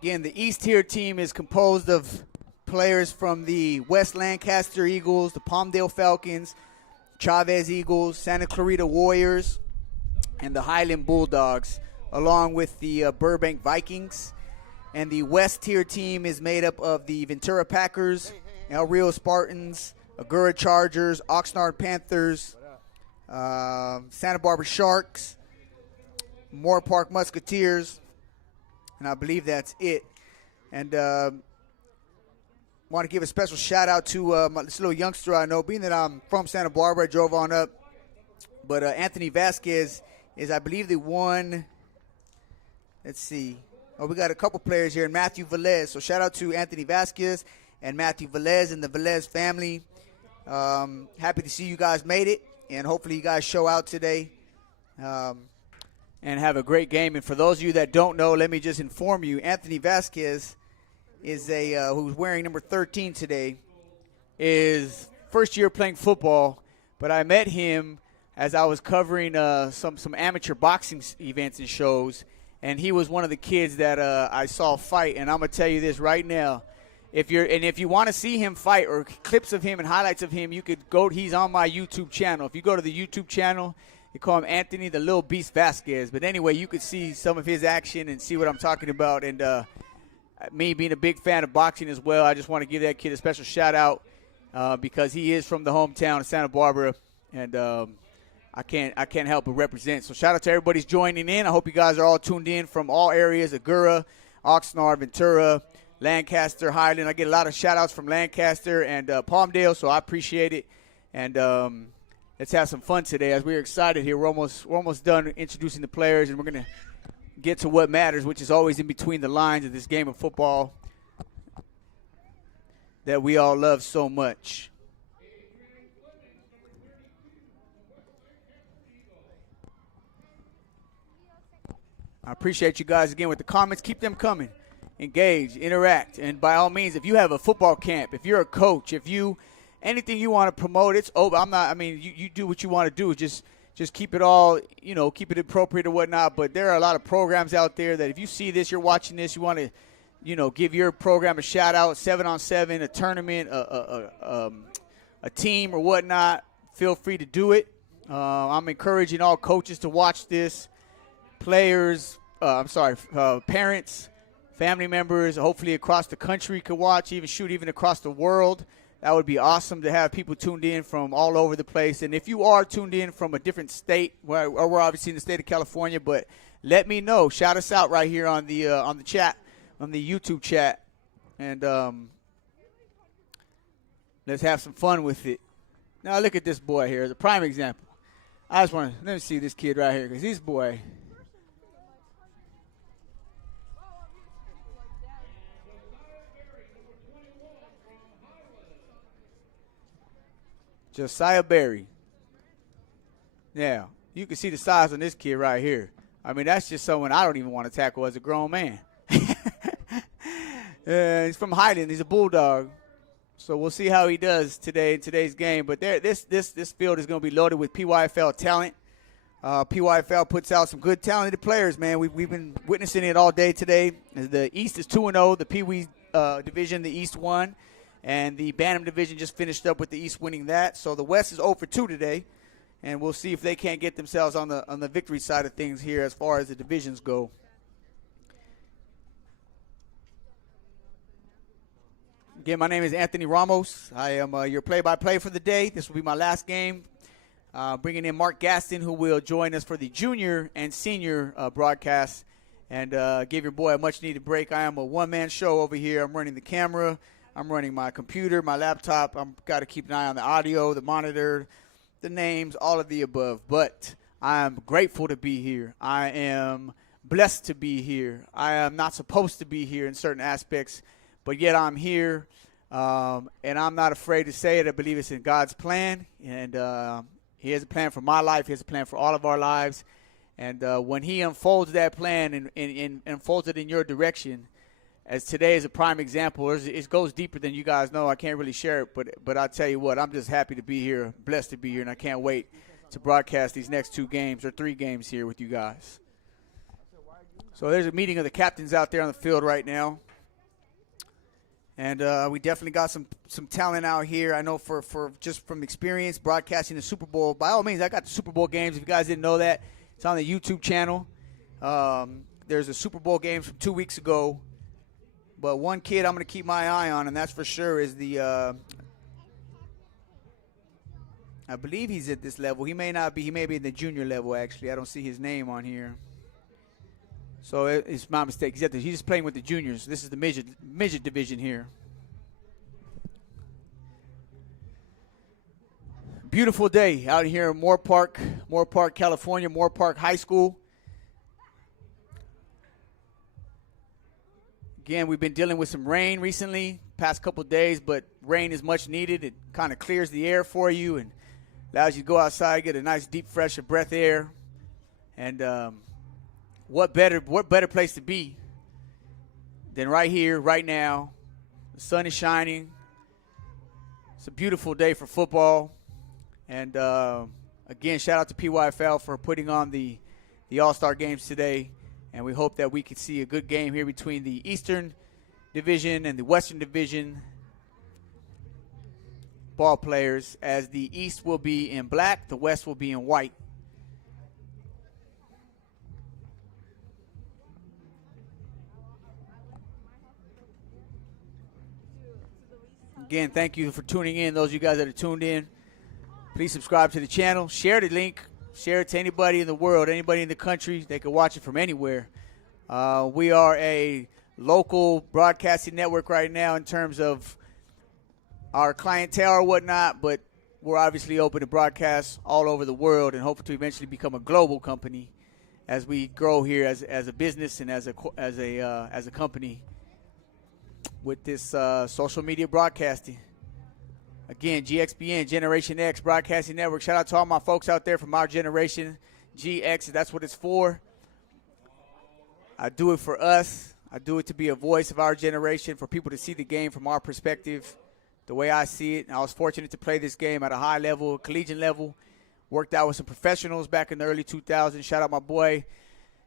Again, the East tier team is composed of players from the West Lancaster Eagles, the Palmdale Falcons, Chavez Eagles, Santa Clarita Warriors, and the Highland Bulldogs, along with the Burbank Vikings. And the West tier team is made up of the Ventura Packers, El Rio Spartans, Agoura Chargers, Oxnard Panthers, Santa Barbara Sharks, Moore Park Musketeers, and I believe that's it. And want to give a special shout out to this little youngster I know. Being that I'm from Santa Barbara, I drove on up. But Anthony Vasquez is, I believe, the one. Let's see. Oh, we got a couple players here. Matthew Velez. So shout out to Anthony Vasquez and Matthew Velez and the Velez family. Happy to see you guys made it. And hopefully you guys show out today. And have a great game. And for those of you that don't know, let me just inform you, Anthony Vasquez is who's wearing number 13 today, is first year playing football, but I met him as I was covering some amateur boxing events and shows, and he was one of the kids that I saw fight. And I'm gonna tell you this right now, if you want to see him fight or clips of him and highlights of him, you could go. He's on my YouTube channel. If you go to the YouTube channel, you call him Anthony the Little Beast Vasquez. But anyway, you could see some of his action and see what I'm talking about. And me being a big fan of boxing as well, I just want to give that kid a special shout out because he is from the hometown of Santa Barbara, and I can't help but represent. So shout out to everybody's joining in. I hope you guys are all tuned in from all areas: Agoura, Oxnard, Ventura, Lancaster, Highland. I get a lot of shout outs from Lancaster and Palmdale, so I appreciate it. And let's have some fun today as we're excited here. We're almost done introducing the players, and we're going to get to what matters, which is always in between the lines of this game of football that we all love so much. I appreciate you guys again with the comments. Keep them coming. Engage, interact, and by all means, if you have a football camp, if you're a coach, anything you want to promote, it's open. You do what you want to do. Just keep it all, keep it appropriate or whatnot. But there are a lot of programs out there that if you see this, you're watching this, you want to, give your program a shout out, 7-on-7, a tournament, a team or whatnot, feel free to do it. I'm encouraging all coaches to watch this. Players, parents, family members, hopefully across the country could watch, even across the world. That would be awesome to have people tuned in from all over the place. And if you are tuned in from a different state, we're obviously in the state of California, but let me know. Shout us out right here on the chat, on the YouTube chat, and let's have some fun with it. Now look at this boy here, the prime example. Let me see this kid right here, because this boy. Josiah Berry. Yeah, you can see the size on this kid right here. I mean, that's just someone I don't even want to tackle as a grown man. He's from Highland. He's a Bulldog. So we'll see how he does today in today's game. But this field is going to be loaded with PYFL talent. PYFL puts out some good talented players, man. We've been witnessing it all day today. The East is 2-0. The Pee Wee division, the East won. And the Bantam division just finished up with the East winning that. So the West is 0-2 today. And we'll see if they can't get themselves on the victory side of things here as far as the divisions go. Again, my name is Anthony Ramos. I am your play-by-play for the day. This will be my last game. Bringing in Mark Gaston, who will join us for the junior and senior broadcast. And give your boy a much-needed break. I am a one-man show over here. I'm running the camera. I'm running my computer, my laptop. I've got to keep an eye on the audio, the monitor, the names, all of the above. But I am grateful to be here. I am blessed to be here. I am not supposed to be here in certain aspects, but yet I'm here. And I'm not afraid to say it. I believe it's in God's plan. And He has a plan for my life. He has a plan for all of our lives. And when He unfolds that plan and unfolds it in your direction, as today is a prime example, it goes deeper than you guys know. I can't really share it, but I'll tell you what, I'm just happy to be here, blessed to be here, and I can't wait to broadcast these next 2 games or 3 games here with you guys. So there's a meeting of the captains out there on the field right now. And we definitely got some talent out here. I know for just from experience broadcasting the Super Bowl. By all means, I got the Super Bowl games. If you guys didn't know that, it's on the YouTube channel. There's a Super Bowl game from 2 weeks ago. But one kid I'm going to keep my eye on, and that's for sure, is the I believe he's at this level. He may not be. He may be in the junior level, actually. I don't see his name on here. So it's my mistake. He's just playing with the juniors. This is the midget division here. Beautiful day out here in Moore Park, California, Moore Park High School. Again, we've been dealing with some rain recently, past couple days, but rain is much needed. It kind of clears the air for you and allows you to go outside, get a nice deep, fresh breath air. And what better place to be than right here, right now. The sun is shining. It's a beautiful day for football. And again, shout out to PYFL for putting on the All Star games today. And we hope that we can see a good game here between the Eastern Division and the Western Division ball players, as the East will be in black, the West will be in white. Again, thank you for tuning in. Those of you guys that are tuned in, please subscribe to the channel. Share the link. Share it to anybody in the world, anybody in the country. They can watch it from anywhere. We are a local broadcasting network right now in terms of our clientele or whatnot, but we're obviously open to broadcast all over the world and hoping to eventually become a global company as we grow here as a business and as a company with this social media broadcasting. Again, GXBN, Generation X Broadcasting Network. Shout out to all my folks out there from our generation. GX, that's what it's for. I do it for us. I do it to be a voice of our generation, for people to see the game from our perspective, the way I see it. And I was fortunate to play this game at a high level, collegiate level. Worked out with some professionals back in the early 2000s. Shout out my boy,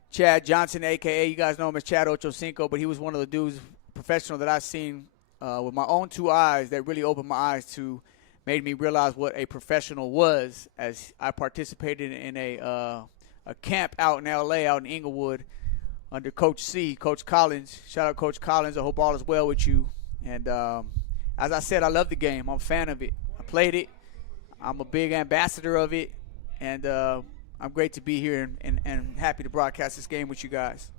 Chad Johnson, a.k.a. you guys know him as Chad Ochocinco, but he was one of the dudes, professional, that I've seen with my own two eyes that really opened my eyes to, made me realize what a professional was, as I participated in a camp out in L.A., out in Inglewood, under Coach C, Coach Collins. Shout out Coach Collins. I hope all is well with you. And as I said, I love the game. I'm a fan of it. I played it. I'm a big ambassador of it. And I'm great to be here and happy to broadcast this game with you guys.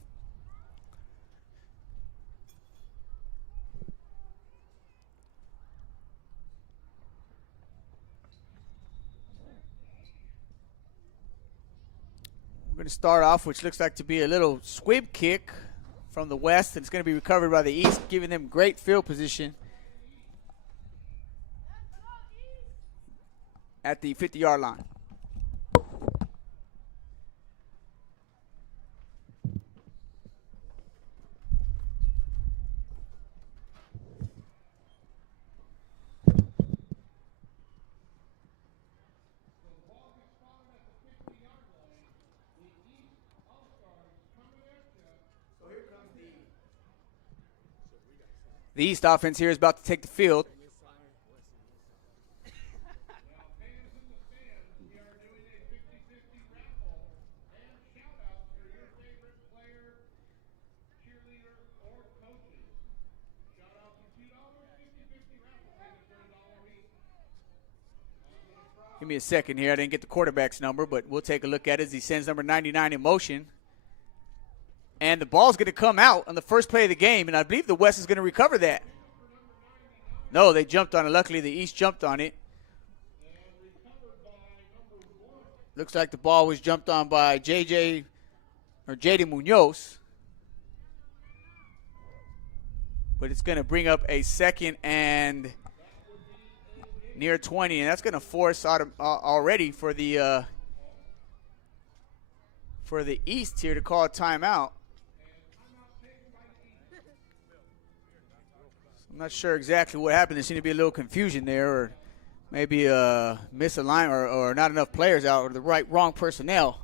We're going to start off, which looks like to be a little squib kick from the West, and it's going to be recovered by the East, giving them great field position at the 50-yard line. The East offense here is about to take the field. Give me a second here. I didn't get the quarterback's number, but we'll take a look at it as he sends number 99 in motion. And the ball's going to come out on the first play of the game, and I believe the West is going to recover that. No, they jumped on it. Luckily, the East jumped on it. Looks like the ball was jumped on by JD Munoz. But it's going to bring up a second and near 20, and that's going to force already for the East here to call a timeout. I'm not sure exactly what happened. There seemed to be a little confusion there, or maybe a misalignment, or not enough players out, or the wrong personnel.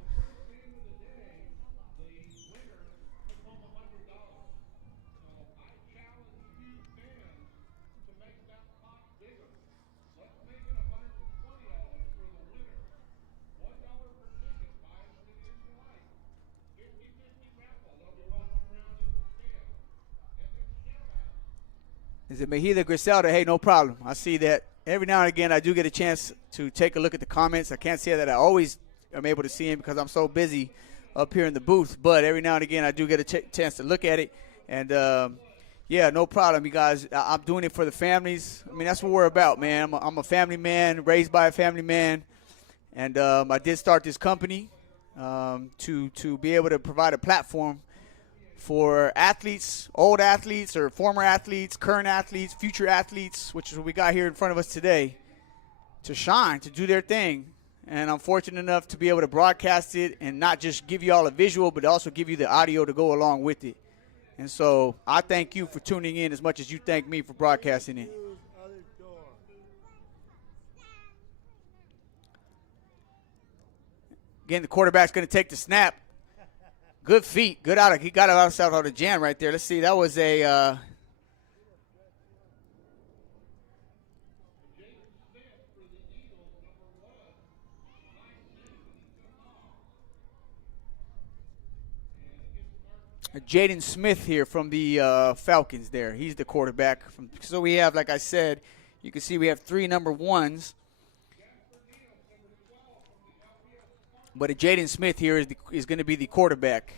Is it Mejida Griselda? Hey, no problem. I see that. Every now and again, I do get a chance to take a look at the comments. I can't say that I always am able to see them because I'm so busy up here in the booth. But every now and again, I do get a chance to look at it. And, yeah, no problem, you guys. I'm doing it for the families. I mean, that's what we're about, man. I'm a family man, raised by a family man. And I did start this company to be able to provide a platform for athletes, old athletes or former athletes, current athletes, future athletes, which is what we got here in front of us today, to shine, to do their thing. And I'm fortunate enough to be able to broadcast it and not just give you all a visual, but also give you the audio to go along with it. And so I thank you for tuning in as much as you thank me for broadcasting it. Again, the quarterback's going to take the snap. Good feet. Good out. He got out of the jam right there. Let's see. That was a Jaden Smith here from the Falcons there. He's the quarterback. So we have, like I said, you can see we have 3 number 1s. But Jaden Smith here is going to be the quarterback.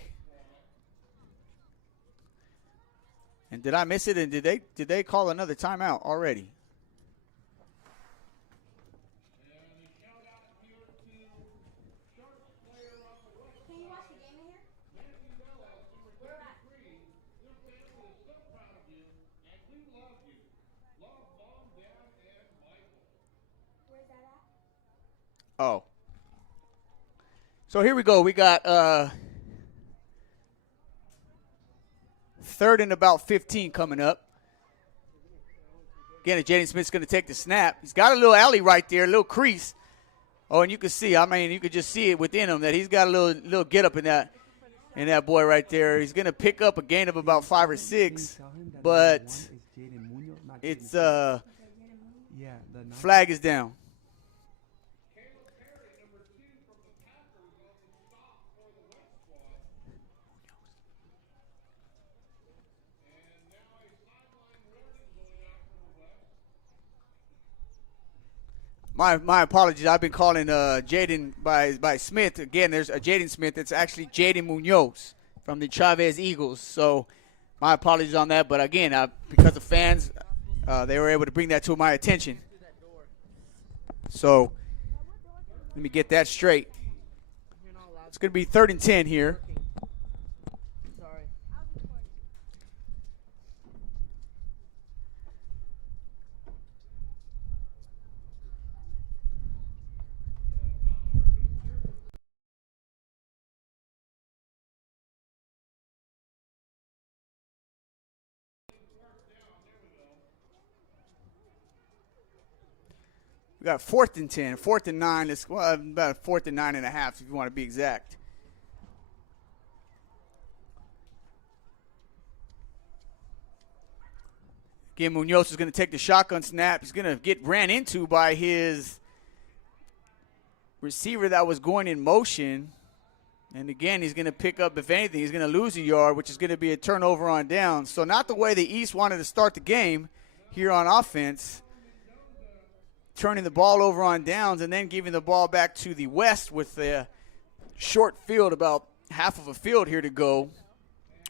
And did I miss it? And did they call another timeout already? Oh. So here we go. We got 3rd and about 15 coming up. Again, Jaden Smith's going to take the snap. He's got a little alley right there, a little crease. Oh, and you can see, you could just see it within him that he's got a little get up in that boy right there. He's going to pick up a gain of about 5 or 6, but it's flag is down. My apologies. I've been calling Jaden by Smith. Again, there's a Jaden Smith. It's actually Jaden Munoz from the Chavez Eagles. So my apologies on that. But, again, because of fans, they were able to bring that to my attention. So let me get that straight. It's going to be 3rd and 10 here. We got 4th and 10, 4th and 9. About 4th and 9.5 if you want to be exact. Again, Munoz is going to take the shotgun snap. He's going to get ran into by his receiver that was going in motion. And, again, he's going to pick up, if anything, he's going to lose a yard, which is going to be a turnover on down. So not the way the East wanted to start the game here on offense. Turning the ball over on downs and then giving the ball back to the West with a short field, about half of a field here to go,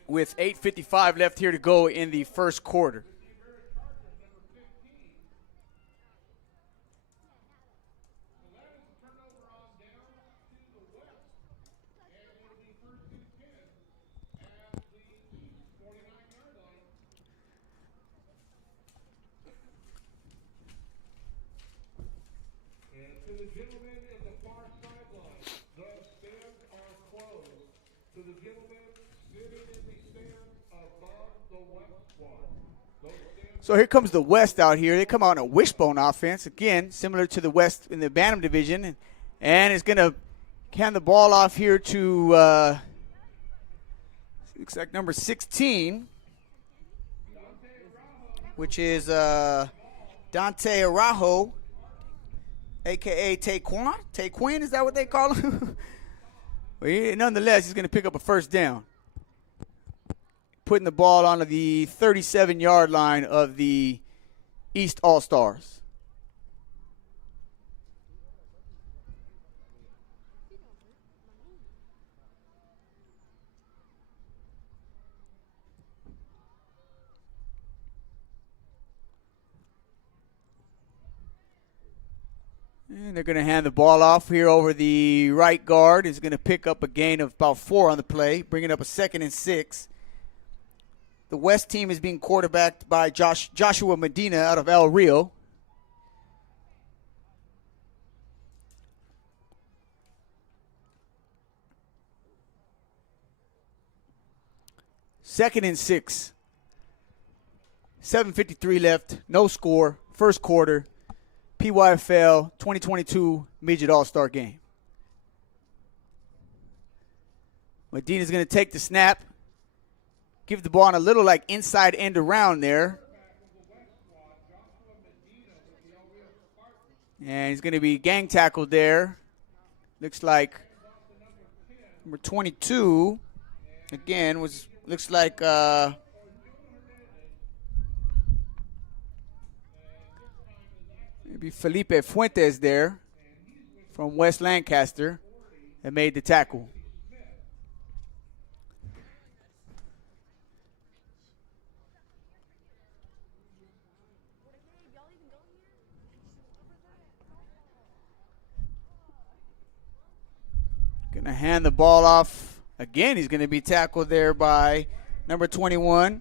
with 8:55 left here to go in the first quarter. So here comes the West out here. They come out in a wishbone offense, again, similar to the West in the Bantam division. And it's going to hand the ball off here to, looks like number 16, which is Dante Araujo, a.k.a. Taquan. Taquin, is that what they call him? Well, nonetheless, he's going to pick up a first down. putting the ball onto the 37-yard line of the East All Stars. And they're going to hand the ball off here over the right guard. Is going to pick up a gain of about 4 on the play, bringing up a 2nd and 6. The West team is being quarterbacked by Joshua Medina out of El Rio. Second and 6. 7:53 left. No score. First quarter. PYFL 2022 Midget All Star game. Medina's going to take the snap. Give the ball on a little like inside end around there. And he's going to be gang tackled there. Looks like number 22, again, looks like maybe Felipe Fuentes there from West Lancaster that made the tackle. Going to hand the ball off. Again, he's going to be tackled there by number 21.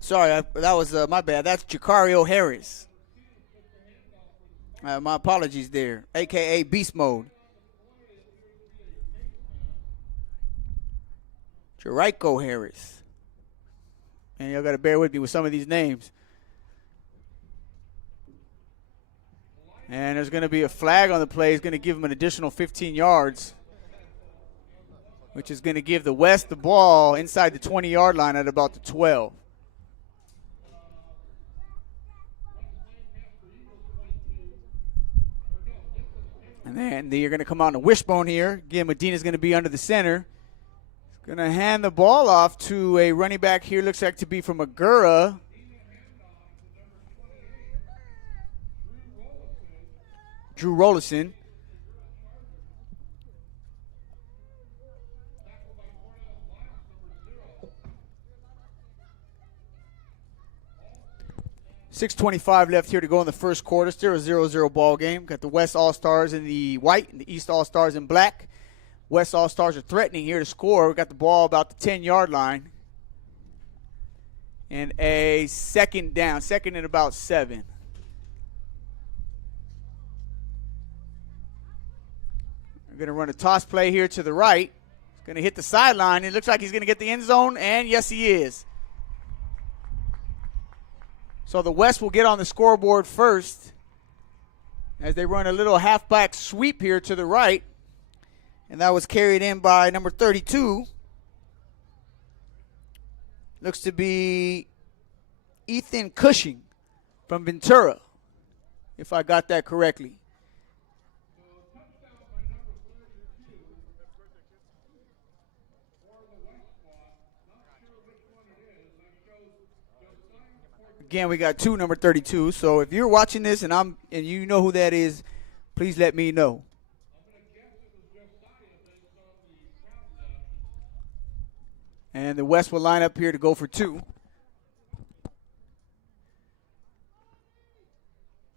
Sorry, that was my bad. That's Jacario Harris. My apologies there, a.k.a. Beast Mode. Jericho Harris. And y'all got to bear with me with some of these names. And there's going to be a flag on the play. It's going to give him an additional 15 yards, which is going to give the West the ball inside the 20-yard line at about the 12. And then you're going to come on the wishbone here. Again, Medina's going to be under the center. He's going to hand the ball off to a running back here. Looks like to be from Agoura. Drew Rollison. .6:25 left here to go in the first quarter. Still a 0-0 ball game. Got the West All-Stars in the white and the East All-Stars in black. West All-Stars are threatening here to score. We got the ball about the 10-yard line. And a second down. Second and about 7. We're going to run a toss play here to the right. He's going to hit the sideline. It looks like he's going to get the end zone, and yes, he is. So the West will get on the scoreboard first as they run a little halfback sweep here to the right. And that was carried in by number 32. Looks to be Ethan Cushing from Ventura, if I got that correctly. Again, we got 2 number 32. So if you're watching this and you know who that is, please let me know. And the West will line up here to go for 2.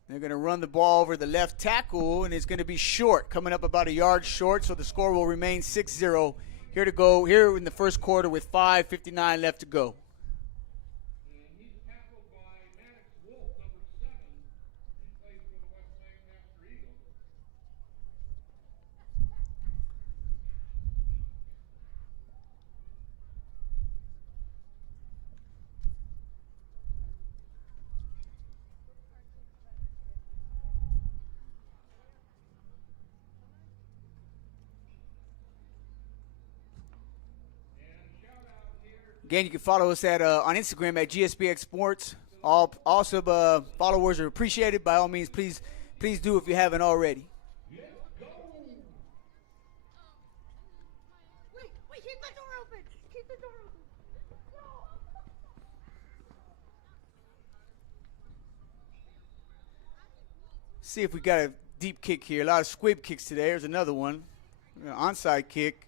They're going to run the ball over the left tackle, and it's going to be short, coming up about a yard short, so the score will remain 6-0 here to go here in the first quarter with 5:59 left to go. Again, you can follow us on Instagram at GSBX Sports. All followers are appreciated. By all means, please do if you haven't already. see if we got a deep kick here. A lot of squib kicks today. There's another one. An onside kick.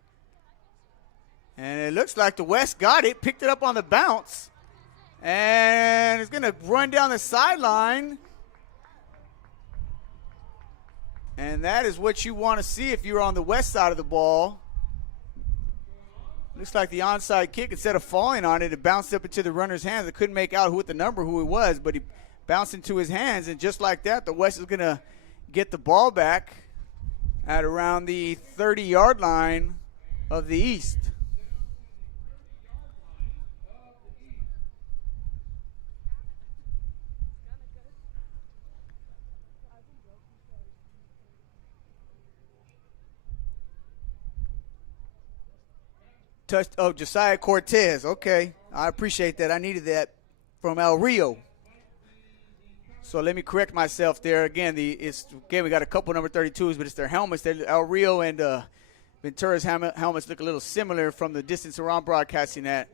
And it looks like the West got it, picked it up on the bounce. And it's going to run down the sideline. And that is what you want to see if you're on the West side of the ball. Looks like the onside kick, instead of falling on it, it bounced up into the runner's hands. I couldn't make out who it was, but he bounced into his hands. And just like that, the West is going to get the ball back at around the 30-yard line of the East. Josiah Cortez. Okay, I appreciate that. I needed that from El Rio. So let me correct myself there. Again, we got a couple number 32s, but it's their helmets. El Rio and Ventura's helmets look a little similar from the distance around broadcasting that.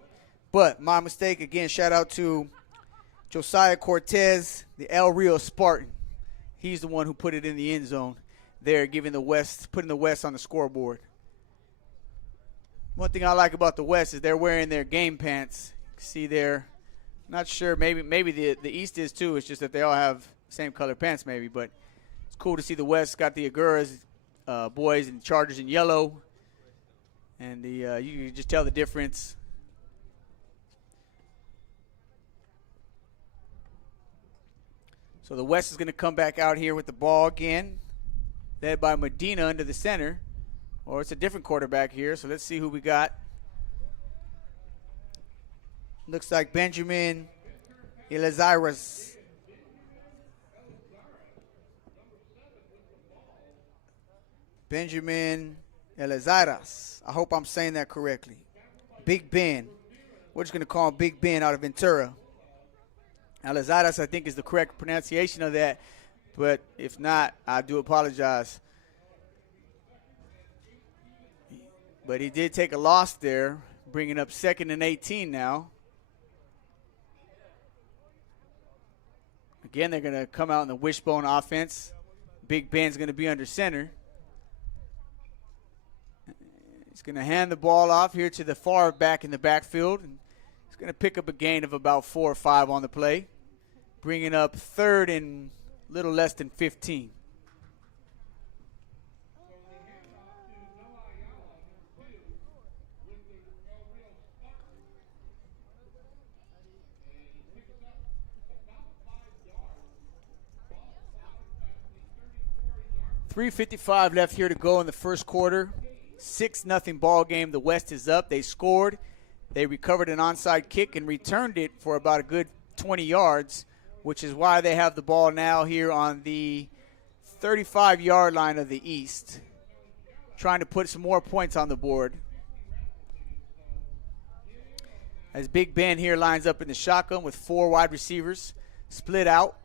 But my mistake, again, shout out to Josiah Cortez, the El Rio Spartan. He's the one who put it in the end zone there, putting the West on the scoreboard. One thing I like about the West is they're wearing their game pants. See there, not sure, maybe the East is too. It's just that they all have the same color pants maybe, but it's cool to see the West got the Aguras boys and Chargers in yellow, and you can just tell the difference. So the West is going to come back out here with the ball again, led by Medina under the center. Or it's a different quarterback here, so let's see who we got. Looks like Benjamin Elizares. Benjamin Elizares. I hope I'm saying that correctly. Big Ben. We're just going to call him Big Ben out of Ventura. Elizares, I think, is the correct pronunciation of that, but if not, I do apologize. But he did take a loss there, bringing up 2nd and 18 now. Again, they're going to come out in the wishbone offense. Big Ben's going to be under center. He's going to hand the ball off here to the far back in the backfield. And he's going to pick up a gain of about 4 or 5 on the play, bringing up 3rd and a little less than 15. .355 left here to go in the first quarter. 6-0 ball game. The West is up. They scored. They recovered an onside kick and returned it for about a good 20 yards, which is why they have the ball now here on the 35-yard line of the East, trying to put some more points on the board. As Big Ben here lines up in the shotgun with 4 wide receivers split out.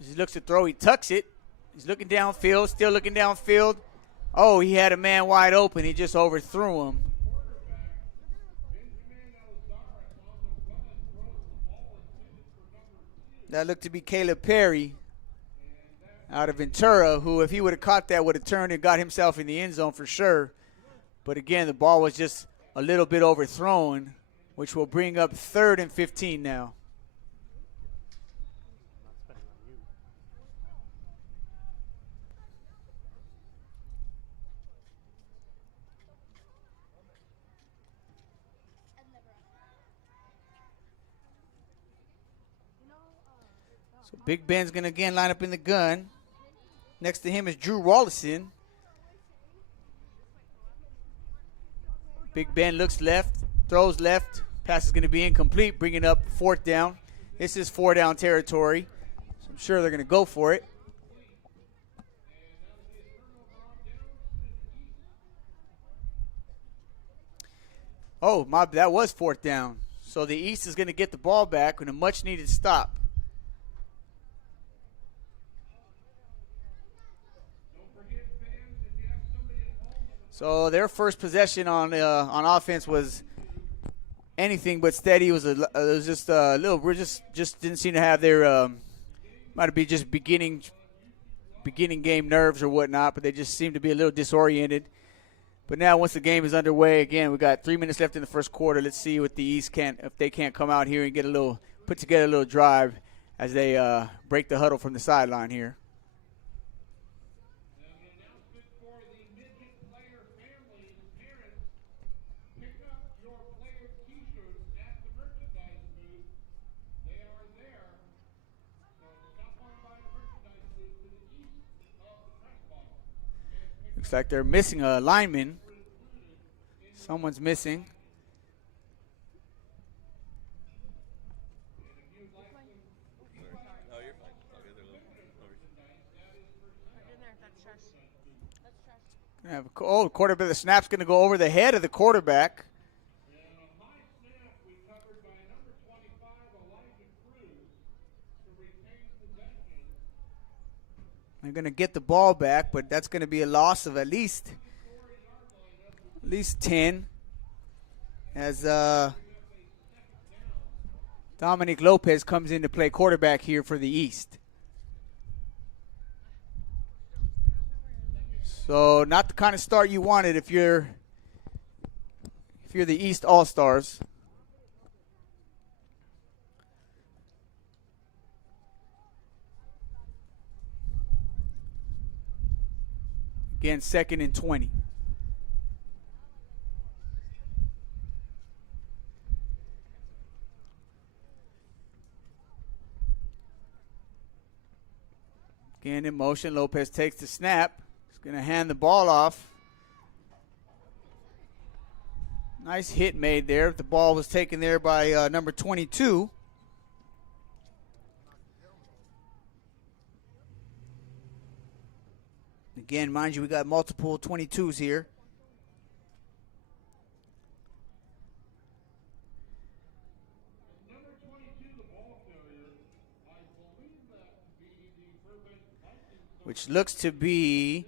As he looks to throw, he tucks it. He's looking downfield, still looking downfield. Oh, he had a man wide open. He just overthrew him. That looked to be Caleb Perry out of Ventura, who, if he would have caught that, would have turned and got himself in the end zone for sure. But again, the ball was just a little bit overthrown, which will bring up 3rd and 15 now. So Big Ben's going to again line up in the gun. Next to him is Drew Wallison. Big Ben looks left, throws left. Pass is going to be incomplete, bringing up 4th down. This is 4-down territory, so I'm sure they're going to go for it. Oh, that was 4th down. So the East is going to get the ball back with a much-needed stop. So their first possession on offense was anything but steady. It was just a little. We just didn't seem to have their Might be just beginning game nerves or whatnot, but they just seem to be a little disoriented. But now once the game is underway, again, we got 3 minutes left in the first quarter. Let's see what the East if they can't come out here and put together a little drive as they break the huddle from the sideline here. Looks like they're missing a lineman. Someone's missing. Quarterback. The snap's going to go over the head of the quarterback. They're going to get the ball back, but that's going to be a loss of at least 10 as Dominic Lopez comes in to play quarterback here for the East. So not the kind of start you wanted if you're the East All Stars. Again, 2nd and 20. Again in motion, Lopez takes the snap. He's going to hand the ball off. Nice hit made there. The ball was taken there by number 22. Again, mind you, we got multiple 22s here. Which looks to be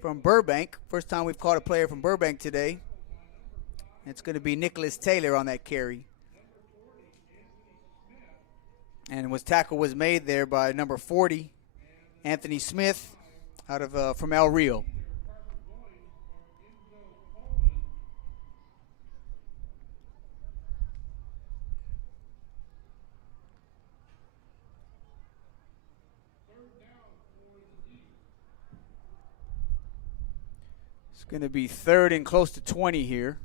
from Burbank. First time we've caught a player from Burbank today. It's going to be Nicholas Taylor on that carry. And tackle was made there by number 40, Anthony Smith, out of from El Rio. It's going to be 3rd and close to 20 here.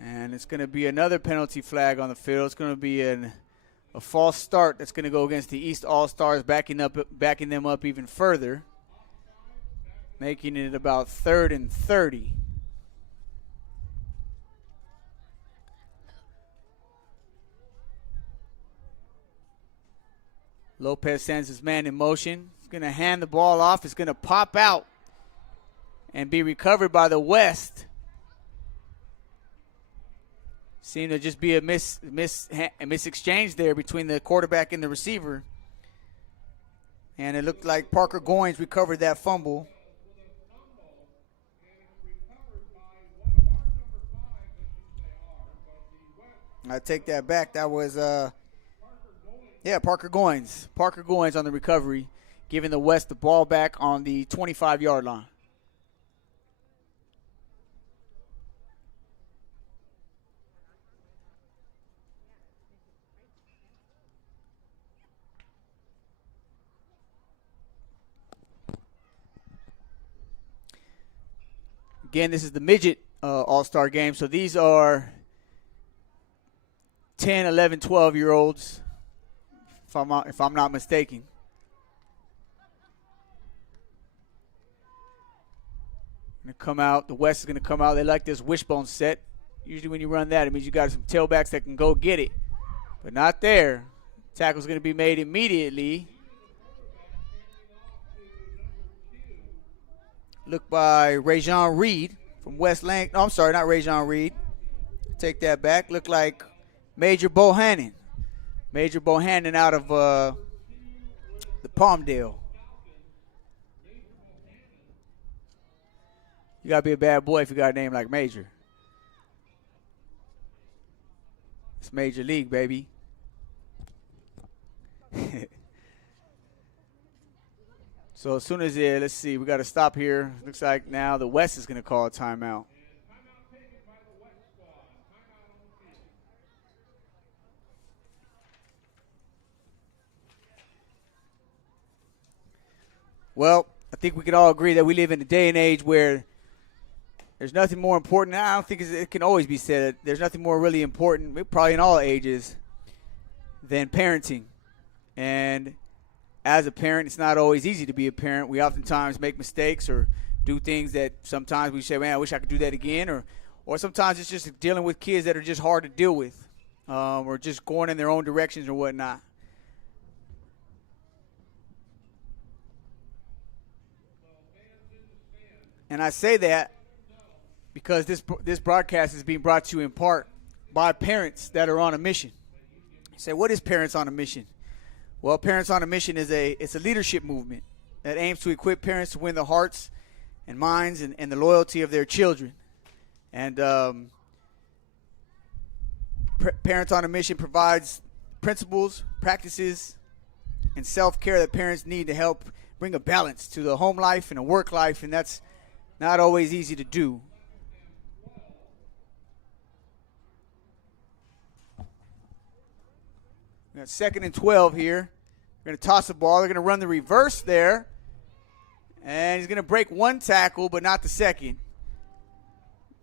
And it's going to be another penalty flag on the field. It's going to be a false start that's going to go against the East All-Stars, backing them up even further, making it about 3rd and 30. Lopez sends his man in motion. He's going to hand the ball off. It's going to pop out and be recovered by the West. Seemed to just be a miss exchange there between the quarterback and the receiver. And it looked like Parker Goins recovered that fumble. I take that back. That was, Parker Goins. Parker Goins on the recovery, giving the West the ball back on the 25-yard line. Again, this is the Midget All-Star game, so these are 10, 11, 12-year-olds, if I'm not mistaken. Going to come out. The West is going to come out. They like this wishbone set. Usually when you run that, it means you got some tailbacks that can go get it, but not there. Tackle's going to be made immediately. Look by Rajon Reed from West Lang. No, I'm sorry, not Rajon Reed. Take that back. Look like Major Bohannon. Major Bohannon out of the Palmdale. You got to be a bad boy if you got a name like Major. It's Major League, baby. So as soon as let's see, we got to stop here. Looks like now the West is going to call a timeout. Well, I think we can all agree that we live in a day and age where there's nothing more important. I don't think it can always be said. There's nothing more really important, probably in all ages, than parenting. And as a parent, it's not always easy to be a parent. We oftentimes make mistakes or do things that sometimes we say, man, I wish I could do that again. Or sometimes it's just dealing with kids that are just hard to deal with or just going in their own directions or whatnot. And I say that because this broadcast is being brought to you in part by parents that are on a mission. You say, what is Parents on a Mission? Well, Parents on a Mission it's a leadership movement that aims to equip parents to win the hearts and minds and the loyalty of their children. And Parents on a Mission provides principles, practices, and self-care that parents need to help bring a balance to the home life and a work life, and that's not always easy to do. We got 2nd and 12 here. We're going to toss the ball. They're going to run the reverse there. And he's going to break one tackle, but not the second.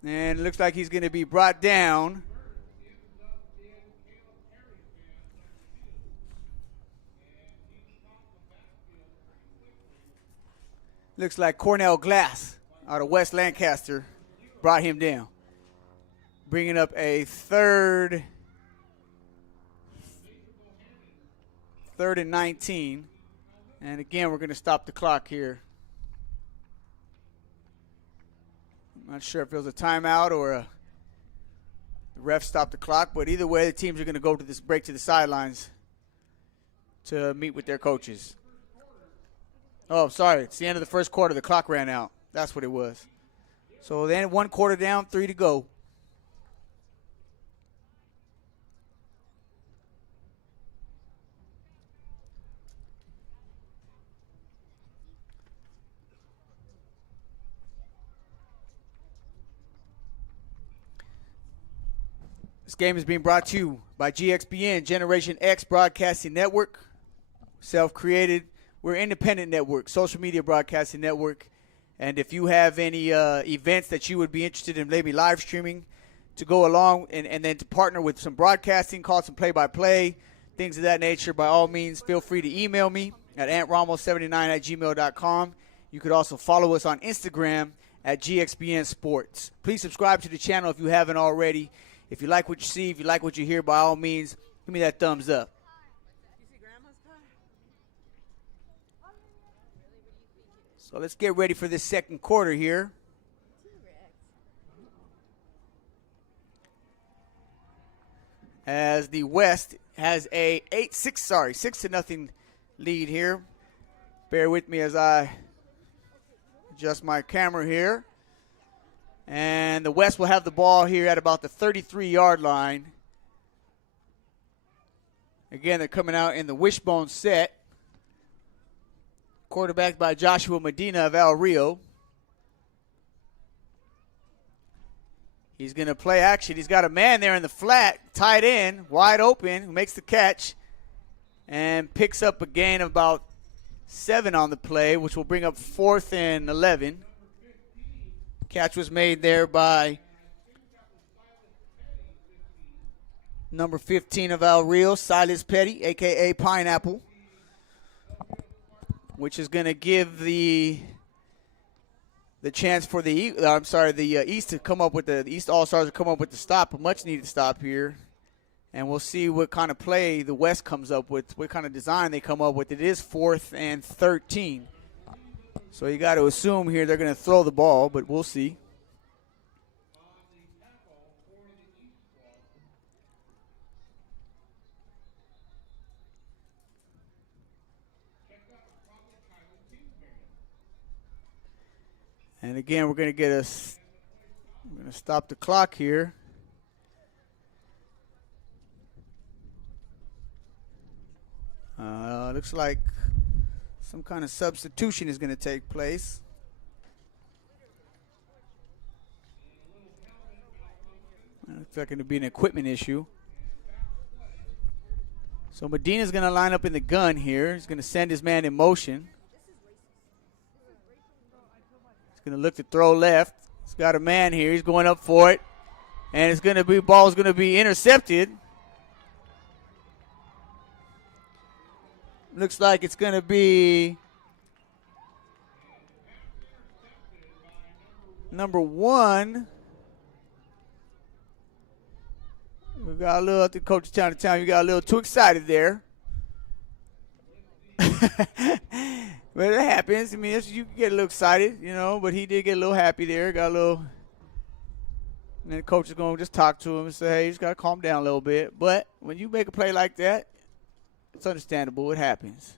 And it looks like he's going to be brought down. Looks like Cornell Glass out of West Lancaster brought him down. Bringing up a third and 19. And again, we're going to stop the clock here. I'm not sure if it was a timeout or the ref stopped the clock, but either way, the teams are going to go to this break to the sidelines to meet with their coaches. Oh, sorry. It's the end of the first quarter. The clock ran out. That's what it was. So then 1 quarter down, 3 to go. This game is being brought to you by GXBN, Generation X Broadcasting Network. Self-created. We're an independent network, social media broadcasting network. And if you have any events that you would be interested in maybe live streaming to go along and then to partner with some broadcasting, call some play-by-play, things of that nature, by all means, feel free to email me at antramos79@gmail.com. You could also follow us on Instagram at GXBN Sports. Please subscribe to the channel if you haven't already. If you like what you see, if you like what you hear, by all means, give me that thumbs up. So let's get ready for this second quarter here. As the West has a 6-0 lead here. Bear with me as I adjust my camera here. And the West will have the ball here at about the 33-yard line. Again, they're coming out in the wishbone set. Quarterbacked by Joshua Medina of El Rio. He's going to play action. He's got a man there in the flat, tight end, wide open, who makes the catch and picks up a gain of about 7 on the play, which will bring up 4th and 11. Catch was made there by number 15 of El Rio, Silas Petty, a.k.a. Pineapple, which is going to give the chance for the East to come up with the East All Stars to come up with the stop, a much needed stop here, and we'll see what kind of play the West comes up with, what kind of design they come up with. It is 4th and 13, so you got to assume here they're going to throw the ball, but we'll see. And again, we're going to stop the clock here. looks like some kind of substitution is going to take place. Looks like it'll be an equipment issue. So Medina's going to line up in the gun here. He's going to send his man in motion. He's going to look to throw left. He's got a man here. He's going up for it. And it's going to be, ball's going to be intercepted. Looks like it's going to be number 1. We got a little, at the coach of town to town, you got a little too excited there. But it happens. I mean, you get a little excited, you know, but he did get a little happy there. Got a little, and then the coach is going to just talk to him and say, hey, you just got to calm down a little bit. But when you make a play like that, it's understandable. It happens.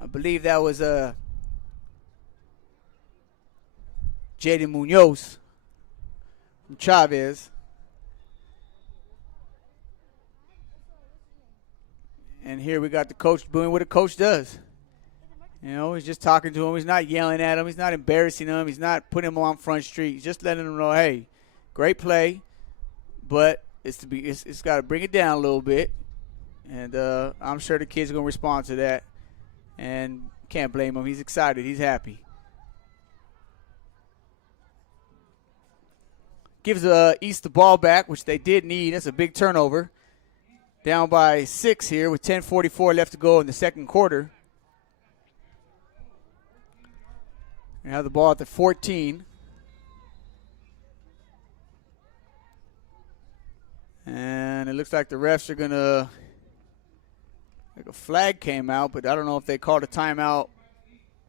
I believe that was Jaden Munoz from Chavez. And here we got the coach doing what a coach does. You know, he's just talking to him. He's not yelling at him. He's not embarrassing him. He's not putting him on Front Street. He's just letting him know, hey, great play, but it's got to bring it down a little bit. And I'm sure the kids are going to respond to that. And can't blame him. He's excited. He's happy. Gives East the ball back, which they did need. That's a big turnover. Down by 6 here with 10:44 left to go in the second quarter. We have the ball at the 14. And it looks like the refs are going to, like a flag came out, but I don't know if they called a timeout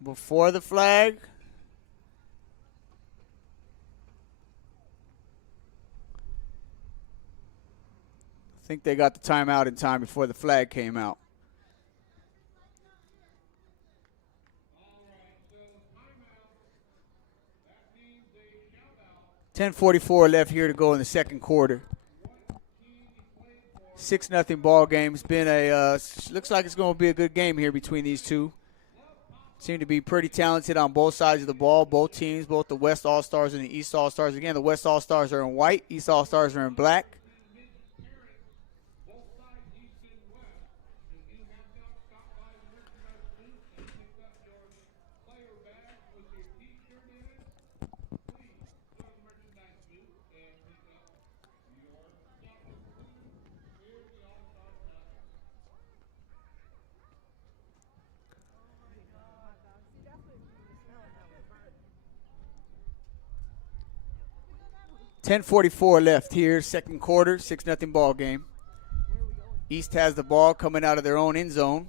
before the flag. I think they got the timeout in time before the flag came out. $10:44 left here to go in the second quarter. 6-0 ball game. It's been looks like it's going to be a good game here between these two. Seem to be pretty talented on both sides of the ball, both teams, both the West All-Stars and the East All-Stars. Again, the West All-Stars are in white, East All-Stars are in black. $10:44 left here, second quarter, 6-0 ball game. East has the ball coming out of their own end zone.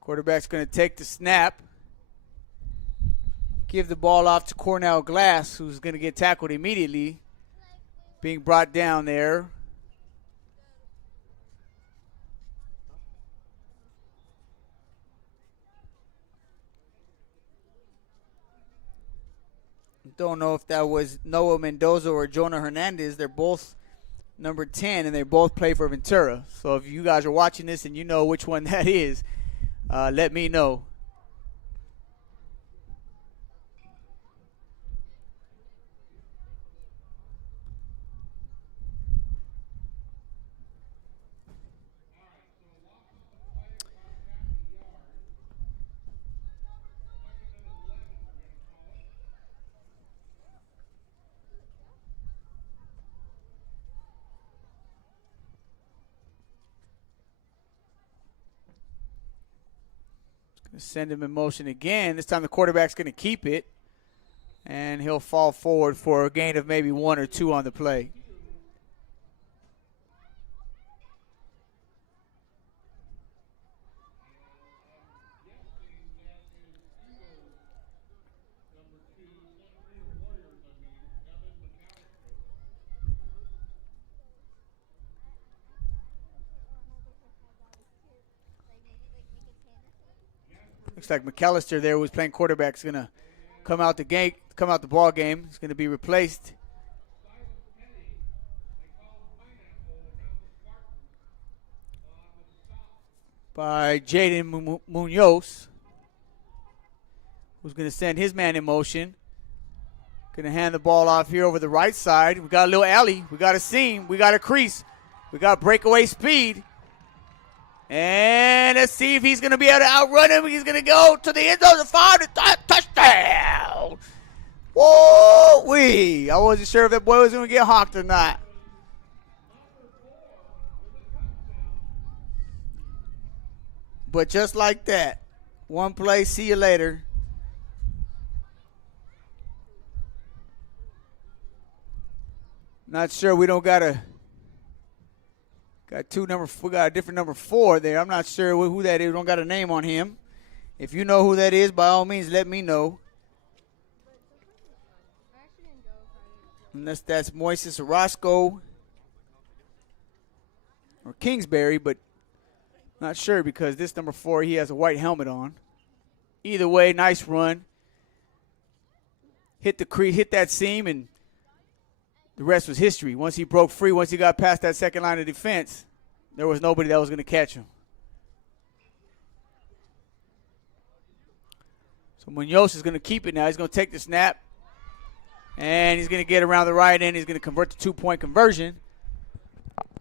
Quarterback's going to take the snap, give the ball off to Cornell Glass, who's going to get tackled immediately, being brought down there. Don't know if that was Noah Mendoza or Jonah Hernandez. They're both number 10, and they both play for Ventura. So if you guys are watching this and you know which one that is, let me know. Send him in motion again. This time the quarterback's going to keep it, and he'll fall forward for a gain of maybe 1 or 2 on the play. Looks like McAllister there was playing quarterback is going to come out the ball game. He's going to be replaced by Jaden Munoz, who's going to send his man in motion. Going to hand the ball off here over the right side. We got a little alley. We got a seam. We got a crease. We got breakaway speed. And let's see if he's going to be able to outrun him. He's going to go to the end zone to find a touchdown. Whoa-wee. I wasn't sure if that boy was going to get honked or not. But just like that, one play, see you later. Not sure. We don't got a we got a different number 4 there. I'm not sure who that is. We don't got a name on him. If you know who that is, by all means, let me know. Unless that's Moises Orozco or Kingsbury, but not sure because this number 4, he has a white helmet on. Either way, nice run. Hit the crease, hit that seam, and the rest was history. Once he broke free, once he got past that second line of defense, there was nobody that was going to catch him. So Munoz is going to keep it now. He's going to take the snap, and he's going to get around the right end. He's going to convert the 2-point conversion,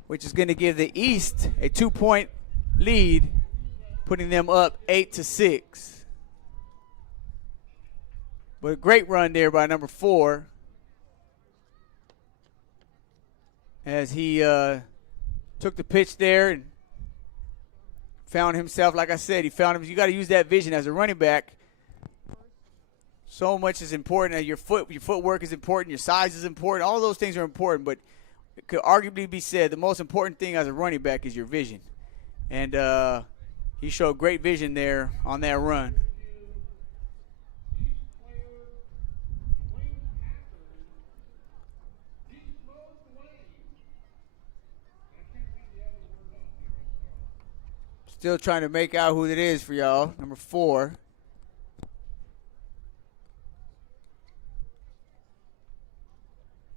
which is going to give the East a 2-point lead, putting them up 8-6. But a great run there by number 4. As he took the pitch there and found himself, like I said, you got to use that vision as a running back. So much is important. Your footwork is important. Your size is important. All those things are important, but it could arguably be said the most important thing as a running back is your vision. And he showed great vision there on that run. Still trying to make out who it is for y'all. Number 4.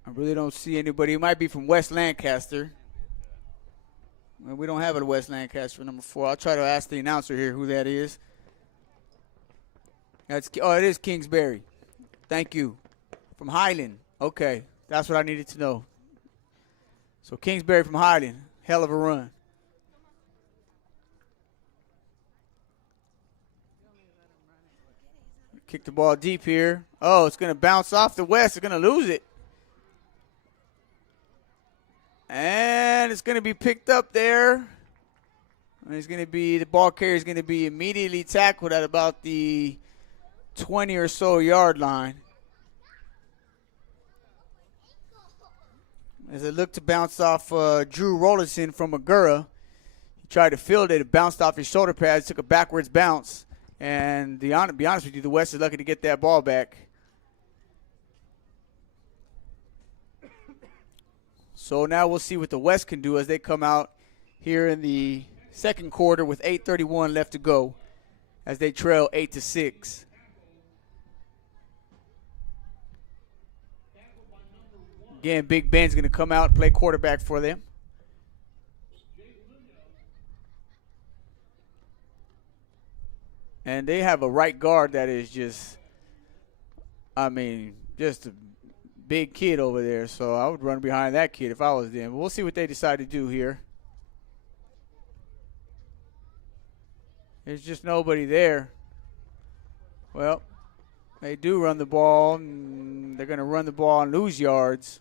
I really don't see anybody. It might be from West Lancaster. Well, we don't have a West Lancaster for number 4. I'll try to ask the announcer here who that is. It is Kingsbury. Thank you. From Highland. Okay, that's what I needed to know. So Kingsbury from Highland. Hell of a run. Kick the ball deep here. Oh, it's going to bounce off the West. They're going to lose it. And it's going to be picked up there. And it's going to be, the ball carrier is going to be immediately tackled at about the 20 or so yard line. As it looked to bounce off Drew Rollinson from Magura. He tried to field it. It bounced off his shoulder pads, took a backwards bounce. And to be honest with you, the West is lucky to get that ball back. So now we'll see what the West can do as they come out here in the second quarter with 8:31 left to go as they trail 8-6. Again, Big Ben's going to come out and play quarterback for them. And they have a right guard that is just a big kid over there. So I would run behind that kid if I was them. But we'll see what they decide to do here. There's just nobody there. Well, they do run the ball, and they're going to run the ball and lose yards.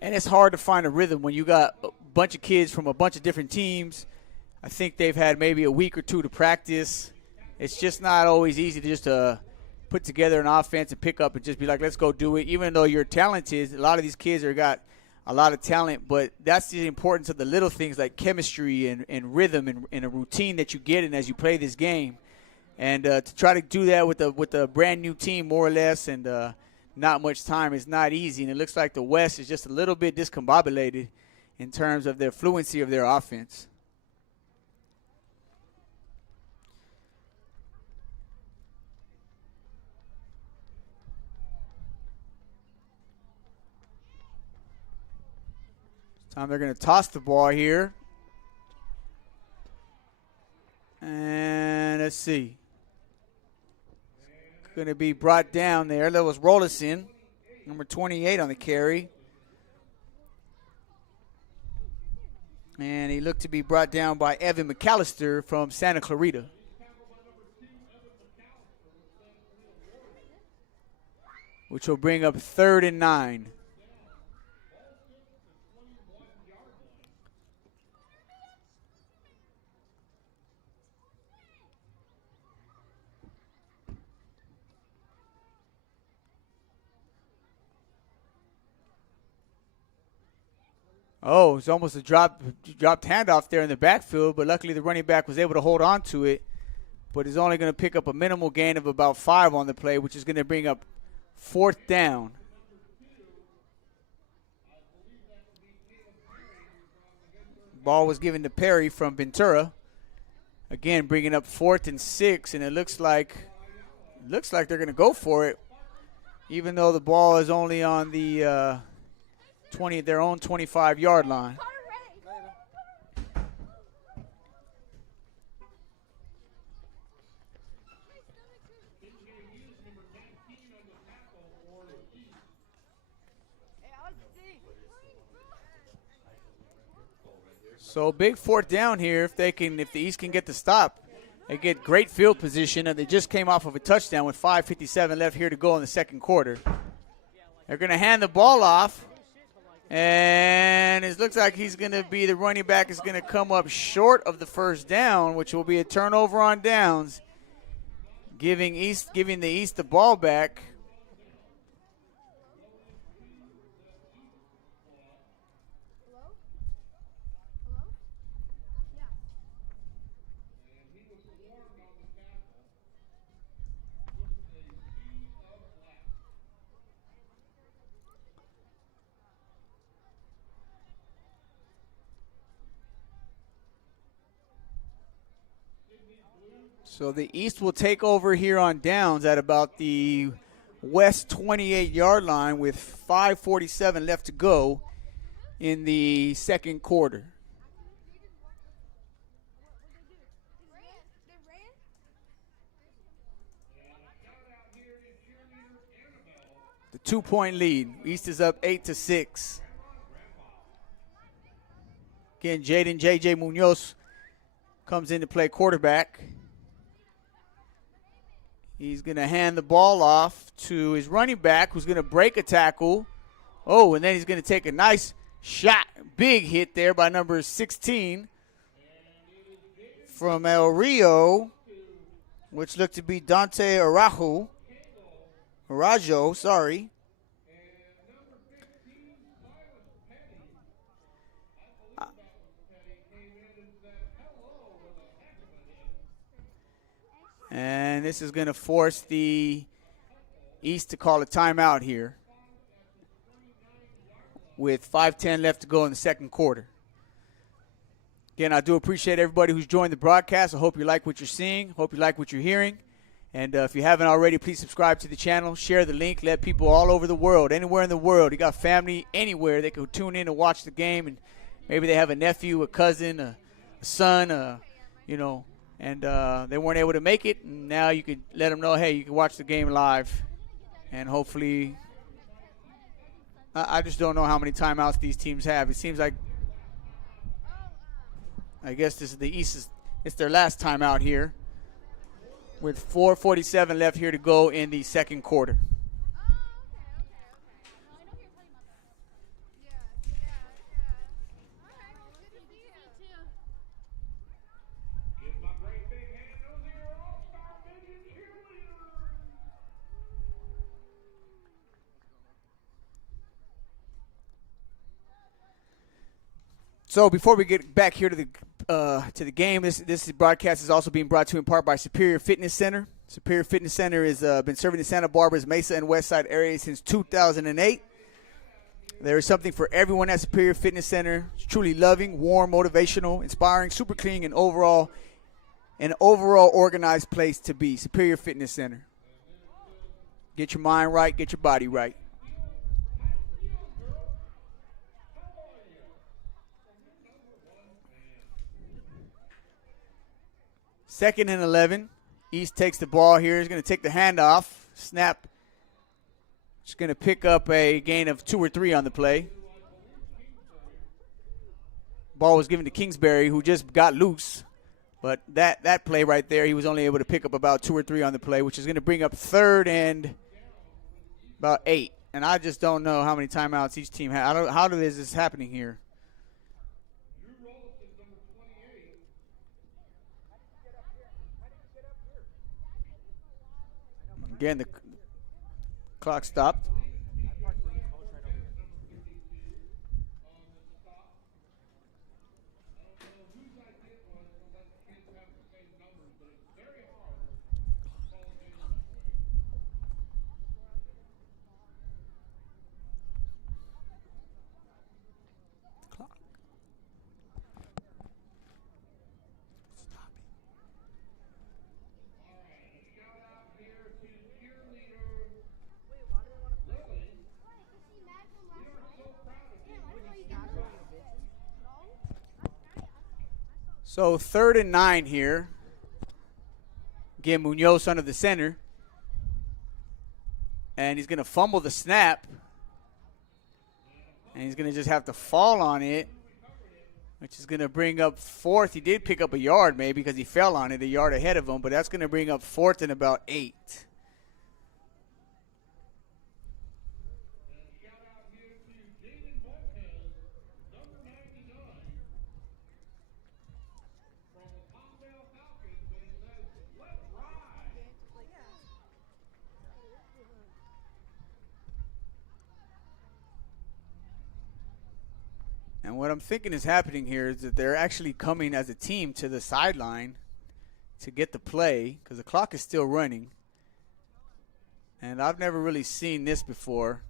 And it's hard to find a rhythm when you got a bunch of kids from a bunch of different teams. I think they've had maybe a week or two to practice. It's just not always easy to just put together an offense and pick up and just be like, let's go do it. Even though you're talented, a lot of these kids are got a lot of talent, but that's the importance of the little things like chemistry and rhythm and a routine that you get in as you play this game. And to try to do that with a brand new team, more or less, and not much time is not easy. And it looks like the West is just a little bit discombobulated in terms of their fluency of their offense. Time they're going to toss the ball here. And let's see. Going to be brought down there. That was Rollison, number 28 on the carry. And he looked to be brought down by Evan McAllister from Santa Clarita. Which will bring up 3rd and 9. Oh, it's almost a dropped handoff there in the backfield, but luckily the running back was able to hold on to it. But is only going to pick up a minimal gain of about 5 on the play, which is going to bring up 4th down. Ball was given to Perry from Ventura. Again, bringing up 4th and 6, and it looks like they're going to go for it, even though the ball is only on the their own 25-yard line. So big 4th down here if the East can get the stop. They get great field position, and they just came off of a touchdown with 5:57 left here to go in the second quarter. They're going to hand the ball off. And it looks like the running back is going to come up short of the first down, which will be a turnover on downs, giving the East the ball back. So the East will take over here on downs at about the West 28-yard line with 5:47 left to go in the second quarter. The 2-point lead. East is up 8-6. Again, Jaden J.J. Munoz comes in to play quarterback. He's going to hand the ball off to his running back, who's going to break a tackle. Oh, and then he's going to take a nice shot. Big hit there by number 16 from El Rio, which looked to be Dante Arajo, sorry. And this is going to force the East to call a timeout here with 5:10 left to go in the second quarter. Again, I do appreciate everybody who's joined the broadcast. I hope you like what you're seeing. Hope you like what you're hearing. And if you haven't already, please subscribe to the channel. Share the link. Let people all over the world, anywhere in the world, you got family anywhere, they can tune in and watch the game. And maybe they have a nephew, a cousin, a son, and they weren't able to make it. And now you could let them know, hey, you can watch the game live. And hopefully, I just don't know how many timeouts these teams have. It seems like, I guess this is the East. It's their last timeout here with 4:47 left here to go in the second quarter. So before we get back here to the game, this broadcast is also being brought to you in part by Superior Fitness Center. Superior Fitness Center has been serving the Santa Barbara's Mesa and West Side area since 2008. There is something for everyone at Superior Fitness Center. It's truly loving, warm, motivational, inspiring, super clean, and overall organized place to be. Superior Fitness Center. Get your mind right, get your body right. 2nd and 11. East takes the ball here. He's going to take the handoff. Snap. Just going to pick up a gain of 2 or 3 on the play. Ball was given to Kingsbury, who just got loose. But that play right there, he was only able to pick up about 2 or 3 on the play, which is going to bring up 3rd and about 8. And I just don't know how many timeouts each team has. How is this happening here? Again, the clock stopped. So 3rd and 9 here. Again, Munoz under the center. And he's going to fumble the snap. And he's going to just have to fall on it, which is going to bring up 4th. He did pick up a yard maybe because he fell on it a yard ahead of him, but that's going to bring up 4th and about 8. And what I'm thinking is happening here is that they're actually coming as a team to the sideline to get the play because the clock is still running. And I've never really seen this before.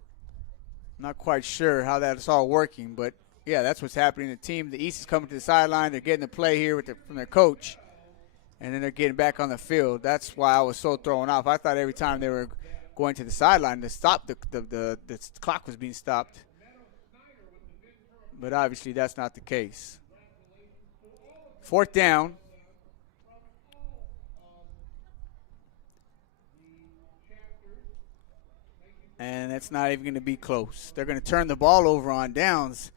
I'm not quite sure how that's all working, but yeah, that's what's happening. The East is coming to the sideline. They're getting the play here from their coach, and then they're getting back on the field. That's why I was so thrown off. I thought every time they were going to the sideline to stop the clock was being stopped. But obviously that's not the case. 4th down. And that's not even going to be close. They're going to turn the ball over on downs.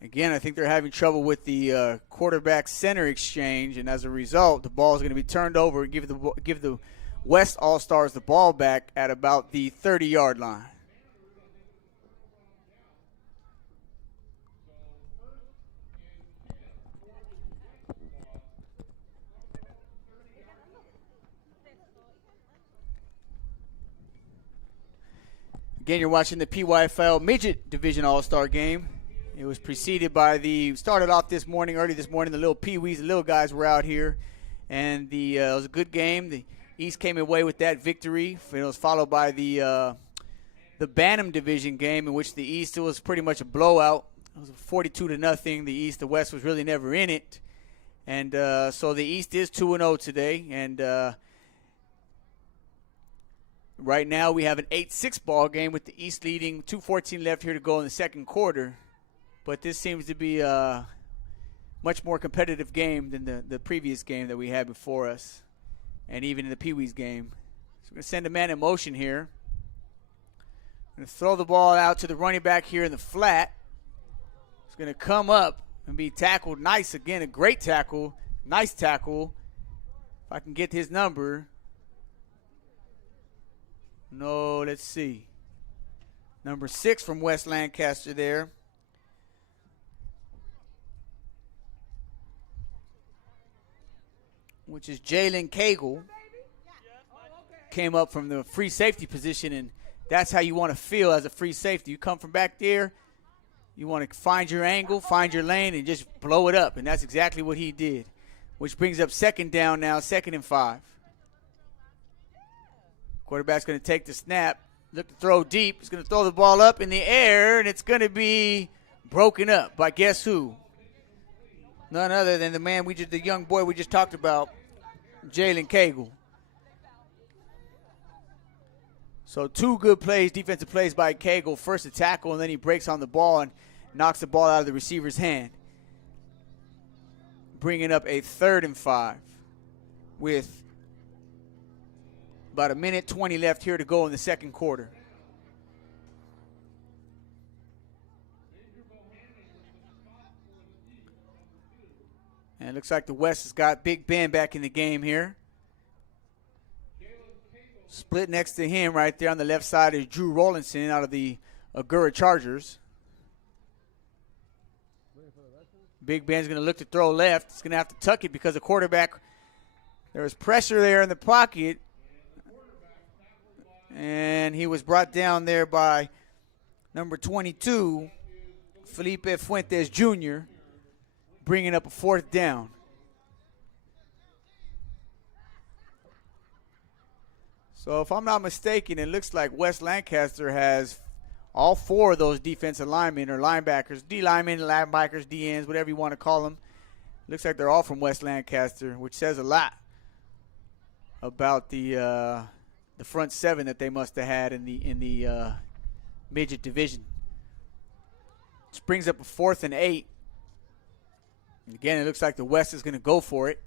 Again, I think they're having trouble with the quarterback-center exchange, and as a result, the ball is going to be turned over and give the West All-Stars the ball back at about the 30-yard line. Again, you're watching the PYFL Midget Division All-Star game. It was preceded by started off early this morning, the little peewees, the little guys were out here. And it was a good game. The East came away with that victory. It was followed by the Bantam Division game in which the East, it was pretty much a blowout. It was 42-0. The West was really never in it. And so the East is 2-0 today. And right now we have an 8-6 ball game with the East leading, 2:14 left here to go in the second quarter. But this seems to be a much more competitive game than the previous game that we had before us, and even in the Pee-wees game. So we're going to send a man in motion here. Going to throw the ball out to the running back here in the flat. He's going to come up and be tackled. Nice, again, a great tackle. Nice tackle. If I can get his number. No, let's see. Number 6 from West Lancaster there. Which is Jalen Cagle. Came up from the free safety position, and that's how you want to feel as a free safety. You come from back there, you want to find your angle, find your lane, and just blow it up, and that's exactly what he did, which brings up 2nd down now, 2nd and 5. Quarterback's going to take the snap, look to throw deep. He's going to throw the ball up in the air, and it's going to be broken up by guess who? None other than the young boy we just talked about, Jalen Cagle. So 2 good plays, defensive plays by Cagle. First a tackle, and then he breaks on the ball and knocks the ball out of the receiver's hand. Bringing up a 3rd and 5. with about a minute 20 left here to go in the second quarter. And it looks like the West has got Big Ben back in the game here. Split next to him right there on the left side is Drew Rollinson out of the Agoura Chargers. Big Ben's going to look to throw left. He's going to have to tuck it because the quarterback, there was pressure there in the pocket. And he was brought down there by number 22, Felipe Fuentes Jr., bringing up a fourth down. So if I'm not mistaken, it looks like West Lancaster has all four of those defensive linemen or linebackers, D linemen, linebackers, DNs, whatever you want to call them. Looks like they're all from West Lancaster, which says a lot about the front seven that they must have had in the midget division. This brings up a 4th and 8. And again, it looks like the West is going to go for it.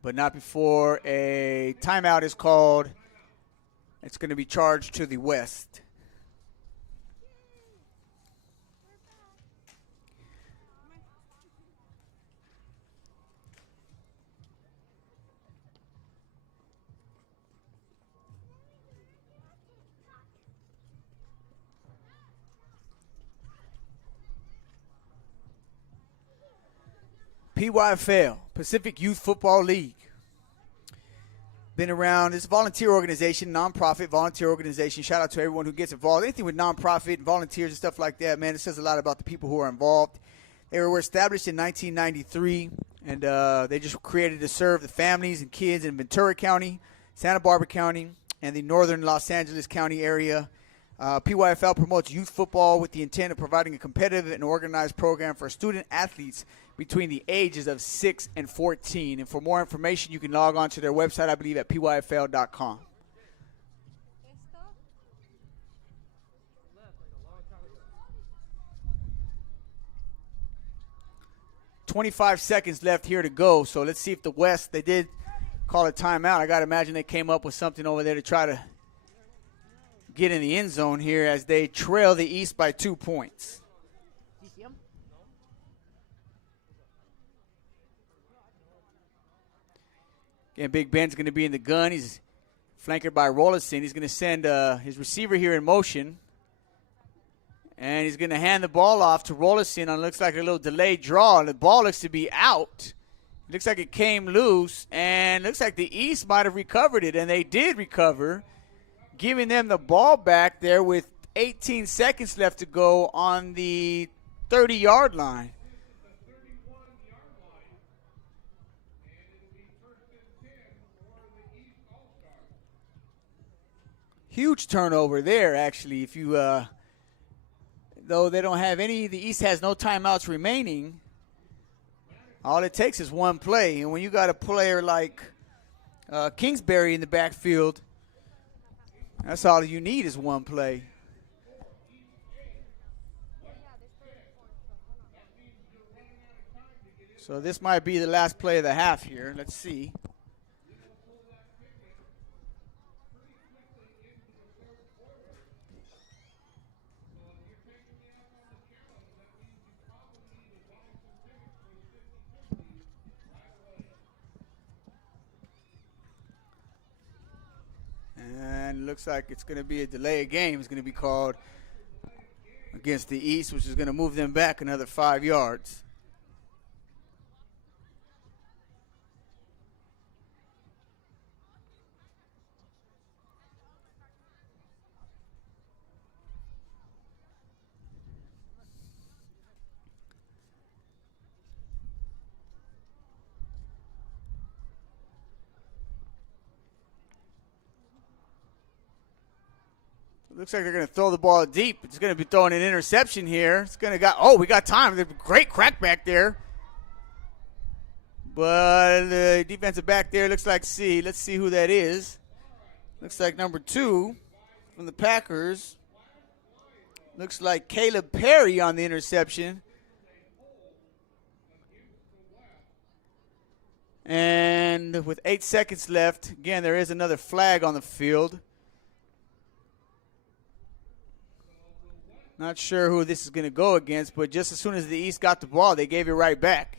But not before a timeout is called. It's going to be charged to the West. PYFL, Pacific Youth Football League. Been around, it's a volunteer organization, nonprofit volunteer organization. Shout out to everyone who gets involved. Anything with nonprofit, volunteers, and stuff like that, man, it says a lot about the people who are involved. They were established in 1993, and they just created to serve the families and kids in Ventura County, Santa Barbara County, and the northern Los Angeles County area. PYFL promotes youth football with the intent of providing a competitive and organized program for student athletes between the ages of 6 and 14. And for more information, you can log on to their website, I believe, at pyfl.com. .25 seconds left here to go, so let's see if the West, they did call a timeout. I got to imagine they came up with something over there to try to get in the end zone here as they trail the East by 2 points. Again, Big Ben's going to be in the gun. He's flanked by Rollison. He's going to send his receiver here in motion. And he's going to hand the ball off to Rollison on looks like a little delayed draw. And the ball looks to be out. It looks like it came loose. And looks like the East might have recovered it. And they did recover, giving them the ball back there with 18 seconds left to go on the 30-yard line. Huge turnover there, actually. If you, though they don't have any, the East has no timeouts remaining. All it takes is one play. And when you got a player like Kingsbury in the backfield, that's all you need is one play. So this might be the last play of the half here. Let's see. And looks like it's going to be a delay of game. It's going to be called against the East, which is going to move them back another 5 yards. Looks like they're going to throw the ball deep. It's going to be throwing an interception here. It's going to got. Oh, we got time. There's a great crack back there. But the defensive back there looks like C. Let's see who that is. Looks like number 2 from the Packers. Looks like Caleb Perry on the interception. And with 8 seconds left, again, there is another flag on the field. Not sure who this is going to go against, but just as soon as the East got the ball, they gave it right back.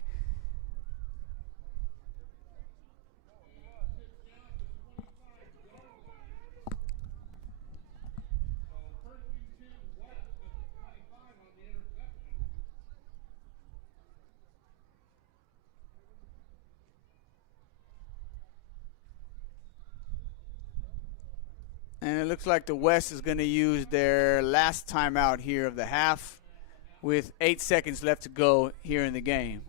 And it looks like the West is going to use their last timeout here of the half with 8 seconds left to go here in the game.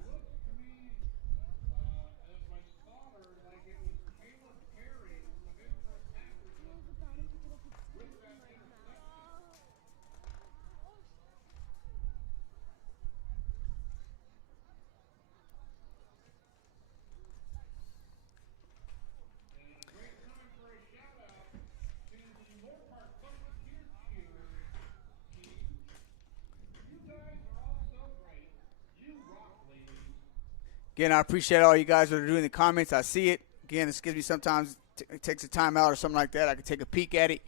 Again, I appreciate all you guys that are doing the comments. I see it. Again, this gives me sometimes it takes a timeout or something like that. I can take a peek at it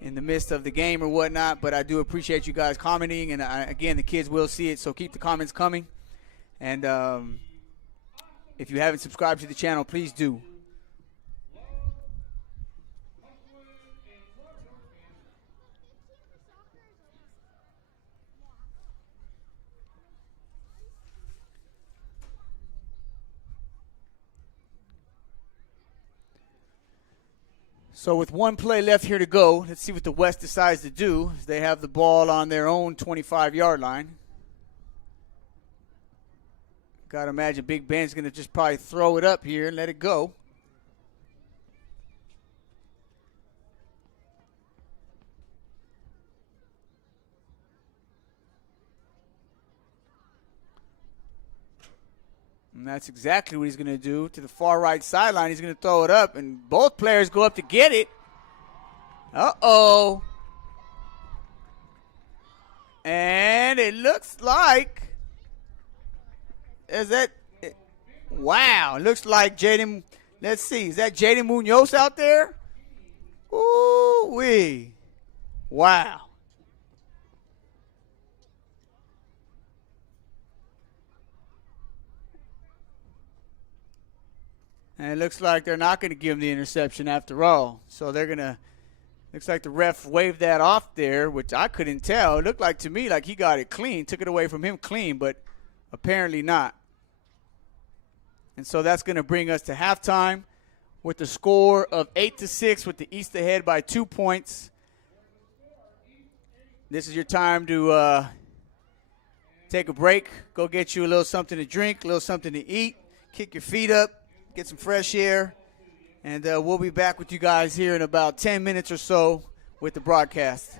in the midst of the game or whatnot, but I do appreciate you guys commenting. And, again, the kids will see it, so keep the comments coming. And if you haven't subscribed to the channel, please do. So with one play left here to go, let's see what the West decides to do. They have the ball on their own 25-yard line. Got to imagine Big Ben's going to just probably throw it up here and let it go. And that's exactly what he's going to do. To the far right sideline, he's going to throw it up, and both players go up to get it. Uh-oh. And it looks like, wow, it looks like Jaden, let's see, is that Jaden Munoz out there? Ooh-wee. Wow. And it looks like they're not going to give him the interception after all. So they're going to, looks like the ref waved that off there, which I couldn't tell. It looked like to me like he got it clean, took it away from him clean, but apparently not. And so that's going to bring us to halftime with the score of 8-6 with the East ahead by 2 points. This is your time to take a break, go get you a little something to drink, a little something to eat, kick your feet up, get some fresh air, and we'll be back with you guys here in about 10 minutes or so with the broadcast.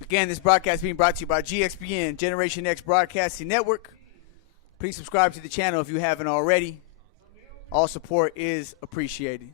Again, this broadcast is being brought to you by GXBN, Generation X Broadcasting Network. Please subscribe to the channel if you haven't already. All support is appreciated.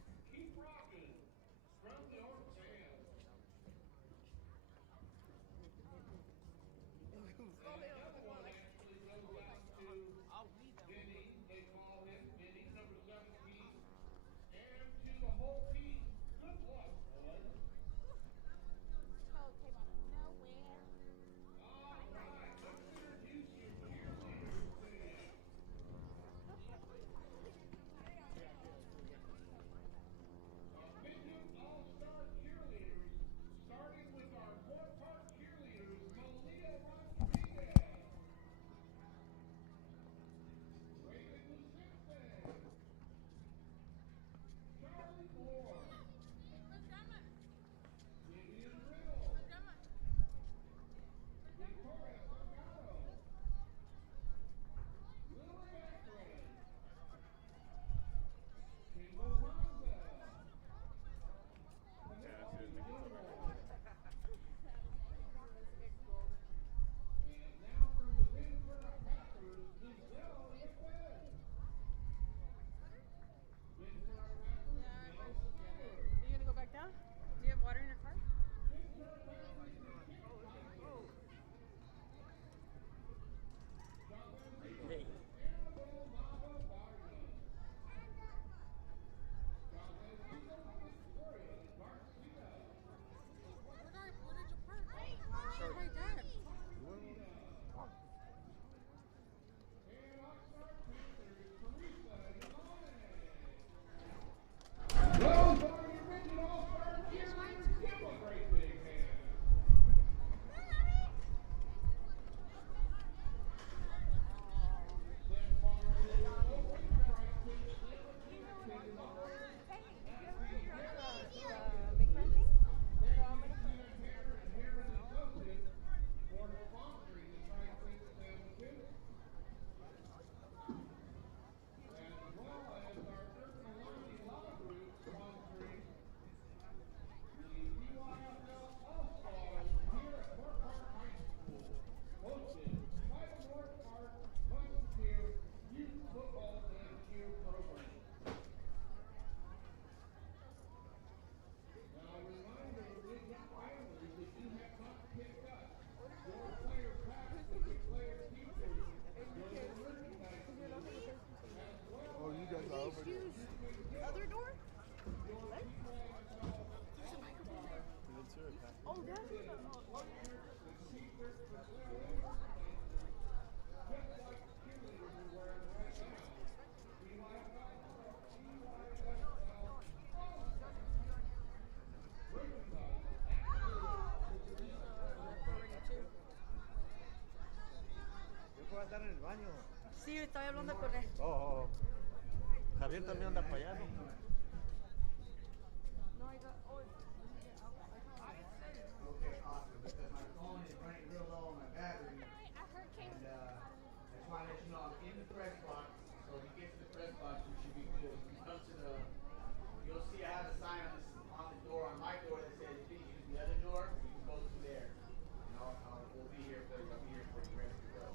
Yo puedo estar en el baño. Sí, estoy hablando con él. Oh. Javier también anda para allá, ¿no? Okay, awesome. Because my phone is running real low on my battery. And I just want to let you know I'm in the press box. So if you get to the press box, you should be good. If you come to the, you'll see I have a sign on the door, on my door that says, please use the other door. You can go through there. And we'll be here for you. I'll be here for you, ready to go.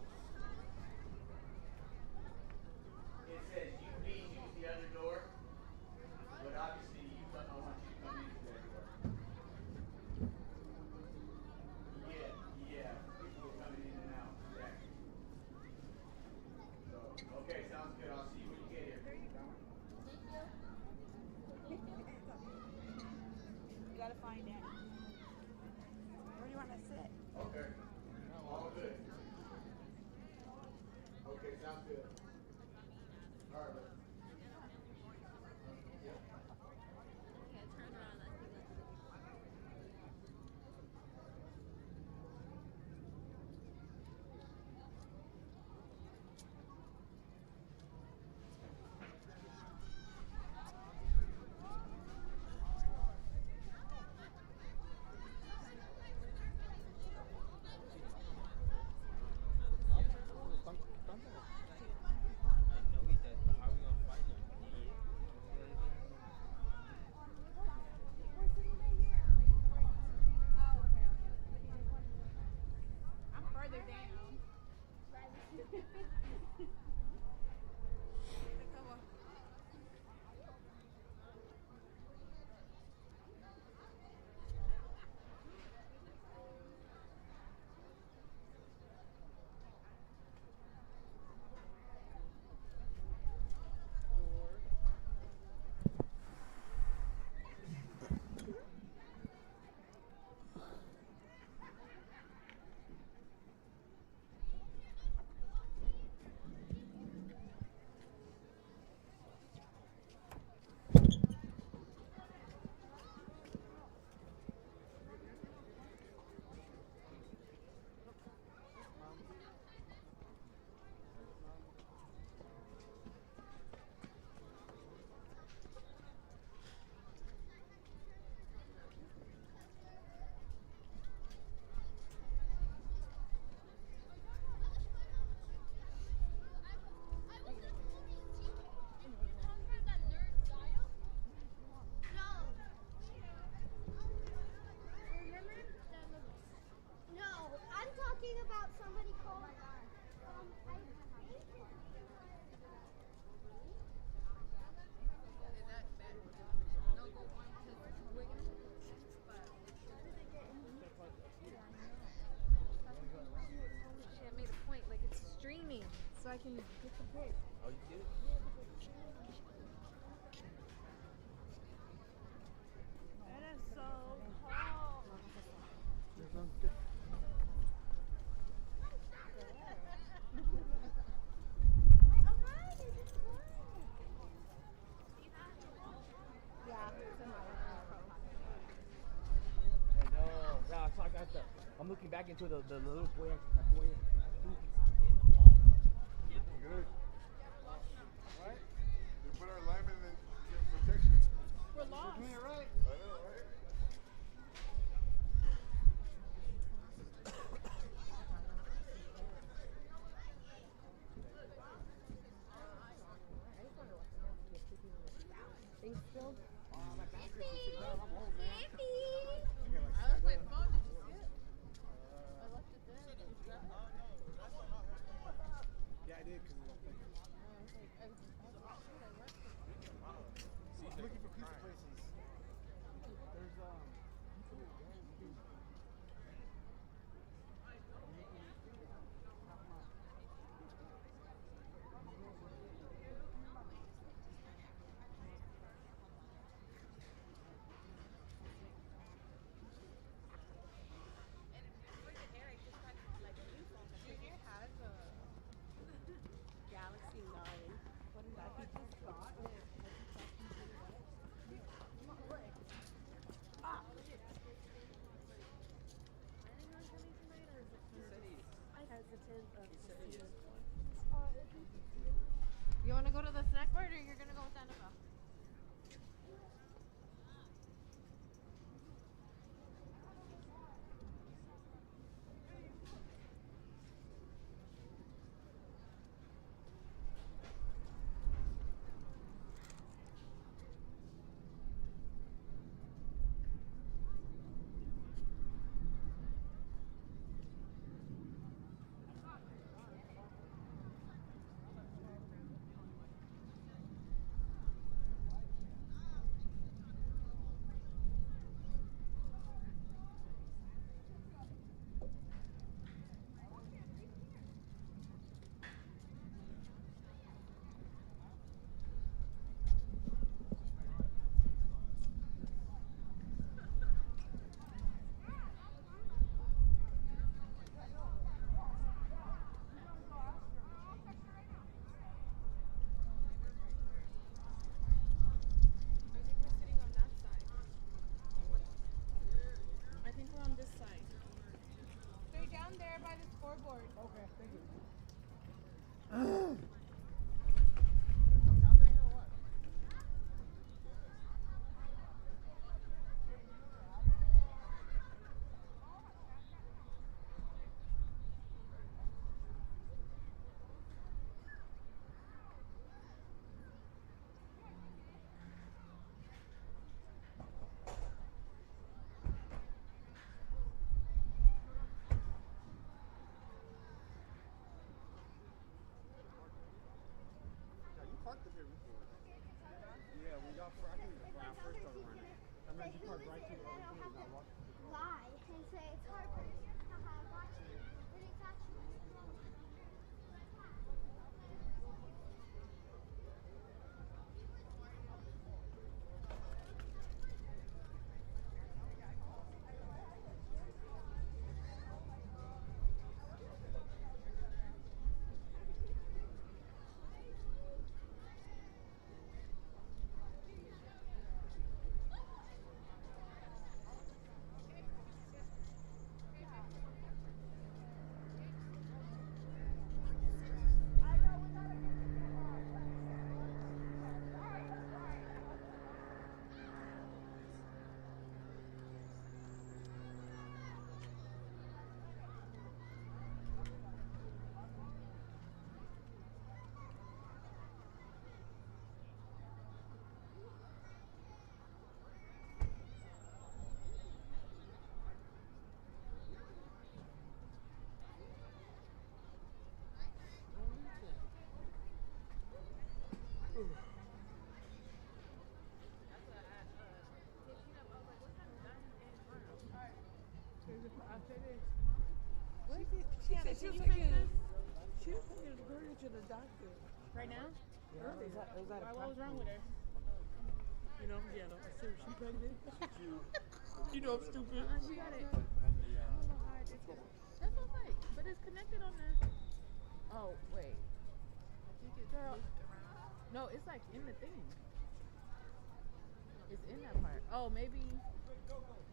It says, you please use the other door. But obviously, I want you to come in through that door. Yeah. People are coming in and out. Exactly. So, okay, sounds good. I'll see you when you get here. You gotta find it. Where do you want to sit? Okay. All good. Okay, sounds good. All right, bud. I'm further down. So I can get the pic. Oh, you get it? That is so cold. I'm looking back into the little boy. Good. Right? They put our linemen in protection. We're lost. We're doing it right. I know, right? Thanks, Phil. Yeah, I did because I'm looking for pizza places. You want to go to the snack bar or you're going to go with Annabelle? I think we're on this side. Stay down there by the scoreboard. Okay, thank you. Yeah, you parked up here before. Yeah, we got I think when I first started running. I remember you parked right to the other thing and I walked. Lie and say it's hard for you. Haha, watch you. But it's actually slow. She said she was taking her to the doctor. Right now? Early. Is that Why, what was wrong with her? You know, yeah, I said she pregnant. You know I'm stupid. She got it. I don't know how I did that. That's okay. But it's connected on there. Oh, wait. I think it's moved around. No, it's like in the thing. It's in that part. Oh, maybe you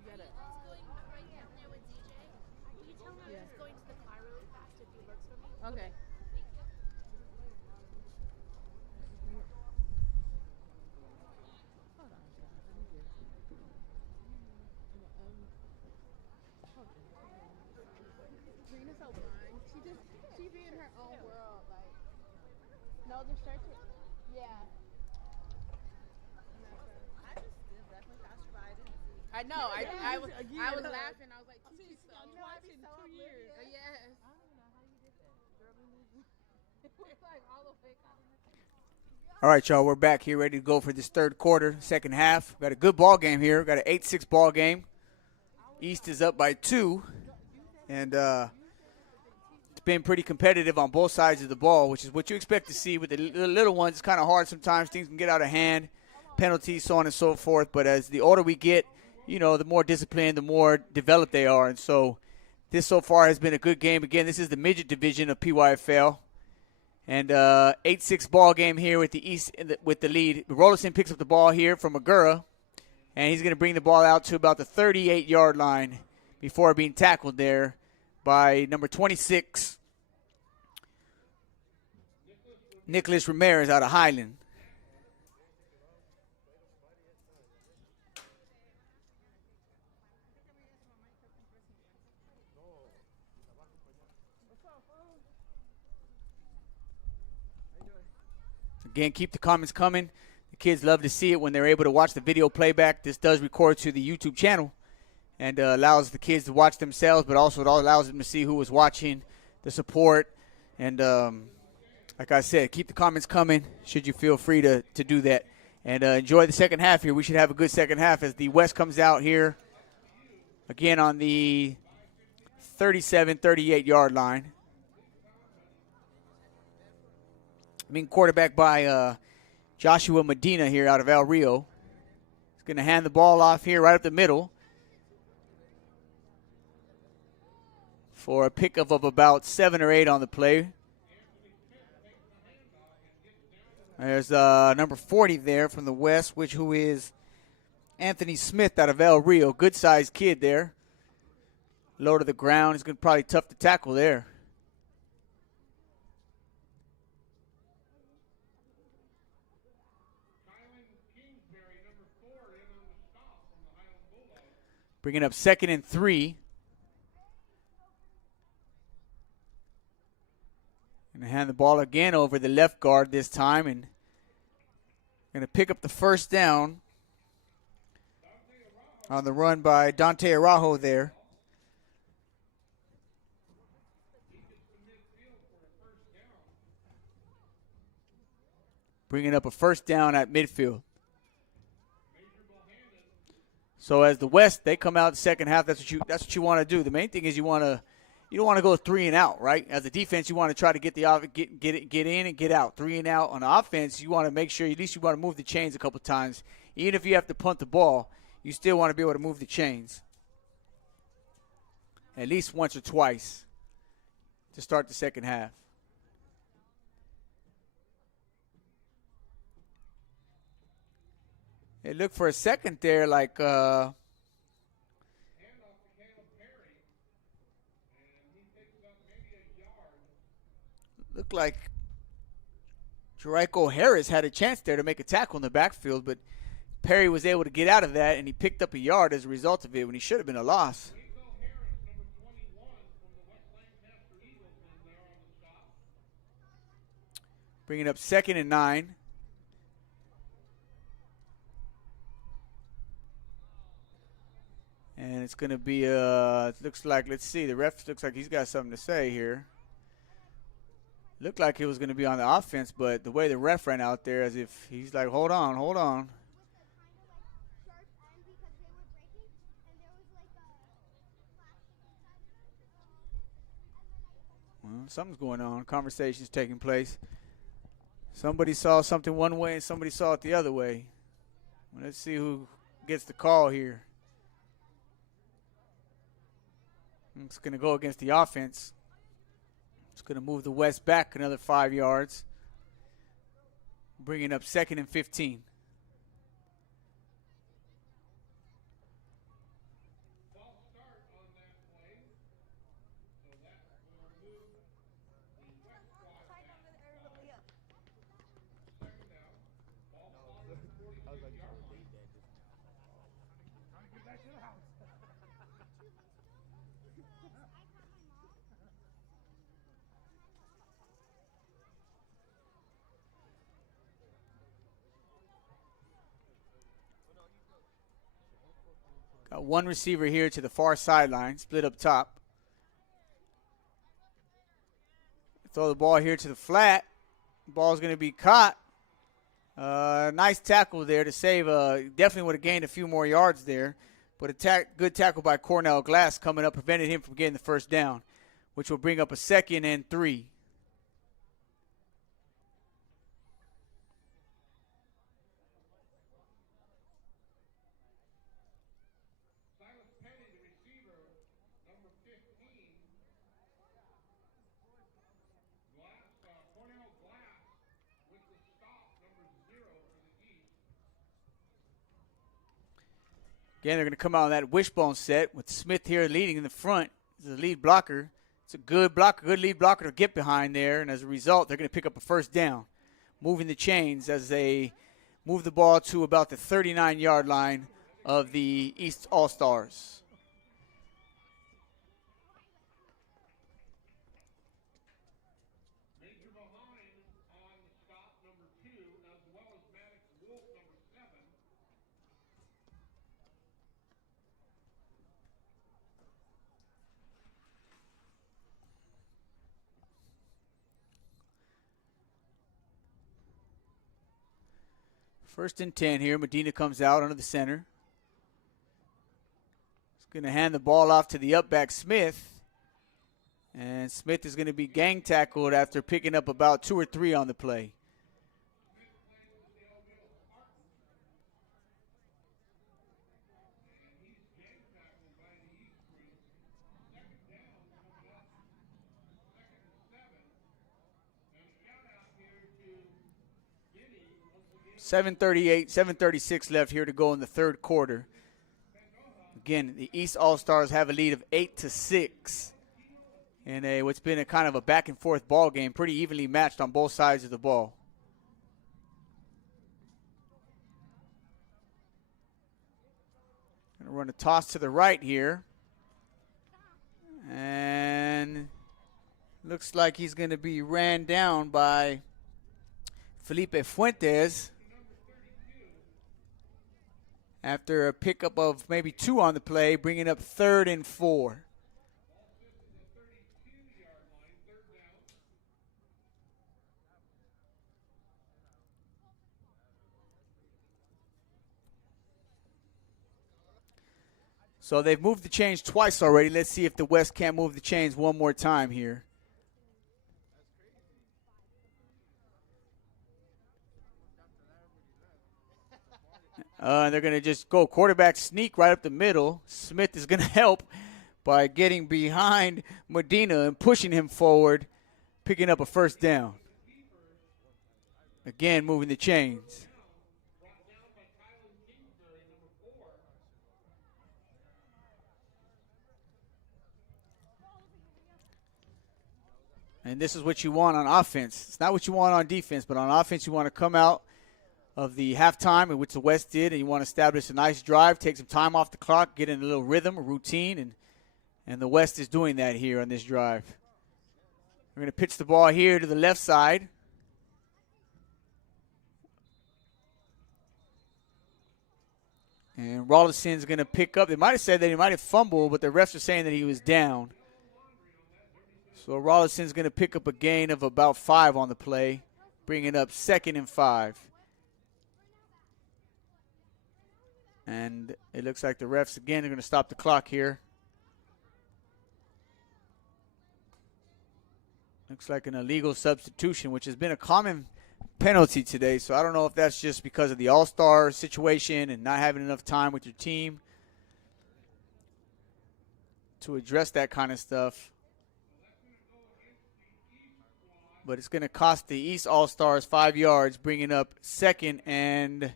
gotta. Going right down there with DJ. Can you tell me I'm just going to the car really fast if he looks for me? Okay. Hold on, John. Let me just. Trina's so blind. She be in her own world. Like, no, the shirts. Yeah. I know. I was laughing. I was like, she's so Twice in 2 years. yes. I don't know how you did that. Girl, we moved. It was like all the way All right, y'all, we're back here ready to go for this third quarter, second half. Got a good ball game here. Got an 8-6 ball game. East is up by 2. And it's been pretty competitive on both sides of the ball, which is what you expect to see with the little ones. It's kind of hard sometimes. Things can get out of hand, penalties, so on and so forth. But as the older we get, you know, the more disciplined, the more developed they are. And so this so far has been a good game. Again, this is the midget division of PYFL. And 8-6 ball game here with the East with the lead. Rolison picks up the ball here from Magura, and he's going to bring the ball out to about the 38-yard line before being tackled there by number 26, Nicholas Ramirez out of Highland. Again, keep the comments coming. The kids love to see it when they're able to watch the video playback. This does record to the YouTube channel and allows the kids to watch themselves, but also it allows them to see who was watching, the support. And like I said, keep the comments coming should you feel free to do that. And enjoy the second half here. We should have a good second half as the West comes out here again on the 37, 38-yard line. Being quarterbacked by Joshua Medina here out of El Rio. He's going to hand the ball off here right up the middle for a pickup of about 7 or 8 on the play. There's number 40 there from the West, who is Anthony Smith out of El Rio. Good-sized kid there. Low to the ground. He's going to probably tough to tackle there. Bringing up 2nd and 3. Going to hand the ball again over the left guard this time and going to pick up the first down on the run by Dante Araujo there. Bringing up a first down at midfield. So as the West, they come out the second half. That's what you want to do. The main thing is you don't want to go 3 and out, right? As a defense, you want to try to get in and get out. 3 and out. On the offense, you want to make sure at least you want to move the chains a couple times. Even if you have to punt the ball, you still want to be able to move the chains at least once or twice to start the second half. It looked for a second there like looked like Jericho Harris had a chance there to make a tackle in the backfield, but Perry was able to get out of that, and he picked up a yard as a result of it when he should have been a loss. Bringing up 2nd and 9. And it's going to be, looks like, let's see, the ref looks like he's got something to say here. Looked like it was going to be on the offense, but the way the ref ran out there as if he's like, hold on. Well, something's going on. Conversation's taking place. Somebody saw something one way and somebody saw it the other way. Well, let's see who gets the call here. It's going to go against the offense. It's going to move the West back another 5 yards. Bringing up 2nd and 15. Got one receiver here to the far sideline, split up top. Throw the ball here to the flat. Ball's going to be caught. Nice tackle there to save. Definitely would have gained a few more yards there. But a good tackle by Cornell Glass coming up prevented him from getting the first down, which will bring up a 2nd and 3. Again, they're going to come out on that wishbone set with Smith here leading in the front. He's the lead blocker. It's a good blocker, good lead blocker to get behind there, and as a result, they're going to pick up a first down. moving the chains as they move the ball to about the 39-yard line of the East All Stars. First and 10 here. Medina comes out under the center. He's going to hand the ball off to the up back, Smith. And Smith is going to be gang tackled after picking up about 2 or 3 on the play. $7:36 left here to go in the third quarter. Again, the East All-Stars have a lead of 8-6 in what's been a kind of a back-and-forth ball game, pretty evenly matched on both sides of the ball. Going to run a toss to the right here. And looks like he's going to be ran down by Felipe Fuentes after a pickup of maybe 2 on the play, bringing up 3rd and 4. So they've moved the chains twice already. Let's see if the West can't move the chains one more time here. They're going to just go quarterback sneak right up the middle. Smith is going to help by getting behind Medina and pushing him forward, picking up a first down. Again, moving the chains. And this is what you want on offense. It's not what you want on defense, but on offense you want to come out of the halftime, which the West did, and you want to establish a nice drive, take some time off the clock, get in a little rhythm, a routine, and the West is doing that here on this drive. We're going to pitch the ball here to the left side. And Rollison's going to pick up. They might have said that he might have fumbled, but the refs are saying that he was down. So Rollison's going to pick up a gain of about 5 on the play, bringing up 2nd and 5. And it looks like the refs, again, are going to stop the clock here. Looks like an illegal substitution, which has been a common penalty today. So I don't know if that's just because of the All-Star situation and not having enough time with your team to address that kind of stuff. But it's going to cost the East All-Stars 5 yards, bringing up 2nd and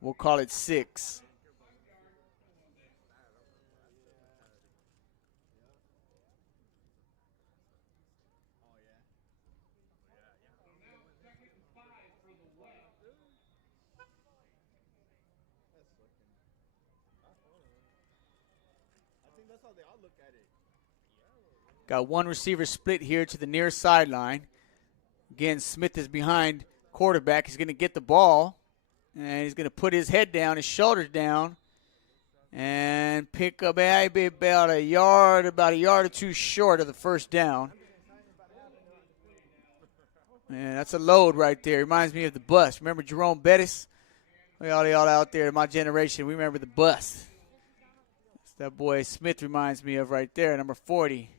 we'll call it 6. Got one receiver split here to the near sideline. Again, Smith is behind quarterback. He's going to get the ball, and he's going to put his head down, his shoulders down, and pick up about a yard or 2 short of the first down. And that's a load right there. Reminds me of the bus. Remember Jerome Bettis? All y'all out there in my generation, we remember the bus. That's that boy Smith reminds me of right there, number 40.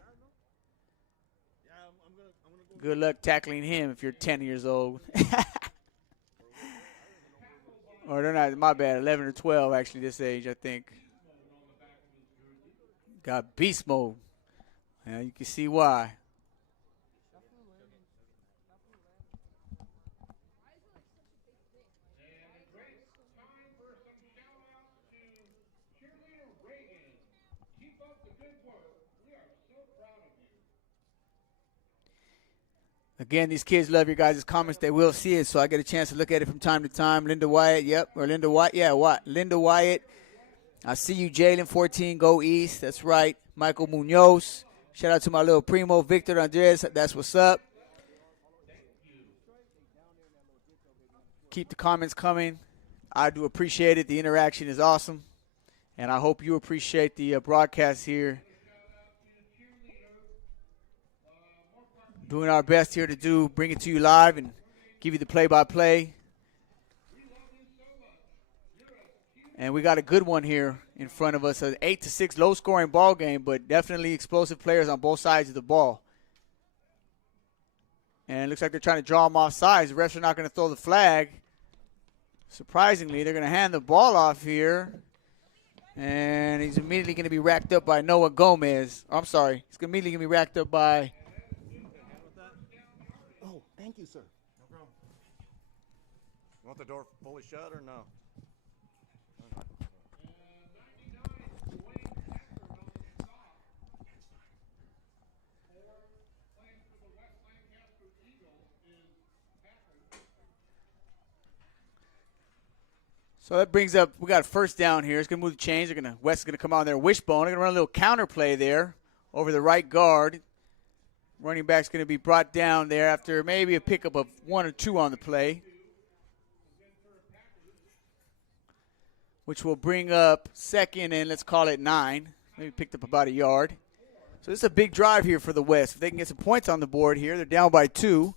Good luck tackling him if you're 10 years old. Or they're not, my bad, 11 or 12 actually this age, I think. Got beast mode. Yeah, you can see why. Again, these kids love your guys' comments. They will see it, so I get a chance to look at it from time to time. Linda Wyatt, yep, or Linda Wyatt, yeah, what? Linda Wyatt. I see you, Jalen, 14, go East. That's right. Michael Munoz. Shout out to my little primo, Victor Andres. That's what's up. Keep the comments coming. I do appreciate it. The interaction is awesome. And I hope you appreciate the broadcast here. Doing our best here to bring it to you live and give you the play-by-play. And we got a good one here in front of us. An 8-6 low-scoring ball game, but definitely explosive players on both sides of the ball. And it looks like they're trying to draw them off sides. The refs are not going to throw the flag. Surprisingly, they're going to hand the ball off here. And he's immediately going to be racked up by Noah Gomez. I'm sorry. He's immediately going to be racked up by... Oh, thank you, sir. No problem. You want the door fully shut or no? So that brings up, we got first down here. It's going to move the chains. West is going to come out there. Wishbone. They're going to run a little counter play there over the right guard. Running back's going to be brought down there after maybe a pickup of 1 or 2 on the play, which will bring up second and let's call it 9. Maybe picked up about a yard. So this is a big drive here for the West. If they can get some points on the board here, they're down by 2.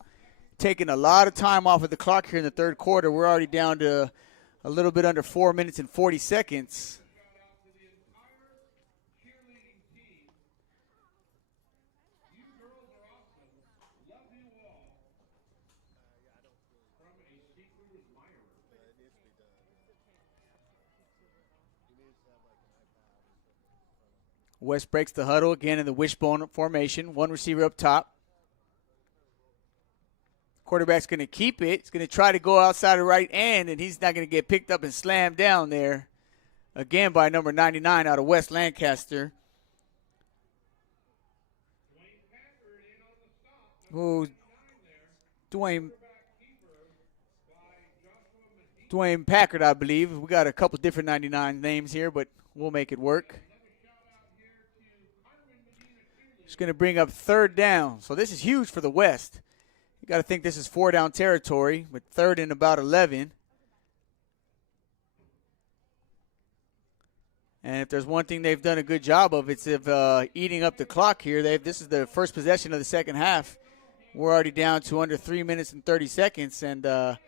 Taking a lot of time off of the clock here in the third quarter. We're already down to a little bit under 4 minutes and 40 seconds. West breaks the huddle again in the wishbone formation. 1 receiver up top. Quarterback's going to keep it. He's going to try to go outside the right end, and he's not going to get picked up and slammed down there. Again by number 99 out of West Lancaster. Who, Dwayne Packard, I believe. We got a couple different 99 names here, but we'll make it work. It's going to bring up third down. So this is huge for the West. You got to think this is 4-down territory with third and about 11. And if there's one thing they've done a good job of, it's of eating up the clock here. This is the first possession of the second half. We're already down to under 3 minutes and 30 seconds. And it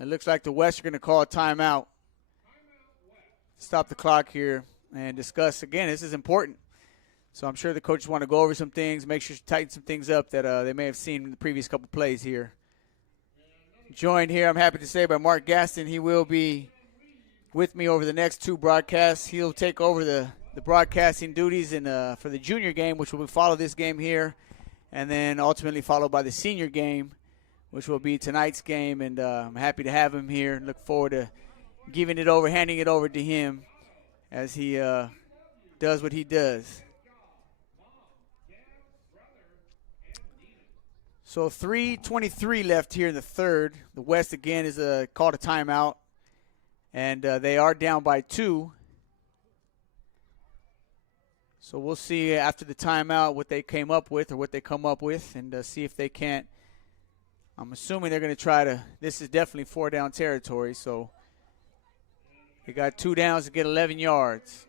looks like the West are going to call a timeout. Stop the clock here and discuss. Again, this is important. So I'm sure the coaches want to go over some things, make sure to tighten some things up that they may have seen in the previous couple plays here. Joined here, I'm happy to say, by Mark Gaston. He will be with me over the next 2 broadcasts. He'll take over the broadcasting duties for the junior game, which will follow this game here, and then ultimately followed by the senior game, which will be tonight's game. And I'm happy to have him here and look forward to handing it over to him as he does what he does. So 3:23 left here in the third. The West, again, is called a timeout, and they are down by 2. So we'll see after the timeout what they came up with or what they come up with and see if they can't. I'm assuming they're going to try to – this is definitely 4-down territory, so they got 2 downs to get 11 yards.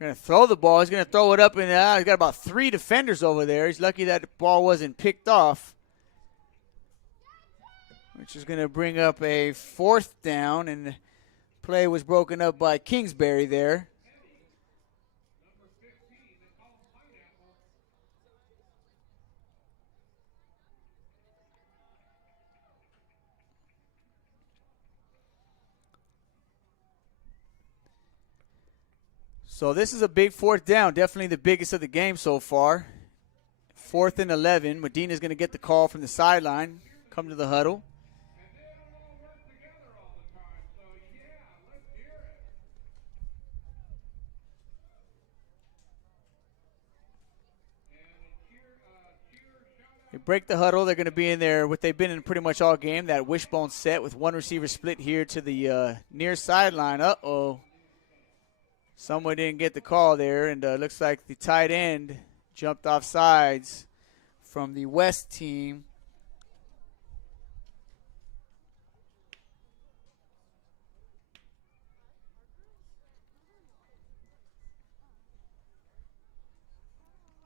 Going to throw the ball. He's going to throw it up, and he's got about 3 defenders over there. He's lucky that the ball wasn't picked off, which is going to bring up a 4th down, and the play was broken up by Kingsbury there. So this is a big 4th down, definitely the biggest of the game so far. 4th and 11. Medina's going to get the call from the sideline, come to the huddle. They break the huddle. They're going to be in there, what they've been in pretty much all game, that wishbone set with one receiver split here to the near sideline. Uh-oh. Someone didn't get the call there, and looks like the tight end jumped off sides from the West team.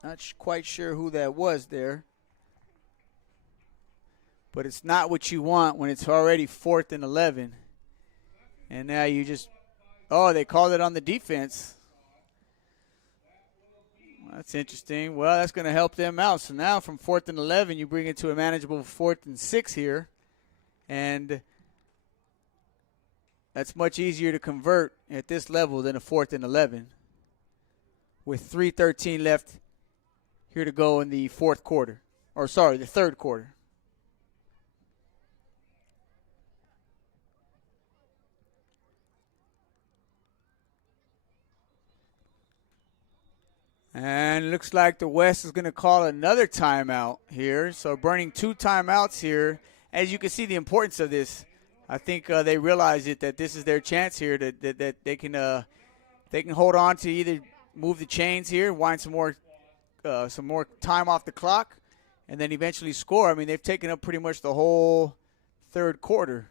Not quite sure who that was there. But it's not what you want when it's already 4th and 11. And now you just, they called it on the defense. That's interesting. Well, that's going to help them out. So now from 4th and 11, you bring it to a manageable 4th and 6 here. And that's much easier to convert at this level than a 4th and 11. With 3:13 left here to go in the the third quarter. And it looks like the West is going to call another timeout here. So burning 2 timeouts here. As you can see the importance of this, I think they realize that this is their chance here that they can hold on to either move the chains here, wind some more time off the clock, and then eventually score. I mean, they've taken up pretty much the whole third quarter.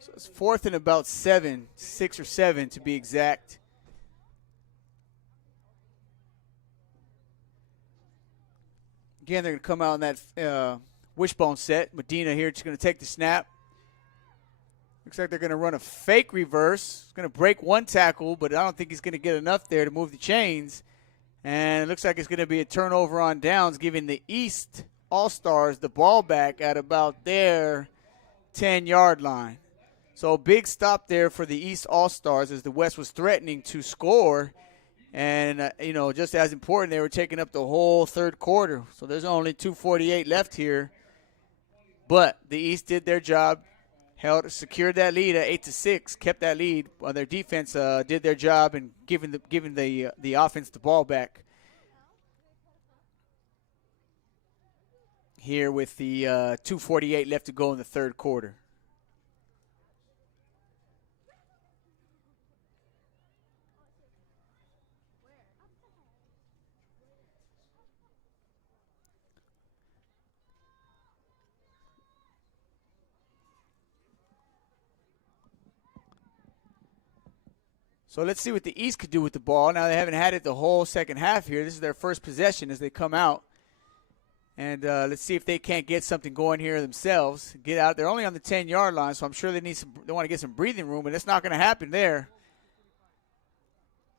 So it's 4th and about 6 or 7 to be exact. Again, they're going to come out in that wishbone set. Medina here just going to take the snap. Looks like they're going to run a fake reverse. It's going to break one tackle, but I don't think he's going to get enough there to move the chains. And it looks like it's going to be a turnover on downs, giving the East All Stars the ball back at about their 10-yard line. So big stop there for the East All Stars as the West was threatening to score. And, just as important, they were taking up the whole third quarter. So there's only 2:48 left here. But the East did their job, secured that lead at 8-6, kept that lead. While their defense did their job and giving the offense the ball back. Here with the 2:48 left to go in the third quarter. So let's see what the East could do with the ball. Now they haven't had it the whole second half here. This is their first possession as they come out. And let's see if they can't get something going here themselves. Get out. They're only on the 10-yard line, so I'm sure they want to get some breathing room, but it's not going to happen there.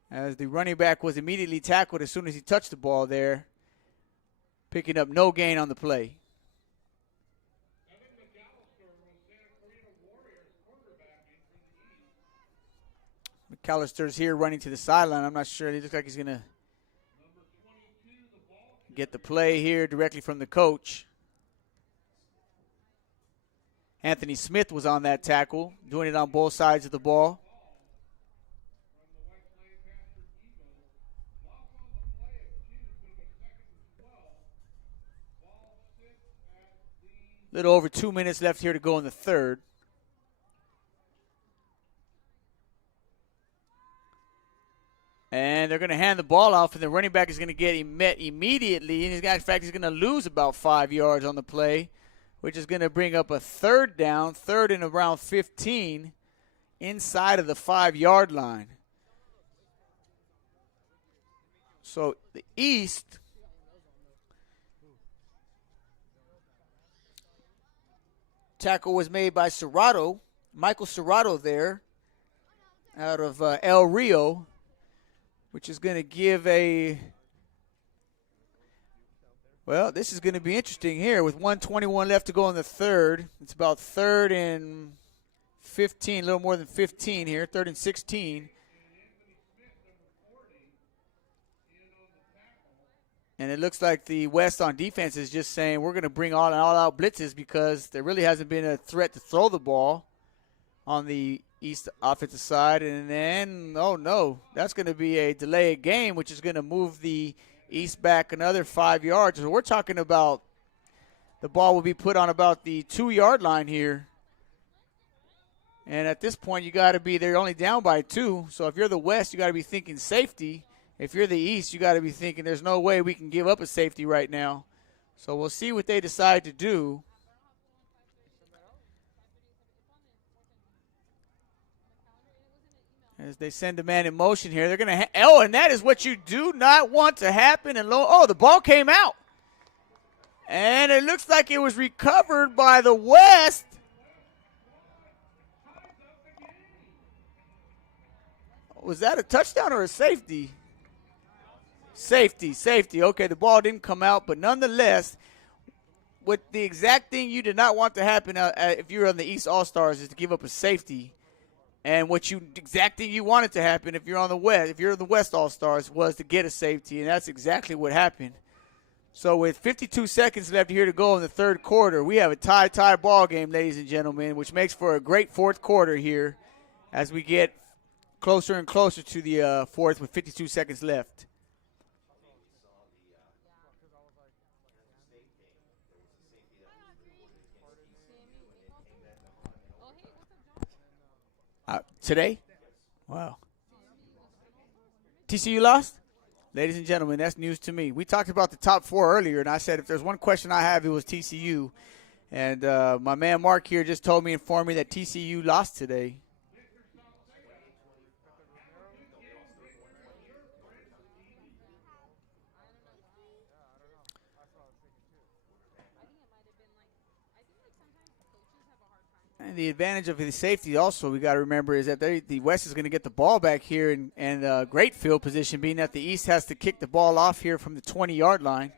As the running back was immediately tackled as soon as he touched the ball there, picking up no gain on the play. McAllister's here running to the sideline. I'm not sure. He looks like he's going to get the play here directly from the coach. Anthony Smith was on that tackle, doing it on both sides of the ball. A little over 2 minutes left here to go in the third. And they're going to hand the ball off, and the running back is going to get met immediately. And in fact, he's going to lose about 5 yards on the play, which is going to bring up a third down, third and around 15, inside of the 5-yard line. So the East tackle was made by Serrato. Michael Serrato there out of El Rio, which is going to give a – well, this is going to be interesting here with 1:21 left to go in the third. It's about 3rd and 15, a little more than 15 here, 3rd and 16. And it looks like the West on defense is just saying we're going to bring all-out blitzes because there really hasn't been a threat to throw the ball on the East offensive side. And then, oh, no, that's going to be a delayed game, which is going to move the East back another 5 yards. So we're talking about the ball will be put on about the 2-yard line here. And at this point, you got to be – they're only down by 2. So if you're the West, you got to be thinking safety. If you're the East, you got to be thinking there's no way we can give up a safety right now. So we'll see what they decide to do. As they send a man in motion here, they're going to and that is what you do not want to happen. And the ball came out. And it looks like it was recovered by the West. Was that a touchdown or a safety? Safety. Okay, the ball didn't come out, but nonetheless, what the exact thing you did not want to happen if you're on the East All-Stars is to give up a safety. And exact thing you wanted to happen if you're on the West, if you're the West All-Stars, was to get a safety, and that's exactly what happened. So with 52 seconds left here to go in the third quarter, we have a tie ball game, ladies and gentlemen, which makes for a great fourth quarter here as we get closer and closer to the fourth with 52 seconds left. Today? Wow. TCU lost? Ladies and gentlemen, that's news to me. We talked about the top 4 earlier, and I said if there's one question I have, it was TCU. And my man Mark here just informed me that TCU lost today. And the advantage of the safety also we got to remember is that the West is going to get the ball back here and great field position, being that the East has to kick the ball off here from the 20-yard line.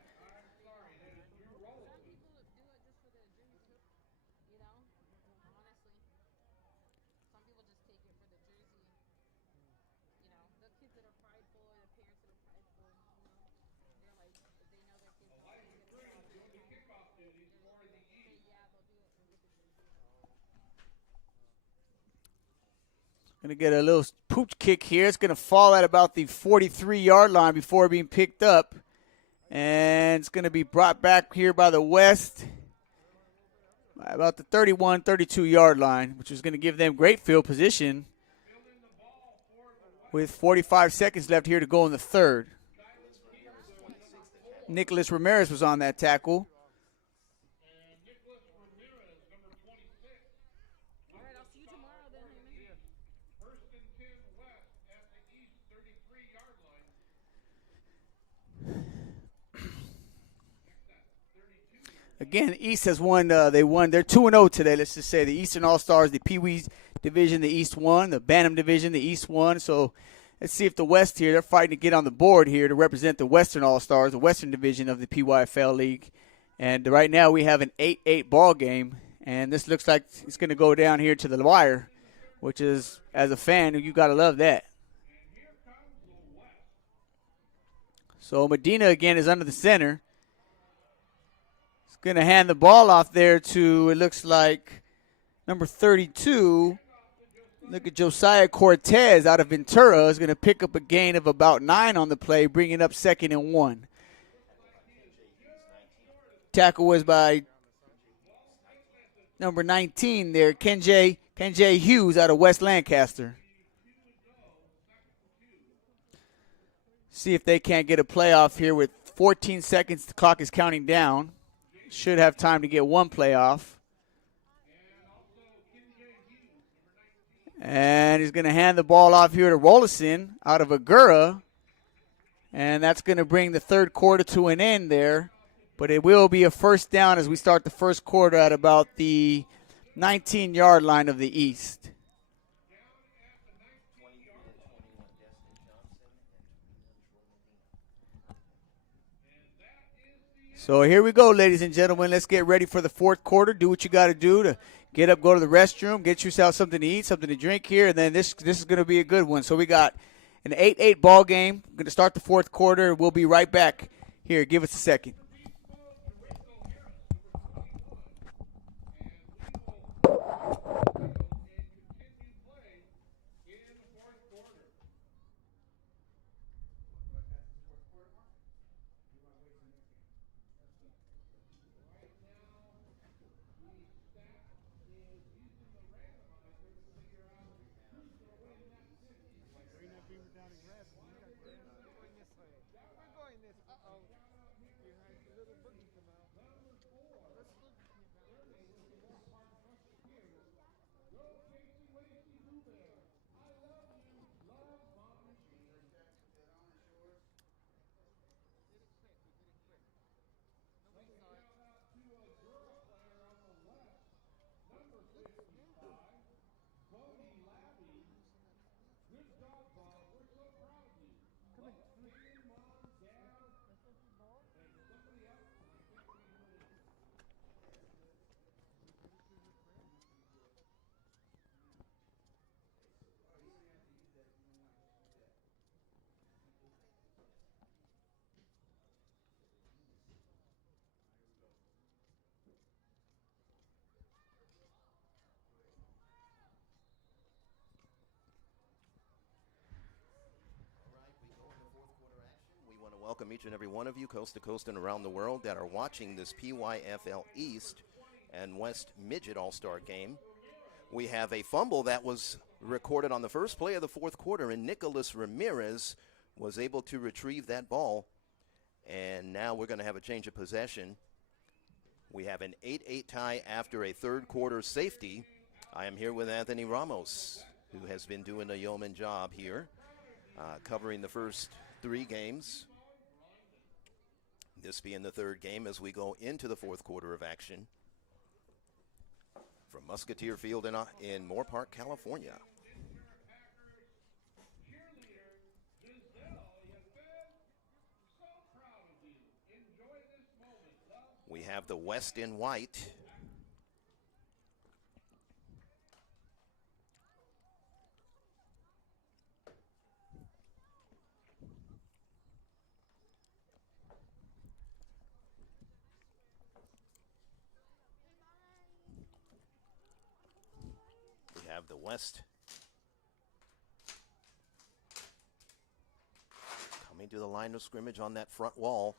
Going to get a little pooch kick here. It's going to fall at about the 43-yard line before being picked up. And it's going to be brought back here by the West by about the 31, 32-yard line, which is going to give them great field position with 45 seconds left here to go in the third. Nicholas Ramirez was on that tackle. Again, East has won. They won. They're 2-0 today. Let's just say the Eastern All-Stars, the Pee Wee division, the East won. The Bantam division, the East won. So let's see if the West here, they're fighting to get on the board here to represent the Western All-Stars, the Western division of the PYFL League. And right now we have an 8-8 ball game, and this looks like it's going to go down here to the wire, which is, as a fan, you got to love that. So Medina again is under the center. Going to hand the ball off there to, it looks like, number 32. Look at Josiah Cortez out of Ventura is going to pick up a gain of about 9 on the play, bringing up 2nd and 1. Tackle was by number 19 there, Kenjay Hughes out of West Lancaster. See if they can't get a playoff here with 14 seconds. The clock is counting down. Should have time to get one playoff. And he's going to hand the ball off here to Rollison out of Agoura. And that's going to bring the third quarter to an end there. But it will be a first down as we start the first quarter at about the 19-yard line of the East. So here we go, ladies and gentlemen. Let's get ready for the fourth quarter. Do what you got to do to get up, go to the restroom, get yourself something to eat, something to drink here, and then this is going to be a good one. So we got an 8-8 ball game. We're going to start the fourth quarter. We'll be right back. Here, give us a second. Welcome each and every one of you, coast to coast and around the world, that are watching this PYFL East and West Midget All Star game. We have a fumble that was recorded on the first play of the fourth quarter, and Nicholas Ramirez was able to retrieve that ball. And now we're going to have a change of possession. We have an 8-8 tie after a third quarter safety. I am here with Anthony Ramos, who has been doing a yeoman job here, covering the first three games. This being the third game as we go into the fourth quarter of action from Musketeer Field in Moore Park, California. We have the West in white. Have the West coming to the line of scrimmage on that front wall,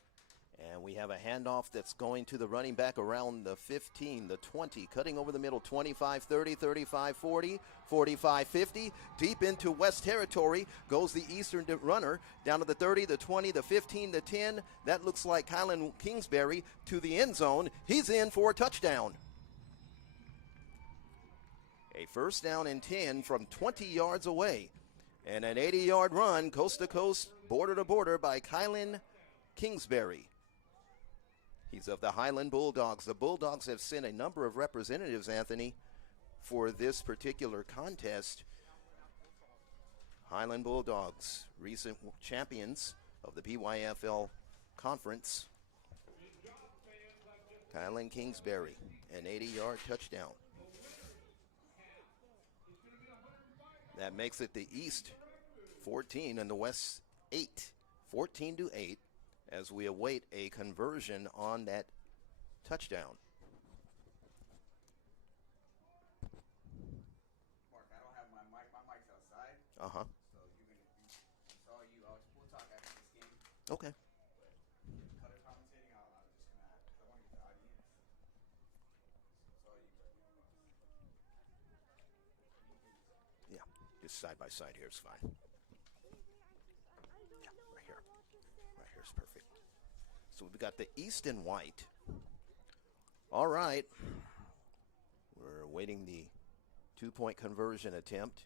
and we have a handoff that's going to the running back around the 15, the 20, cutting over the middle, 25-30, 35-40, 45-50, deep into West territory goes the Eastern runner, down to the 30, the 20, the 15, the 10. That looks like Kylan Kingsbury to the end zone. He's in for a touchdown. A first down and 10 from 20 yards away. And an 80-yard run, coast to coast, border to border by Kylan Kingsbury. He's of the Highland Bulldogs. The Bulldogs have sent a number of representatives, Anthony, for this particular contest. Highland Bulldogs, recent champions of the PYFL Conference. Kylan Kingsbury, an 80-yard touchdown. That makes it the East 14 and the West 8, 14-8, as we await a conversion on that touchdown. Mark, I don't have my mic. My mic's outside. Uh-huh. So we'll talk after this game. Okay. But color commentating, I'll just gonna have, because I want to get the audience. It's all you. Yeah, just side by side here is fine. Yeah, right here. Right here is perfect. So we've got the East and white. All right. We're awaiting the two-point conversion attempt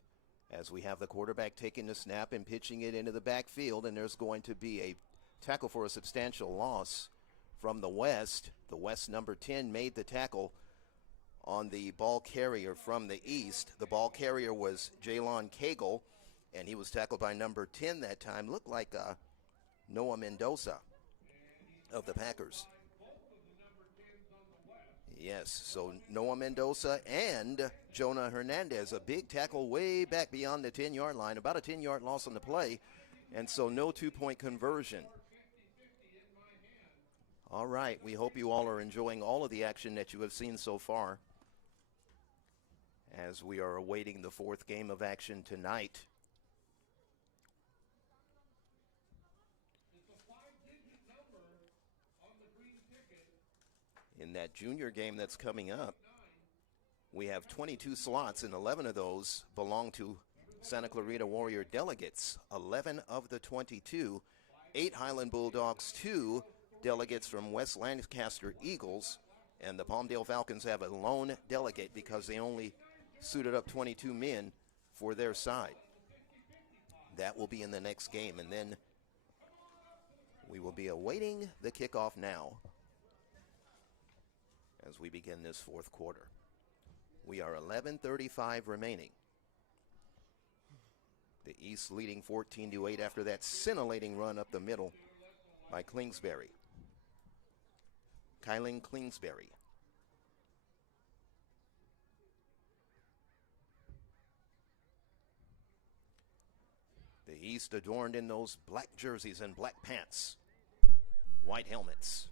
as we have the quarterback taking the snap and pitching it into the backfield, and there's going to be a tackle for a substantial loss from the West. The West number 10 made the tackle on the ball carrier from the East. The ball carrier was Jalon Cagle, and he was tackled by number 10 that time. Looked like Noah Mendoza of the Packers. Yes, so Noah Mendoza and Jonah Hernandez, a big tackle way back beyond the 10-yard line, about a 10-yard loss on the play, and so no two-point conversion. All right, we hope you all are enjoying all of the action that you have seen so far as we are awaiting the fourth game of action tonight. In that junior game that's coming up, we have 22 slots, and 11 of those belong to Santa Clarita Warrior delegates. 11 of the 22, 8 Highland Bulldogs, 2 delegates from West Lancaster Eagles, and the Palmdale Falcons have a lone delegate because they only suited up 22 men for their side. That will be in the next game, and then we will be awaiting the kickoff now as we begin this fourth quarter. We are 11:35 remaining. The East leading 14-8 after that scintillating run up the middle by Kingsbury. Kylan Kingsbury. The East adorned in those black jerseys and black pants, white helmets.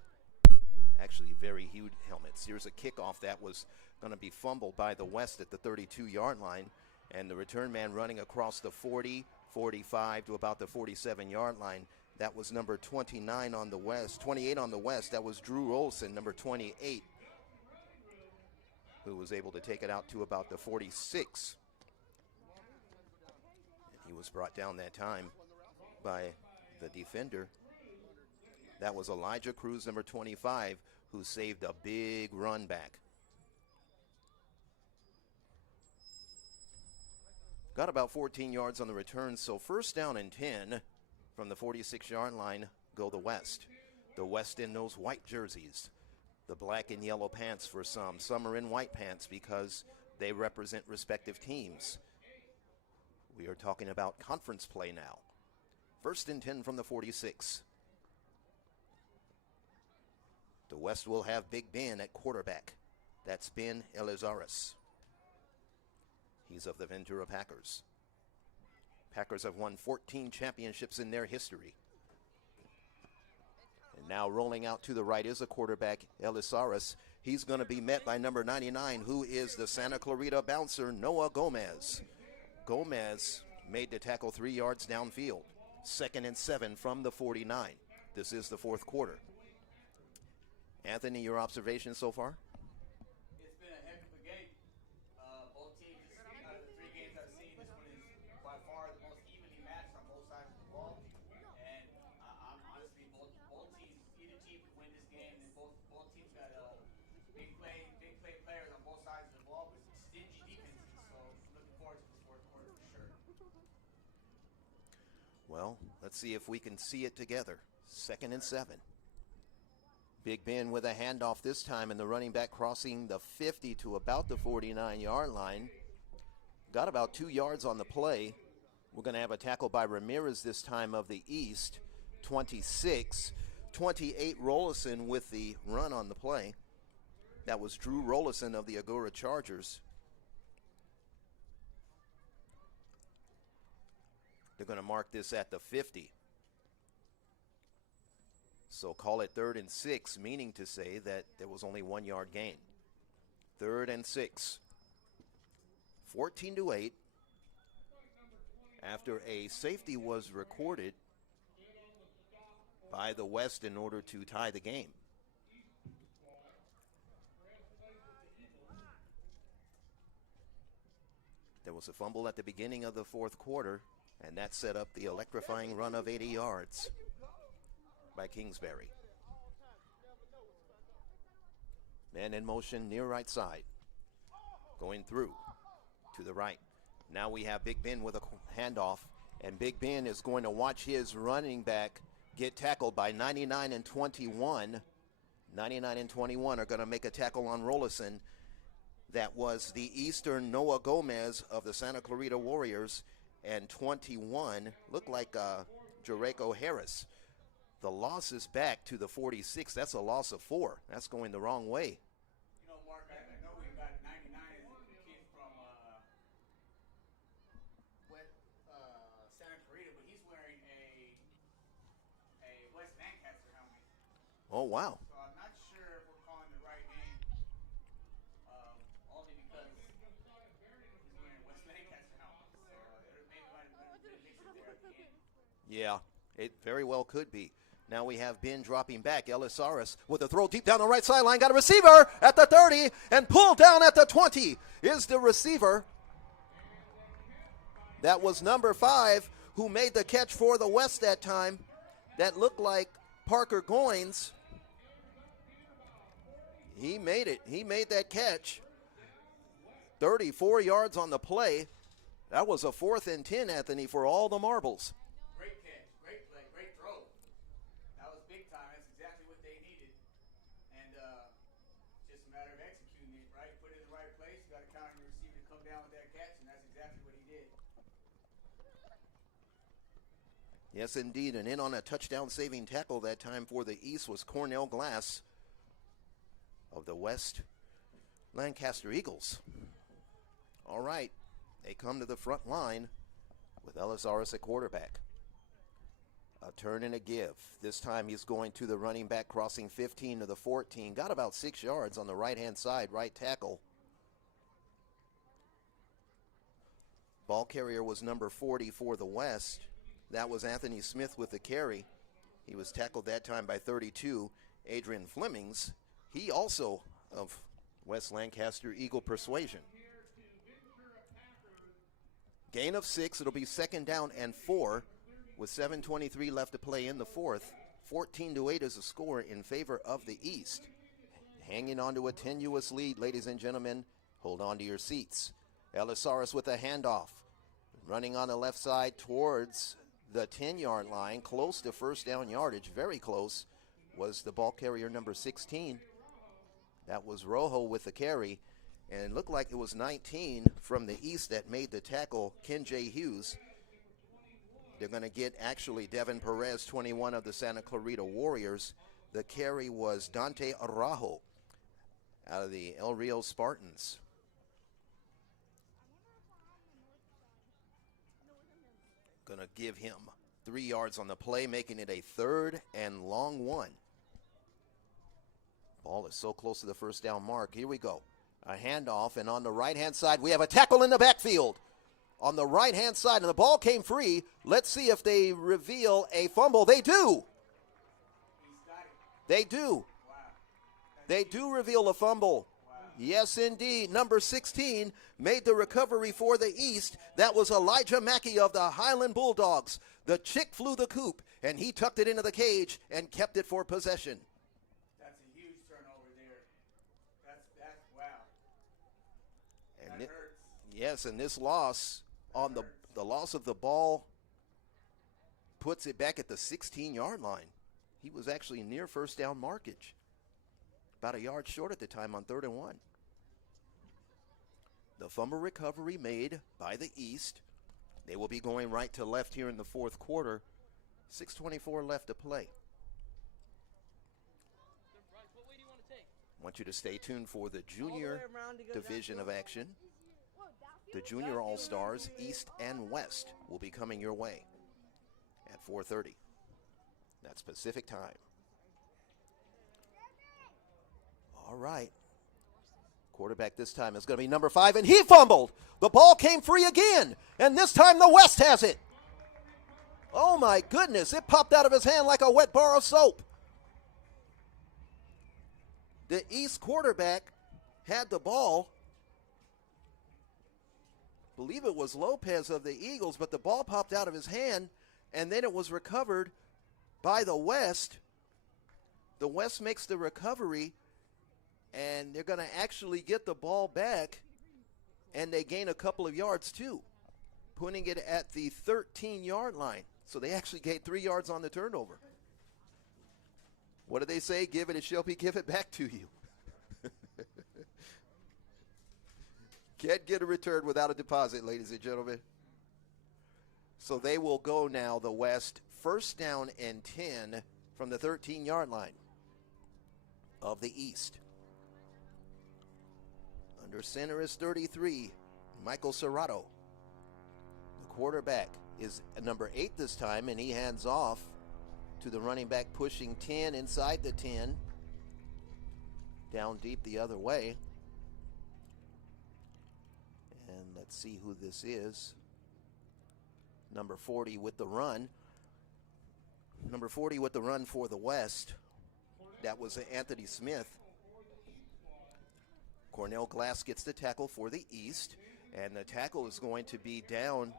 Actually, very huge helmets. Here's a kickoff that was going to be fumbled by the West at the 32-yard line, and the return man running across the 40, 45 to about the 47-yard line. That was number 29 on the West, 28 on the West. That was Drew Olson, number 28, who was able to take it out to about the 46. And he was brought down that time by the defender. That was Elijah Cruz, number 25, who saved a big run back. Got about 14 yards on the return, so first down and 10 from the 46-yard line go the West. The West in those white jerseys, the black and yellow pants for some. Some are in white pants because they represent respective teams. We are talking about conference play now. First and 10 from the 46. The West will have Big Ben at quarterback. That's Ben Elizares. He's of the Ventura Packers. Packers have won 14 championships in their history. And now rolling out to the right is a quarterback, Elizares. He's going to be met by number 99, who is the Santa Clarita bouncer, Noah Gomez. Gomez made the tackle 3 yards downfield. 2nd and 7 from the 49. This is the fourth quarter. Anthony, your observation so far? It's been a heck of a game. Both teams, out of the 3 games I've seen, this one is by far the most evenly matched on both sides of the ball. And I'm honestly, both teams, either team could win this game. And both teams got big play players on both sides of the ball with stingy defenses. So looking forward to the fourth quarter for sure. Well, let's see if we can see it together. 2nd and 7. Big Ben with a handoff this time, and the running back crossing the 50 to about the 49-yard line. Got about 2 yards on the play. We're going to have a tackle by Ramirez this time of the East. 26. 28 Rollison with the run on the play. That was Drew Rollison of the Agora Chargers. They're going to mark this at the 50. So call it 3rd and 6, meaning to say that there was only 1 yard gain. 3rd and 6. 14-8. After a safety was recorded by the West in order to tie the game. There was a fumble at the beginning of the fourth quarter, and that set up the electrifying run of 80 yards. By Kingsbury. Man in motion near right side. Going through to the right. Now we have Big Ben with a handoff, and Big Ben is going to watch his running back get tackled by 99 and 21. 99 and 21 are going to make a tackle on Rollison. That was the Eastern Noah Gomez of the Santa Clarita Warriors, and 21 looked like Jericho Harris. The loss is back to the 46. That's a loss of 4. That's going the wrong way. You know, Mark, I know we got 99 as a kid from Santa Clarita, but he's wearing a West Lancaster helmet. Oh, wow. So I'm not sure if we're calling the right name, only because he's wearing a West Lancaster helmet. So there maybe might have been a mix there at the end. Yeah, it very well could be. Now we have Ben dropping back. Elisaris with a throw deep down the right sideline. Got a receiver at the 30 and pulled down at the 20 is the receiver. That was number 5 who made the catch for the West that time. That looked like Parker Goins. He made it. He made that catch. 34 yards on the play. That was a 4th and 10, Anthony, for all the marbles. Great catch, great play, great throw. That was big time. That's exactly what they needed. And just a matter of executing it, right? Put it in the right place. You got to count on your receiver to come down with that catch, and that's exactly what he did. Yes, indeed. And in on a touchdown-saving tackle that time for the East was Cornell Glass of the West Lancaster Eagles. All right, they come to the front line with Elisaris at quarterback. A turn and a give. This time he's going to the running back, crossing 15 to the 14. Got about 6 yards on the right-hand side, right tackle. Ball carrier was number 40 for the West. That was Anthony Smith with the carry. He was tackled that time by 32, Adrian Flemings. He also of West Lancaster Eagle persuasion. Gain of 6. It'll be 2nd down and 4 with 7:23 left to play in the 4th. 14-8 is the score in favor of the East. Hanging on to a tenuous lead, ladies and gentlemen. Hold on to your seats. Elisaris with a handoff. Running on the left side towards the 10-yard line, close to first down yardage, very close, was the ball carrier number 16. That was Rojo with the carry, and it looked like it was 19 from the East that made the tackle, Ken J. Hughes. They're going to get actually Devin Perez, 21 of the Santa Clarita Warriors. The carry was Dante Araujo out of the El Rio Spartans. Going to give him 3 yards on the play, making it a 3rd and long 1. Ball is so close to the first down mark. Here we go. A handoff, and on the right-hand side, we have a tackle in the backfield. On the right-hand side, and the ball came free. Let's see if they reveal a fumble. They do. They do. They do reveal a fumble. Yes, indeed. Number 16 made the recovery for the East. That was Elijah Mackey of the Highland Bulldogs. The chick flew the coop, and he tucked it into the cage and kept it for possession. That's a huge turnover there. That's wow. And That hurts. Yes, and this loss on the loss of the ball puts it back at the 16-yard line. He was actually near first down markage. About a yard short at the time on 3rd and 1. The fumble recovery made by the East. They will be going right to left here in the 4th quarter. 6:24 left to play. What way do you want to take? I want you to stay tuned for the junior division of action. The Junior All Stars, East and West, will be coming your way at 4:30. That's Pacific time. All right. Quarterback this time is going to be number 5, and he fumbled. The ball came free again, and this time the West has it. Oh, my goodness. It popped out of his hand like a wet bar of soap. The East quarterback had the ball. I believe it was Lopez of the Eagles, but the ball popped out of his hand, and then it was recovered by the West. The West makes the recovery, and they're going to actually get the ball back, and they gain a couple of yards too, putting it at the 13-yard line. So they actually gained 3 yards on the turnover. What do they say? Give it, it shall be given back to you. Can't get a return without a deposit, ladies and gentlemen. So they will go now, the West, first down and 10 from the 13-yard line of the East. Under center is 33, Michael Serrato. The quarterback is number 8 this time, and he hands off to the running back pushing 10 inside the 10. Down deep the other way. And let's see who this is. Number 40 with the run. Number 40 with the run for the West. That was Anthony Smith. Cornell Glass gets the tackle for the East. And the tackle is going to be down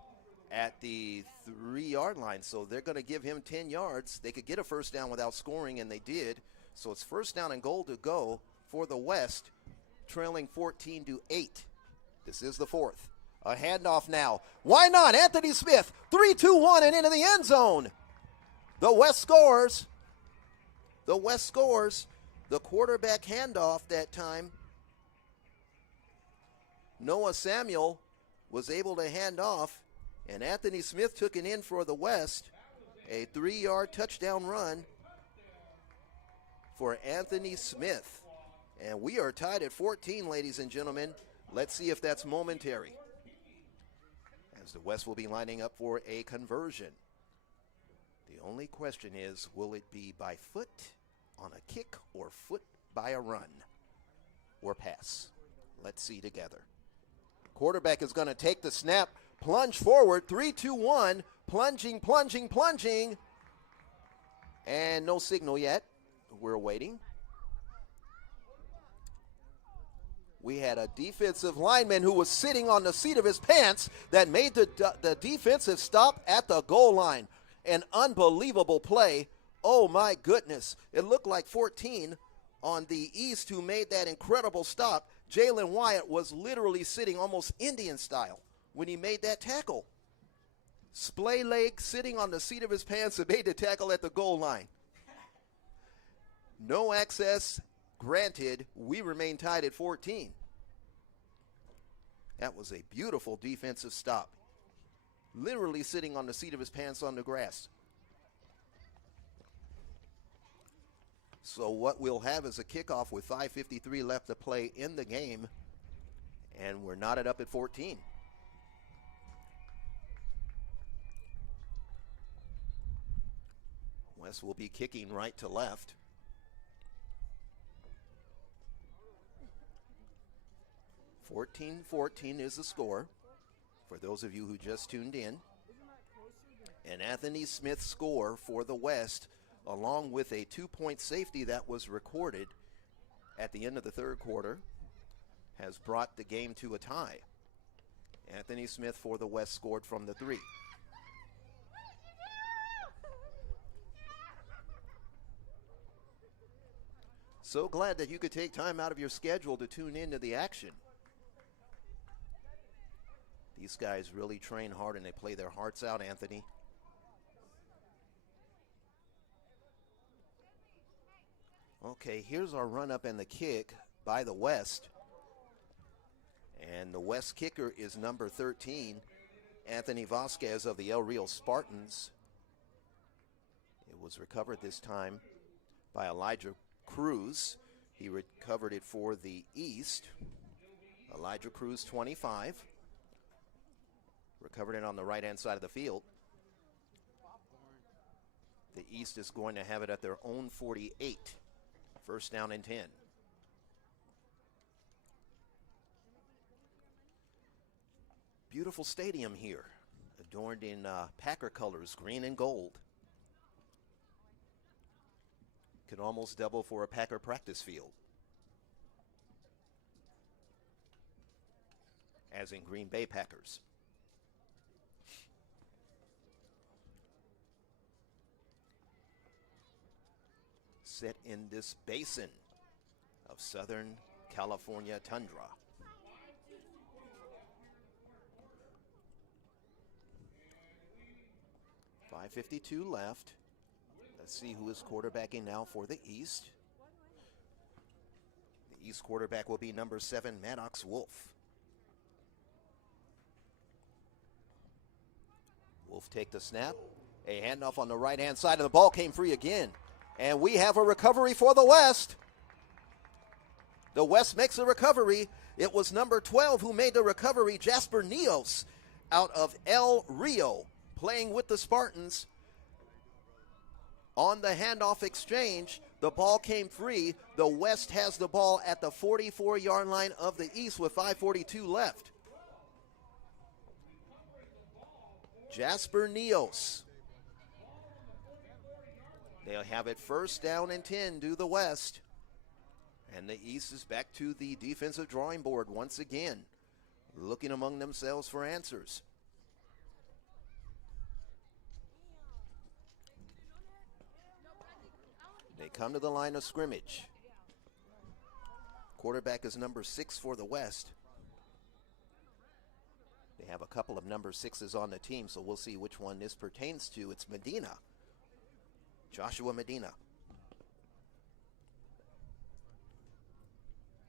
at the 3-yard line. So they're going to give him 10 yards. They could get a first down without scoring, and they did. So it's first down and goal to go for the West, trailing 14-8. This is the 4th. A handoff now. Why not? Anthony Smith, 3-2-1 and into the end zone. The West scores. The West scores. The quarterback handoff that time. Noah Samuel was able to hand off, and Anthony Smith took it in for the West. A 3-yard touchdown run for Anthony Smith. And we are tied at 14, ladies and gentlemen. Let's see if that's momentary, as the West will be lining up for a conversion. The only question is, will it be by foot on a kick or foot by a run or pass? Let's see together. Quarterback is going to take the snap, plunge forward, 3-2-1, plunging, plunging, plunging. And no signal yet. We're waiting. We had a defensive lineman who was sitting on the seat of his pants that made the defensive stop at the goal line. An unbelievable play. Oh, my goodness. It looked like 14 on the East who made that incredible stop. Jalen Wyatt was literally sitting almost Indian style when he made that tackle. Splay leg sitting on the seat of his pants and made the tackle at the goal line. No access granted. We remain tied at 14. That was a beautiful defensive stop. Literally sitting on the seat of his pants on the grass. So what we'll have is a kickoff with 5:53 left to play in the game, and we're knotted up at 14. West will be kicking right to left. (14-14) is the score for those of you who just tuned in. And Anthony Smith's score for the West, along with a 2-point safety that was recorded at the end of the third quarter, has brought the game to a tie. Anthony Smith for the West scored from the 3. So glad that you could take time out of your schedule to tune into the action. These guys really train hard and they play their hearts out, Anthony. Okay, here's our run up and the kick by the West. And the West kicker is number 13, Anthony Vasquez of the El Rio Spartans. It was recovered this time by Elijah Cruz. He recovered it for the East. Elijah Cruz, 25. Recovered it on the right-hand side of the field. The East is going to have it at their own 48. First down and 10. Beautiful stadium here, adorned in Packer colors, green and gold. Could almost double for a Packer practice field, as in Green Bay Packers. Set in this basin of Southern California tundra. .552 left. Let's see who is quarterbacking now for the East. The East quarterback will be number 7, Maddox Wolf. We'll take the snap. A handoff on the right-hand side, and the ball came free again. And we have a recovery for the West. The West makes a recovery. It was number 12 who made the recovery, Jasper Neos, out of El Rio, playing with the Spartans. On the handoff exchange, the ball came free. The West has the ball at the 44-yard line of the East with 5:42 left. Jasper Neos. They'll have it first down and 10 to the West. And the East is back to the defensive drawing board once again, looking among themselves for answers. They come to the line of scrimmage. Quarterback is number 6 for the West. They have a couple of number 6s on the team, so we'll see which one this pertains to. It's Medina. Joshua Medina.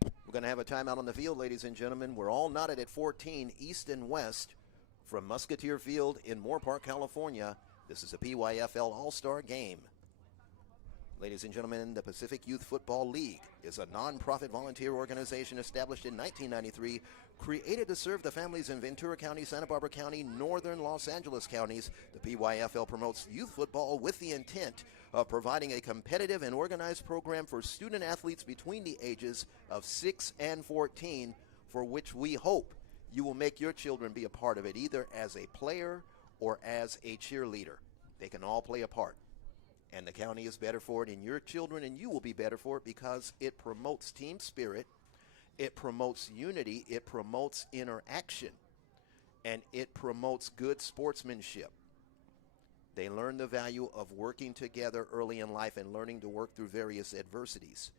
We're going to have a timeout on the field, ladies and gentlemen. We're all knotted at 14, East and West, from Musketeer Field in Moore Park, California. This is a PYFL All Star game. Ladies and gentlemen, the Pacific Youth Football League is a non-profit volunteer organization established in 1993, created to serve the families in Ventura County, Santa Barbara County, northern Los Angeles counties. The PYFL promotes youth football with the intent of providing a competitive and organized program for student athletes between the ages of 6 and 14, for which we hope you will make your children be a part of it, either as a player or as a cheerleader. They can all play a part. And the county is better for it, and your children and you will be better for it, because it promotes team spirit, it promotes unity, it promotes interaction, and it promotes good sportsmanship. They learn the value of working together early in life and learning to work through various adversities.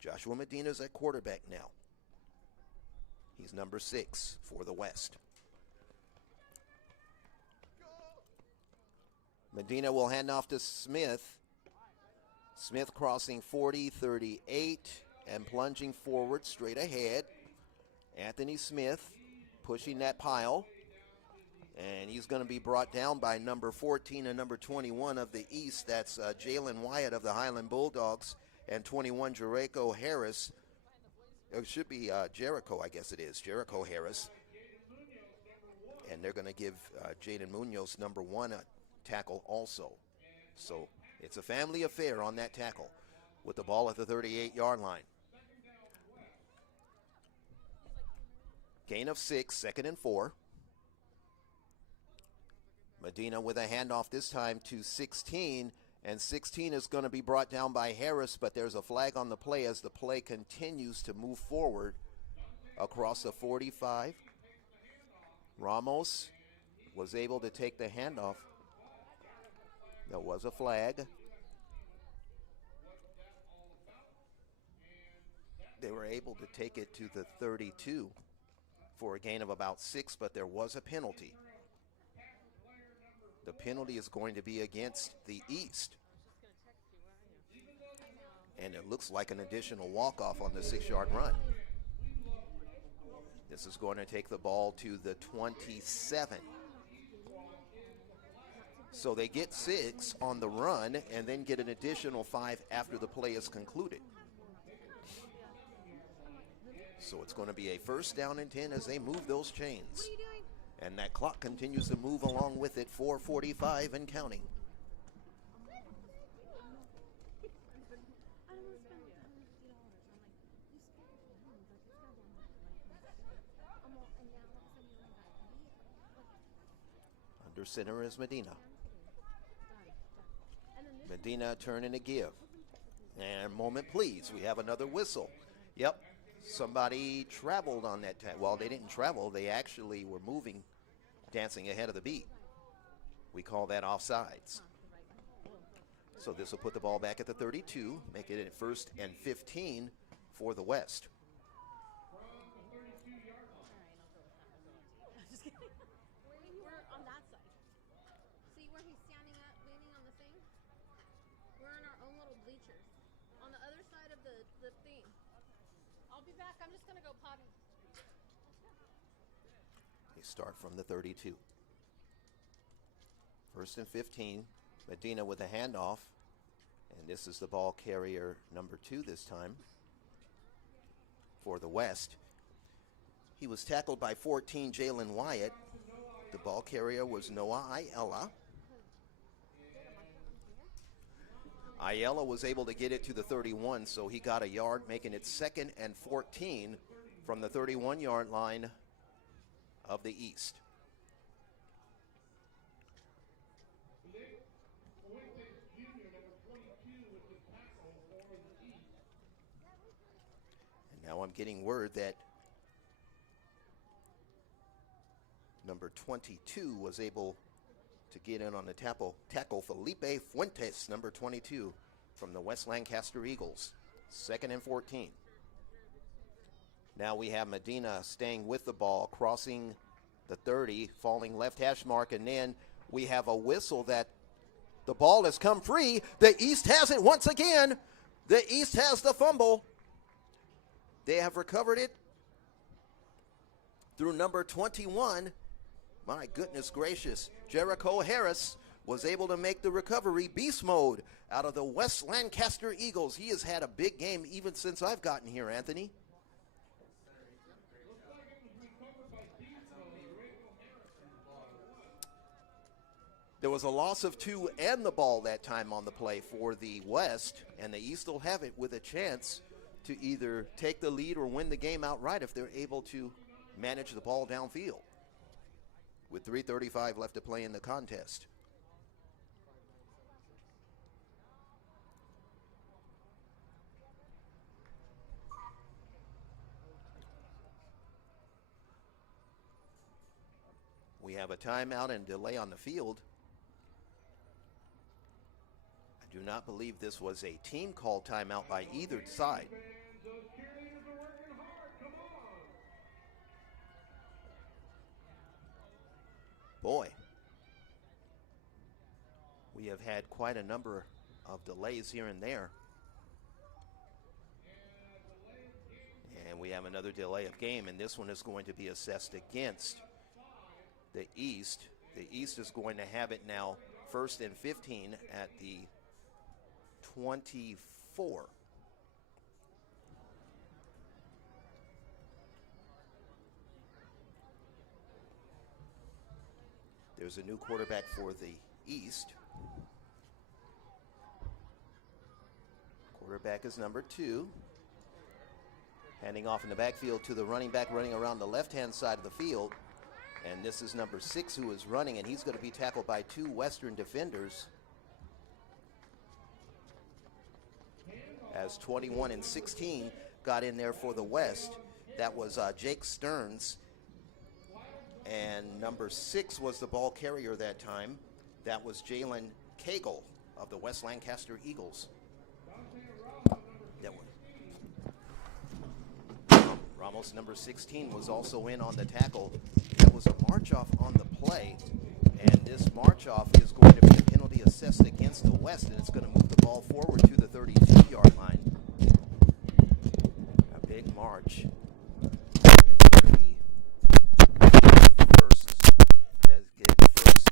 Joshua Medina is at quarterback now. He's number 6 for the West. Medina will hand off to Smith. Smith crossing 40, 38, and plunging forward straight ahead. Anthony Smith pushing that pile. And he's going to be brought down by number 14 and number 21 of the East. That's Jalen Wyatt of the Highland Bulldogs, and 21, Jericho Harris. It should be Jericho, I guess it is, Jericho Harris. And they're going to give Jaden Munoz, number 1, a tackle also. So it's a family affair on that tackle with the ball at the 38-yard line. Gain of 6, 2nd and 4. Medina with a handoff this time to 16, and 16 is going to be brought down by Harris, but there's a flag on the play as the play continues to move forward across the 45. Ramos was able to take the handoff. There was a flag. They were able to take it to the 32 for a gain of about 6, but there was a penalty. The penalty is going to be against the East. And it looks like an additional walk-off on the 6-yard run. This is going to take the ball to the 27. So they get 6 on the run and then get an additional 5 after the play is concluded. So it's going to be a first down and 10 as they move those chains. And that clock continues to move along with it, 4:45 and counting. Under center is Medina. Medina turning to give. And moment, please. We have another whistle. Yep. Somebody traveled on that. Well, they didn't travel. They actually were moving, dancing ahead of the beat. We call that offsides. So this will put the ball back at the 32, make it at 1st and 15 for the West. We're on that side. See where he's standing up, leaning on the thing? We're in our own little bleachers. On the other side of the thing. I'll be back. I'm just going to go potty. They start from the 32. First and 15. Medina with the handoff. And this is the ball carrier number 2 this time for the West. He was tackled by 14, Jalen Wyatt. The ball carrier was Noah Ayala. Ayala was able to get it to the 31, so he got a yard, making it 2nd and 14 from the 31-yard line of the East. And now I'm getting word that number 22 was able to get in on the tackle Felipe Fuentes, number 22, from the West Lancaster Eagles. 2nd and 14. Now we have Medina staying with the ball, crossing the 30, falling left hash mark, and then we have a whistle that the ball has come free. The East has it once again. The East has the fumble. They have recovered it through number 21. My goodness gracious. Jericho Harris was able to make the recovery. Beast mode out of the West Lancaster Eagles. He has had a big game even since I've gotten here, Anthony. There was a loss of 2 and the ball that time on the play for the West, and the East will have it with a chance to either take the lead or win the game outright if they're able to manage the ball downfield, with 3:35 left to play in the contest. We have a timeout and delay on the field. I do not believe this was a team called timeout by either side. Boy, we have had quite a number of delays here and there. And we have another delay of game, and this one is going to be assessed against the East. The East is going to have it now 1st and 15 at the 24. There's a new quarterback for the East. Quarterback is number 2. Handing off in the backfield to the running back running around the left-hand side of the field. And this is number 6 who is running, and he's going to be tackled by 2 Western defenders. As 21 and 16 got in there for the West. That was Jake Stearns. And number 6 was the ball carrier that time. That was Jalen Cagle of the West Lancaster Eagles. That one. Ramos, number 16, was also in on the tackle. That was a march-off on the play. And this march-off is going to be a penalty assessed against the West, and it's going to move the ball forward to the 32-yard line. A big march.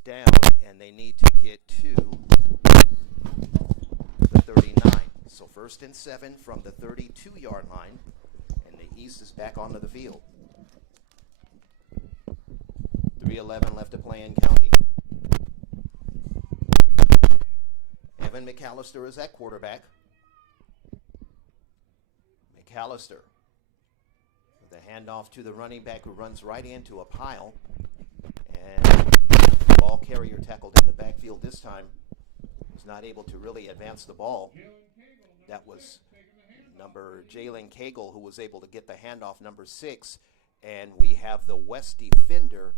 Down, and they need to get to the 39. So 1st and 7 from the 32-yard line, and the East is back onto the field. 3:11 left to play and counting. Evan McAllister is at quarterback. McAllister with a handoff to the running back who runs right into a pile, and ball carrier tackled in the backfield this time. Was not able to really advance the ball. That was number Jalen Cagle who was able to get the handoff, number 6. And we have the West defender,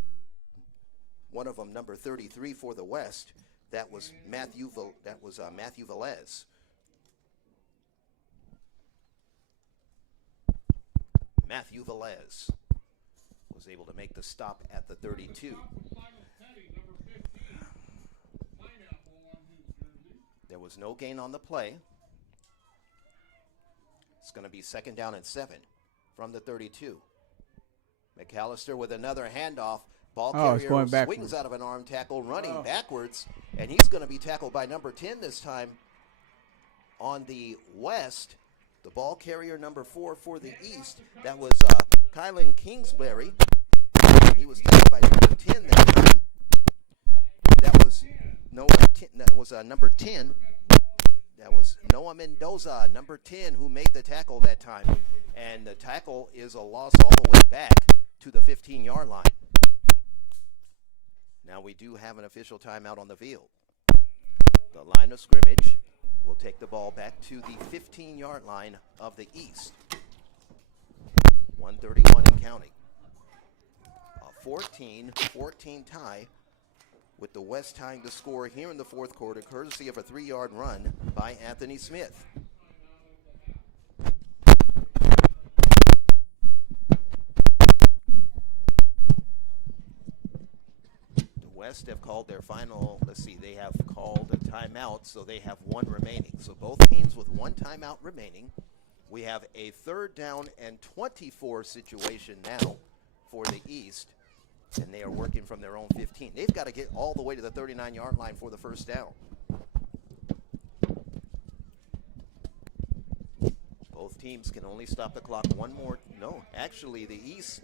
one of them number 33 for the West. That was Matthew Velez. Matthew Velez was able to make the stop at the 32. There was no gain on the play. It's going to be 2nd down and 7 from the 32. McAllister with another handoff, Ball Oh, it's carrier going swings backwards. out of an arm tackle, running backwards, and he's going to be tackled by number 10 this time on the West. The ball carrier number 4 for the East. That was Kylan Kingsbury. He was tackled by number 10 that time. That was number 10. That was Noah Mendoza, number 10, who made the tackle that time. And the tackle is a loss all the way back to the 15-yard line. Now we do have an official timeout on the field. The line of scrimmage will take the ball back to the 15-yard line of the East. 1:31 and counting. A 14-14 tie, with the West tying the score here in the fourth quarter, courtesy of a 3-yard run by Anthony Smith. The West have called their final, they have called a timeout, so they have one remaining. So both teams with one timeout remaining. We have a 3rd down and 24 situation now for the East. And they are working from their own 15. They've got to get all the way to the 39-yard line for the first down. Both teams can only stop the clock one more. No, actually, the East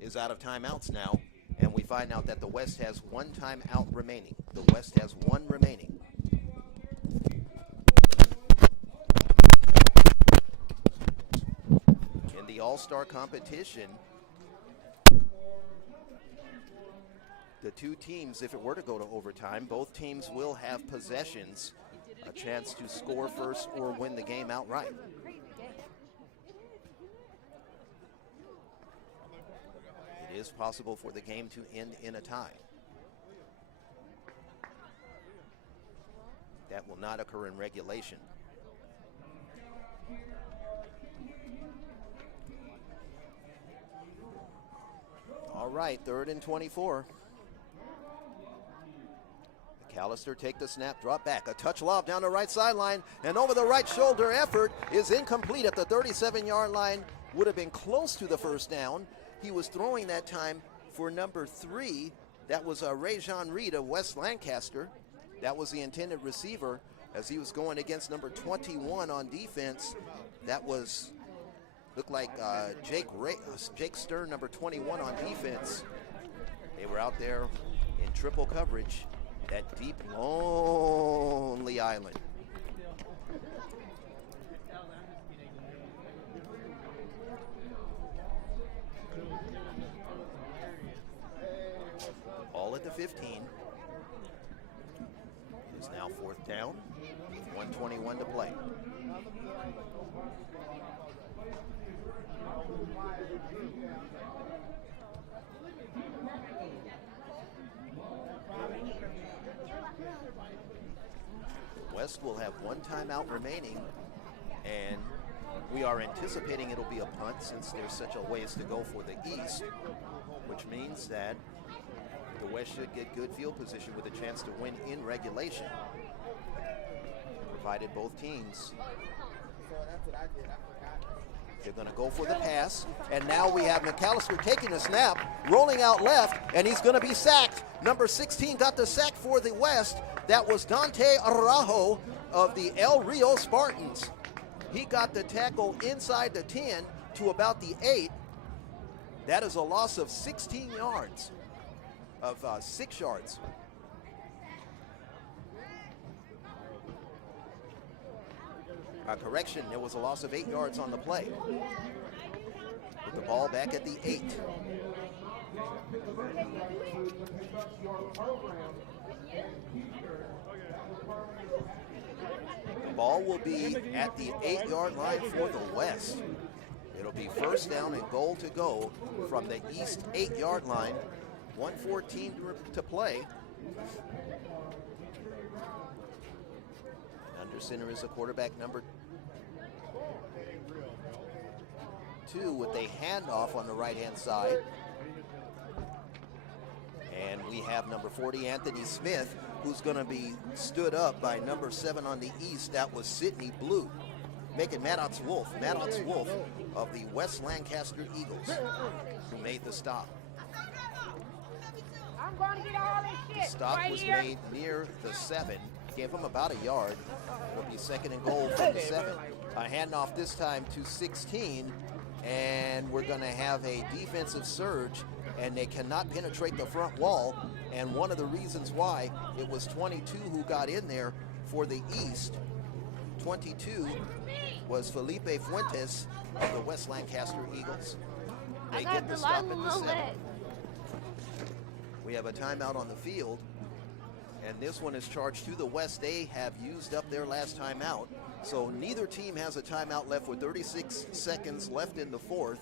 is out of timeouts now, and we find out that the West has one timeout remaining. The West has one remaining. In the All-Star competition, the two teams, if it were to go to overtime, both teams will have possessions, a chance to score first or win the game outright. It is possible for the game to end in a tie. That will not occur in regulation. All right, 3rd and 24. McAllister take the snap, drop back, a touch lob down the right sideline, and over the right shoulder effort is incomplete at the 37-yard line. Would have been close to the first down. He was throwing that time for number 3. That was Rajon Reed of West Lancaster. That was the intended receiver as he was going against number 21 on defense. That was, looked like Jake Stern, number 21 on defense. They were out there in triple coverage. That deep, lonely island. All at the 15. It is now 4th down with 1:21 to play. West will have one timeout remaining, and we are anticipating it'll be a punt since there's such a ways to go for the East, which means that the West should get good field position with a chance to win in regulation, provided both teams. They're going to go for the pass, and now we have McAllister taking a snap, rolling out left, and he's going to be sacked. Number 16 got the sack for the West. That was Dante Araujo of the El Rio Spartans. He got the tackle inside the 10 to about the 8. That is a loss of 16 yards, of 6 yards. Correction, there was a loss of 8 yards on the play. With the ball back at the 8. The ball will be at the 8-yard line for the West. It'll be 1st down and goal to go from the East 8-yard line. 1:14 to play. Under center is the quarterback number 2 with a handoff on the right-hand side. And we have number 40, Anthony Smith, who's going to be stood up by number 7 on the East. That was Sidney Blue, making Maddox Wolf of the West Lancaster Eagles, who made the stop. I'm going to get all this The shit stop right was here. made near the 7. Gave him about a yard. It'll be 2nd and goal from the 7. A handoff this time to 16. And we're going to have a defensive surge. And they cannot penetrate the front wall. And one of the reasons why, it was 22 who got in there for the East. 22 was Felipe Fuentes of the West Lancaster Eagles. They get the stop at the 7. We have a timeout on the field, and this one is charged to the West. They have used up their last timeout, so neither team has a timeout left with 36 seconds left in the 4th.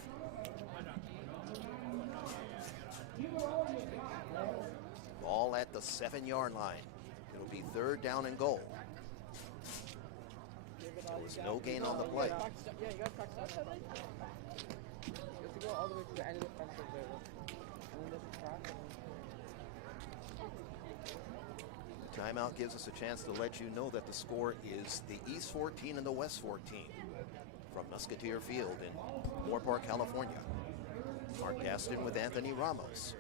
Ball at the 7-yard line. It'll be 3rd down and goal. There was no gain on the play. Yeah, you got to practice that. You have to go all the way to the end of the fence of there. And then there's a track. The timeout gives us a chance to let you know that the score is the East 14 and the West 14 from Musketeer Field in Moore Park, California. Mark Gaston with Anthony Ramos.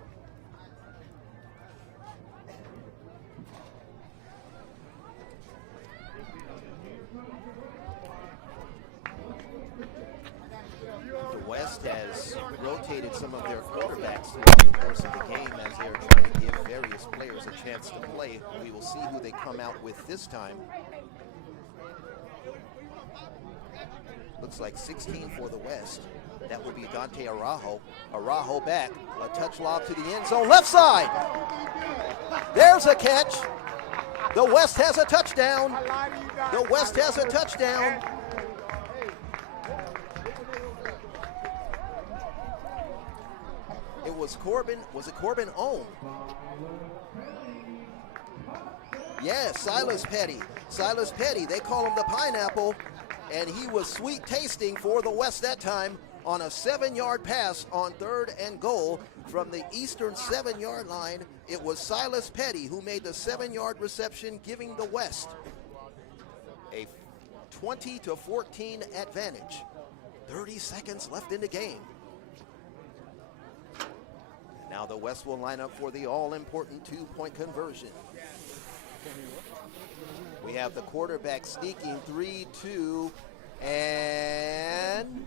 The West has rotated some of their quarterbacks throughout the course of the game as they are trying to give various players a chance to play. We will see who they come out with this time. Looks like 16 for the West. That will be Dante Araujo. Araujo back. A touch lob to the end zone. Left side. There's a catch. The West has a touchdown. The West has a touchdown. It was Corbin. Was it Corbin Ohm? Yes, Silas Petty. Silas Petty. They call him the Pineapple. And he was sweet tasting for the West that time on a 7-yard pass on 3rd and goal from the eastern 7-yard line. It was Silas Petty who made the 7-yard reception, giving the West a 20-14 advantage. 30 seconds left in the game. Now the West will line up for the all-important 2-point conversion. We have the quarterback sneaking 3-2, and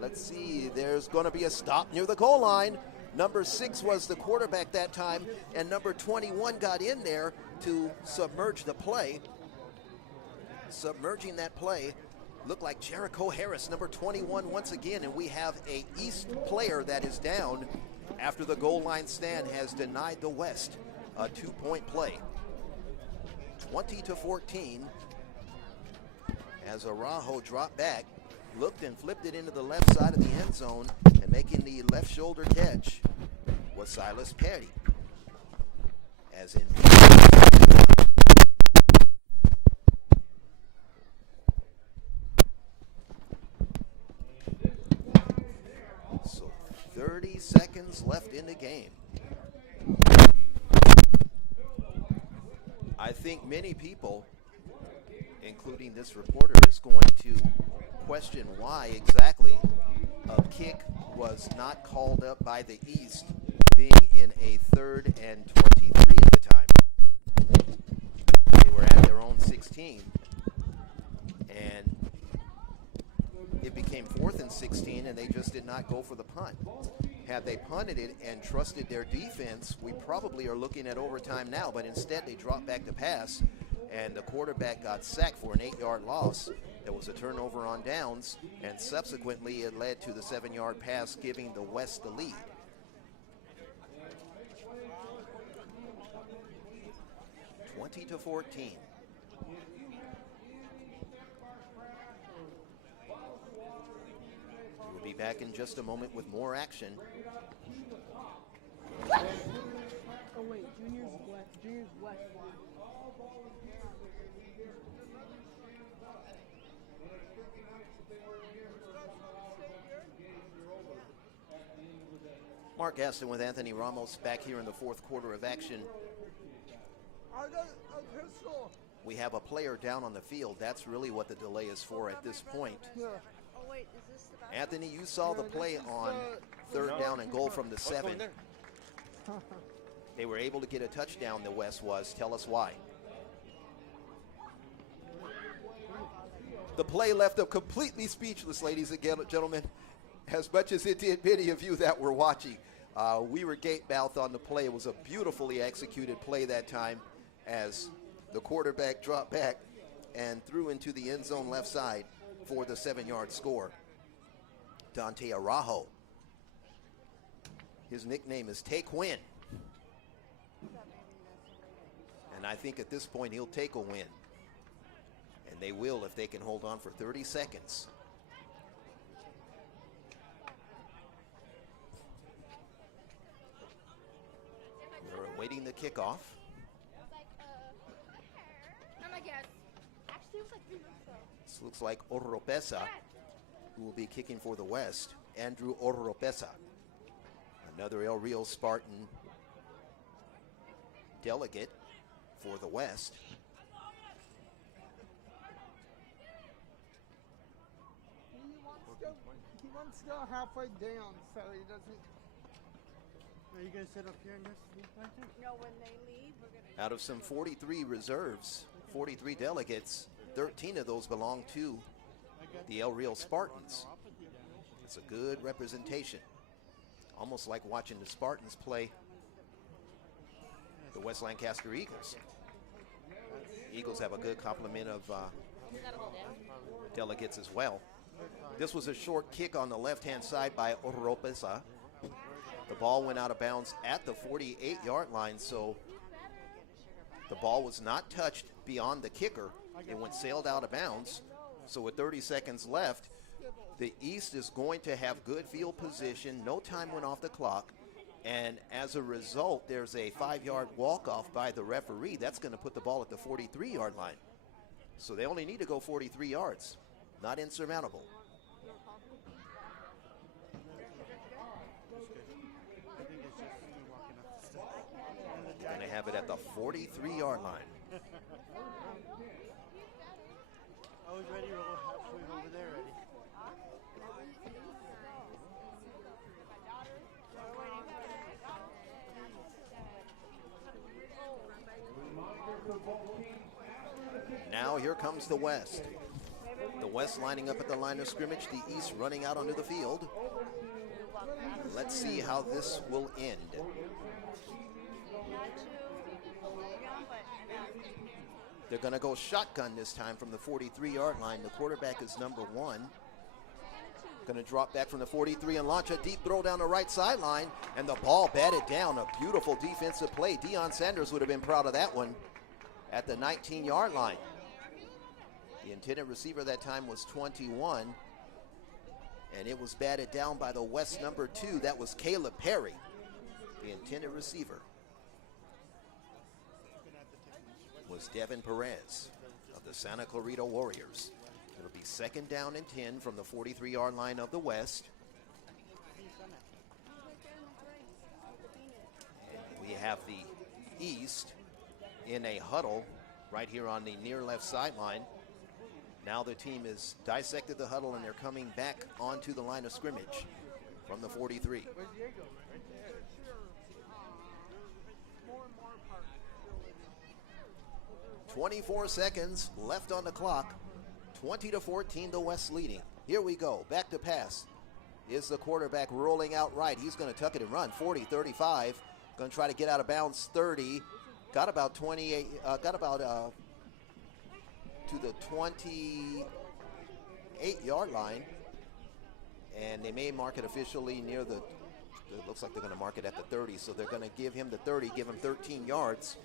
let's see, there's going to be a stop near the goal line. Number 6 was the quarterback that time, and number 21 got in there to submerge the play. Submerging that play looked like Jericho Harris, number 21 once again, and we have a East player that is down after the goal line stand has denied the West a 2-point play. 20-14 as Araujo dropped back, looked and flipped it into the left side of the end zone, and making the left shoulder catch was Silas Petty. As in so 30 seconds left in the game. I think many people, including this reporter, is going to question why exactly a kick was not called up by the East, being in a 3rd and 23 at the time. They were at their own 16, and it became 4th and 16, and they just did not go for the punt. Had they punted it and trusted their defense, we probably are looking at overtime now, but instead they dropped back to pass, and the quarterback got sacked for an 8-yard loss. There was a turnover on downs, and subsequently it led to the 7-yard pass, giving the West the lead. (20-14). We'll be back in just a moment with more action. Oh wait, Junior's West. Mark Gaston with Anthony Ramos back here in the 4th quarter of action. We have a player down on the field. That's really what the delay is for at this point. Yeah. Oh wait, is this the basketball? Anthony, you saw the play on 3rd down and goal from the 7. They were able to get a touchdown, the West was. Tell us why. The play left them completely speechless, ladies and gentlemen, as much as it did many of you that were watching. We were gate-mouthed on the play. It was a beautifully executed play that time as the quarterback dropped back and threw into the end zone left side for the 7-yard score. Dante Araujo. His nickname is Take Win. And I think at this point he'll take a win. And they will if they can hold on for 30 seconds. We're awaiting the kickoff. This looks like Oropesa, who will be kicking for the West. Andrew Oropesa, another El Rio Spartan delegate for the West. He wants to go halfway down so he doesn't. Are you going to sit up here and just sleep right there? No, when they leave, we're going to. Out of some 43 reserves, 43 delegates, 13 of those belong to the El Rio Spartans. It's a good representation. Almost like watching the Spartans play the West Lancaster Eagles. Eagles have a good complement of delegates as well. This was a short kick on the left-hand side by Oropesa. The ball went out of bounds at the 48-yard line, so the ball was not touched beyond the kicker. It went sailed out of bounds. So with 30 seconds left, the East is going to have good field position. No time went off the clock. And as a result, there's a 5-yard walk-off by the referee. That's going to put the ball at the 43-yard line. So they only need to go 43 yards. Not insurmountable. Going to have it at the 43-yard line. I was ready to roll halfway over there already. Now here comes the West. The West lining up at the line of scrimmage, the East running out onto the field. Let's see how this will end. They're going to go shotgun this time from the 43-yard line. The quarterback is number 1. Going to drop back from the 43 and launch a deep throw down the right sideline. And the ball batted down. A beautiful defensive play. Deion Sanders would have been proud of that one at the 19-yard line. The intended receiver that time was 21. And it was batted down by the West number 2. That was Caleb Perry, the intended receiver. Was Devin Perez of the Santa Clarita Warriors. It'll be 2nd down and 10 from the 43-yard line of the West. And we have the East in a huddle right here on the near left sideline. Now the team has dissected the huddle and they're coming back onto the line of scrimmage from the 43. 24 seconds left on the clock. 20-14, the West leading. Here we go. Back to pass. Is the quarterback rolling out right? He's going to tuck it and run. 40, 35. Going to try to get out of bounds. 30. Got about 28. Got about to the 28-yard line. And they may mark it officially near the. It looks like they're going to mark it at the 30. So they're going to give him the 30. Give him 13 yards.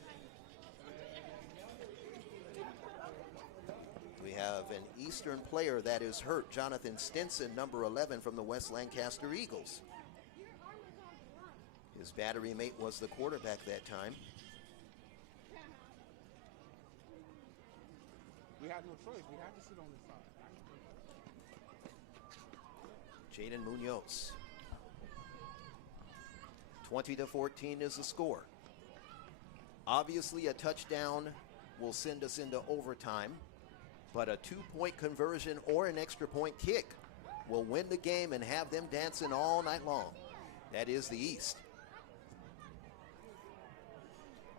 We have an Eastern player that is hurt, Jonathan Stinson, number 11 from the West Lancaster Eagles. His battery mate was the quarterback that time. We had no choice. We had to sit on this side. Jaden Munoz. 20-14 is the score. Obviously, a touchdown will send us into overtime. But a 2-point conversion or an extra point kick will win the game and have them dancing all night long. That is the East.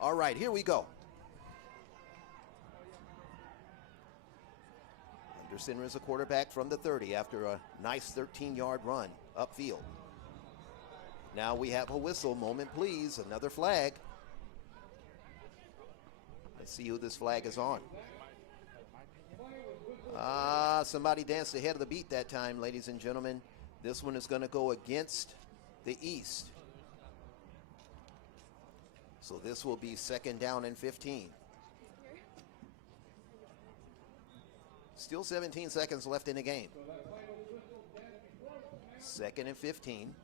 All right, here we go. Anderson is a quarterback from the 30 after a nice 13-yard run upfield. Now we have a whistle. Moment, please. Another flag. Let's see who this flag is on. Somebody danced ahead of the beat that time, ladies and gentlemen. This one is going to go against the East. So this will be 2nd down and 15. Still 17 seconds left in the game. 2nd and 15.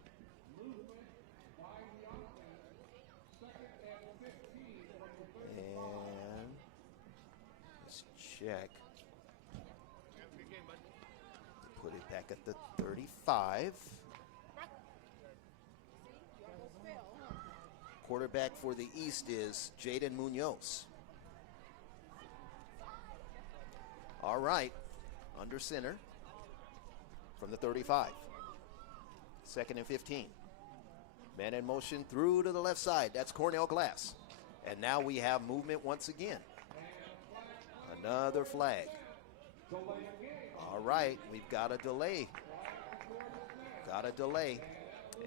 And let's check. Put it back at the 35. Quarterback for the East is Jaden Munoz. All right, under center from the 35. 2nd and 15. Man in motion through to the left side. That's Cornell Glass. And now we have movement once again. Another flag. All right, we've got a delay.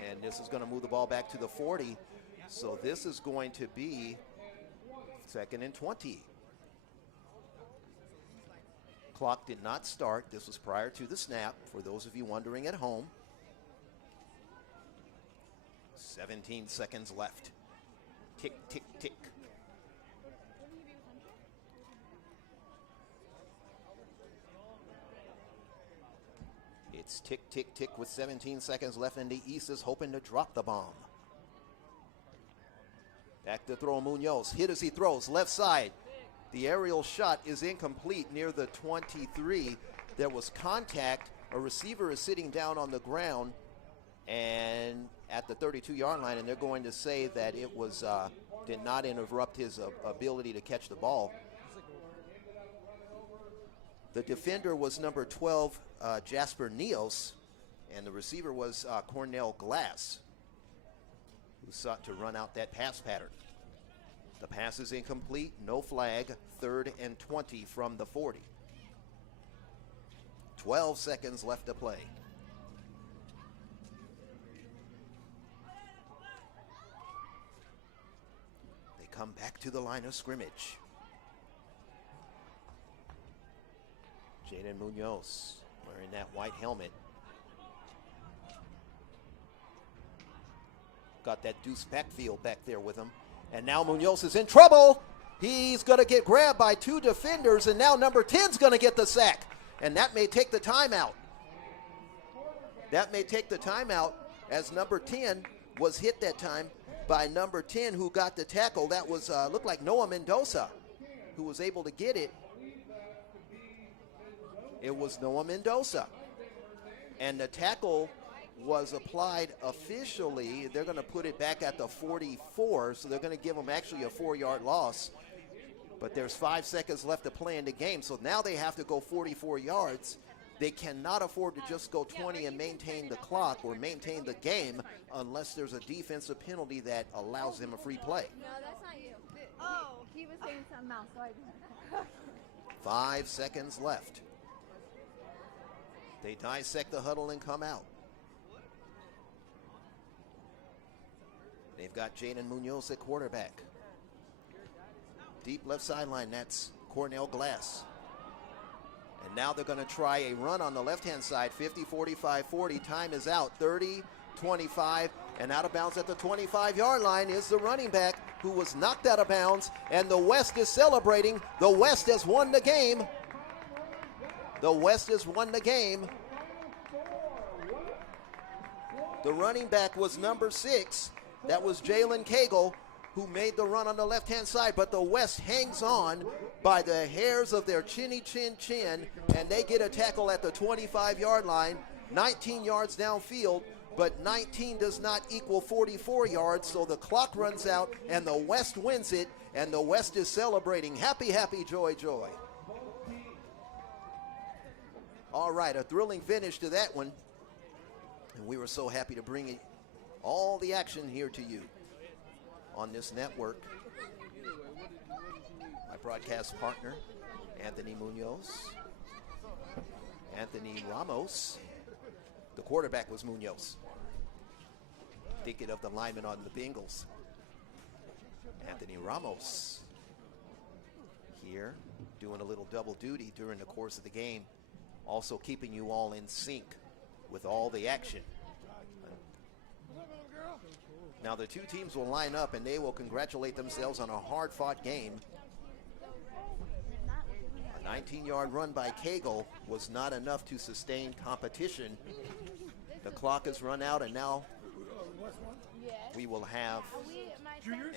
And this is going to move the ball back to the 40. So this is going to be 2nd and 20. Clock did not start. This was prior to the snap, for those of you wondering at home. 17 seconds left. Tick, tick, tick. It's tick, tick, tick with 17 seconds left, and the East is hoping to drop the bomb. Back to throw Munoz. Hit as he throws. Left side. The aerial shot is incomplete near the 23. There was contact. A receiver is sitting down on the ground and at the 32-yard line, and they're going to say that it was did not interrupt his ability to catch the ball. The defender was number 12, Jasper Neos, and the receiver was Cornell Glass, who sought to run out that pass pattern. The pass is incomplete, no flag, 3rd and 20 from the 40. 12 seconds left to play. They come back to the line of scrimmage. Jaden Munoz wearing that white helmet. Got that Deuce backfield back there with him. And now Munoz is in trouble. He's going to get grabbed by 2 defenders, and now number 10's going to get the sack. And that may take the timeout. That may take the timeout, as number 10 was hit that time by number 10, who got the tackle. That was looked like Noah Mendoza, who was able to get it. It was Noah Mendoza. And the tackle was applied officially. They're going to put it back at the 44, so they're going to give them actually a 4-yard loss. But there's 5 seconds left to play in the game, so now they have to go 44 yards. They cannot afford to just go 20 and maintain the clock or maintain the game unless there's a defensive penalty that allows them a free play. No, that's not you. Oh, he was saying something else, so I didn't. 5 seconds left. They dissect the huddle and come out. They've got Jaden Munoz at quarterback. Deep left sideline, that's Cornell Glass. And now they're going to try a run on the left-hand side, 50, 45, 40. Time is out, 30, 25, and out of bounds at the 25-yard line is the running back, who was knocked out of bounds, and the West is celebrating. The West has won the game. The West has won the game. The running back was number 6. That was Jalen Cagle, who made the run on the left-hand side, but the West hangs on by the hairs of their chinny chin, and they get a tackle at the 25-yard line, 19 yards downfield, but 19 does not equal 44 yards, so the clock runs out, and the West wins it, and the West is celebrating. Happy, happy, joy, joy. All right, a thrilling finish to that one, and we were so happy to bring it all the action here to you on this network. broadcast partner, Anthony Munoz. Anthony Ramos. The quarterback was Munoz. Thinking of the lineman on the Bengals. Anthony Ramos here doing a little double duty during the course of the game. Also keeping you all in sync with all the action. Now the two teams will line up and they will congratulate themselves on a hard-fought game. A 19-yard run by Cagle was not enough to sustain competition. The clock has run out and now we will have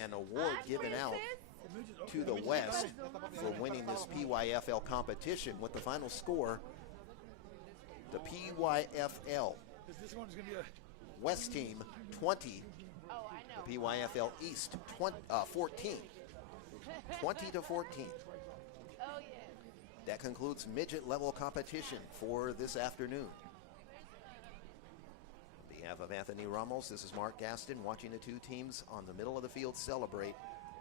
an award given out to the West for winning this PYFL competition with the final score. The PYFL West team 20, the PYFL East 14. 20 to 14. That concludes midget level competition for this afternoon. On behalf of Anthony Ramos, this is Mark Gaston watching the two teams on the middle of the field celebrate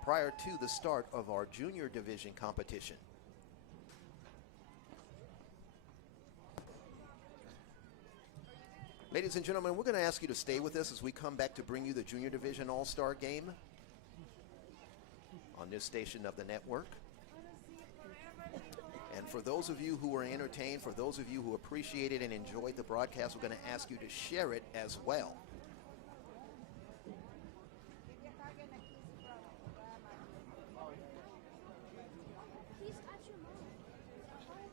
prior to the start of our junior division competition. Ladies and gentlemen, we're going to ask you to stay with us as we come back to bring you the Junior Division All-Star game on this station of the network. And for those of you who were entertained, for those of you who appreciated and enjoyed the broadcast, we're going to ask you to share it as well.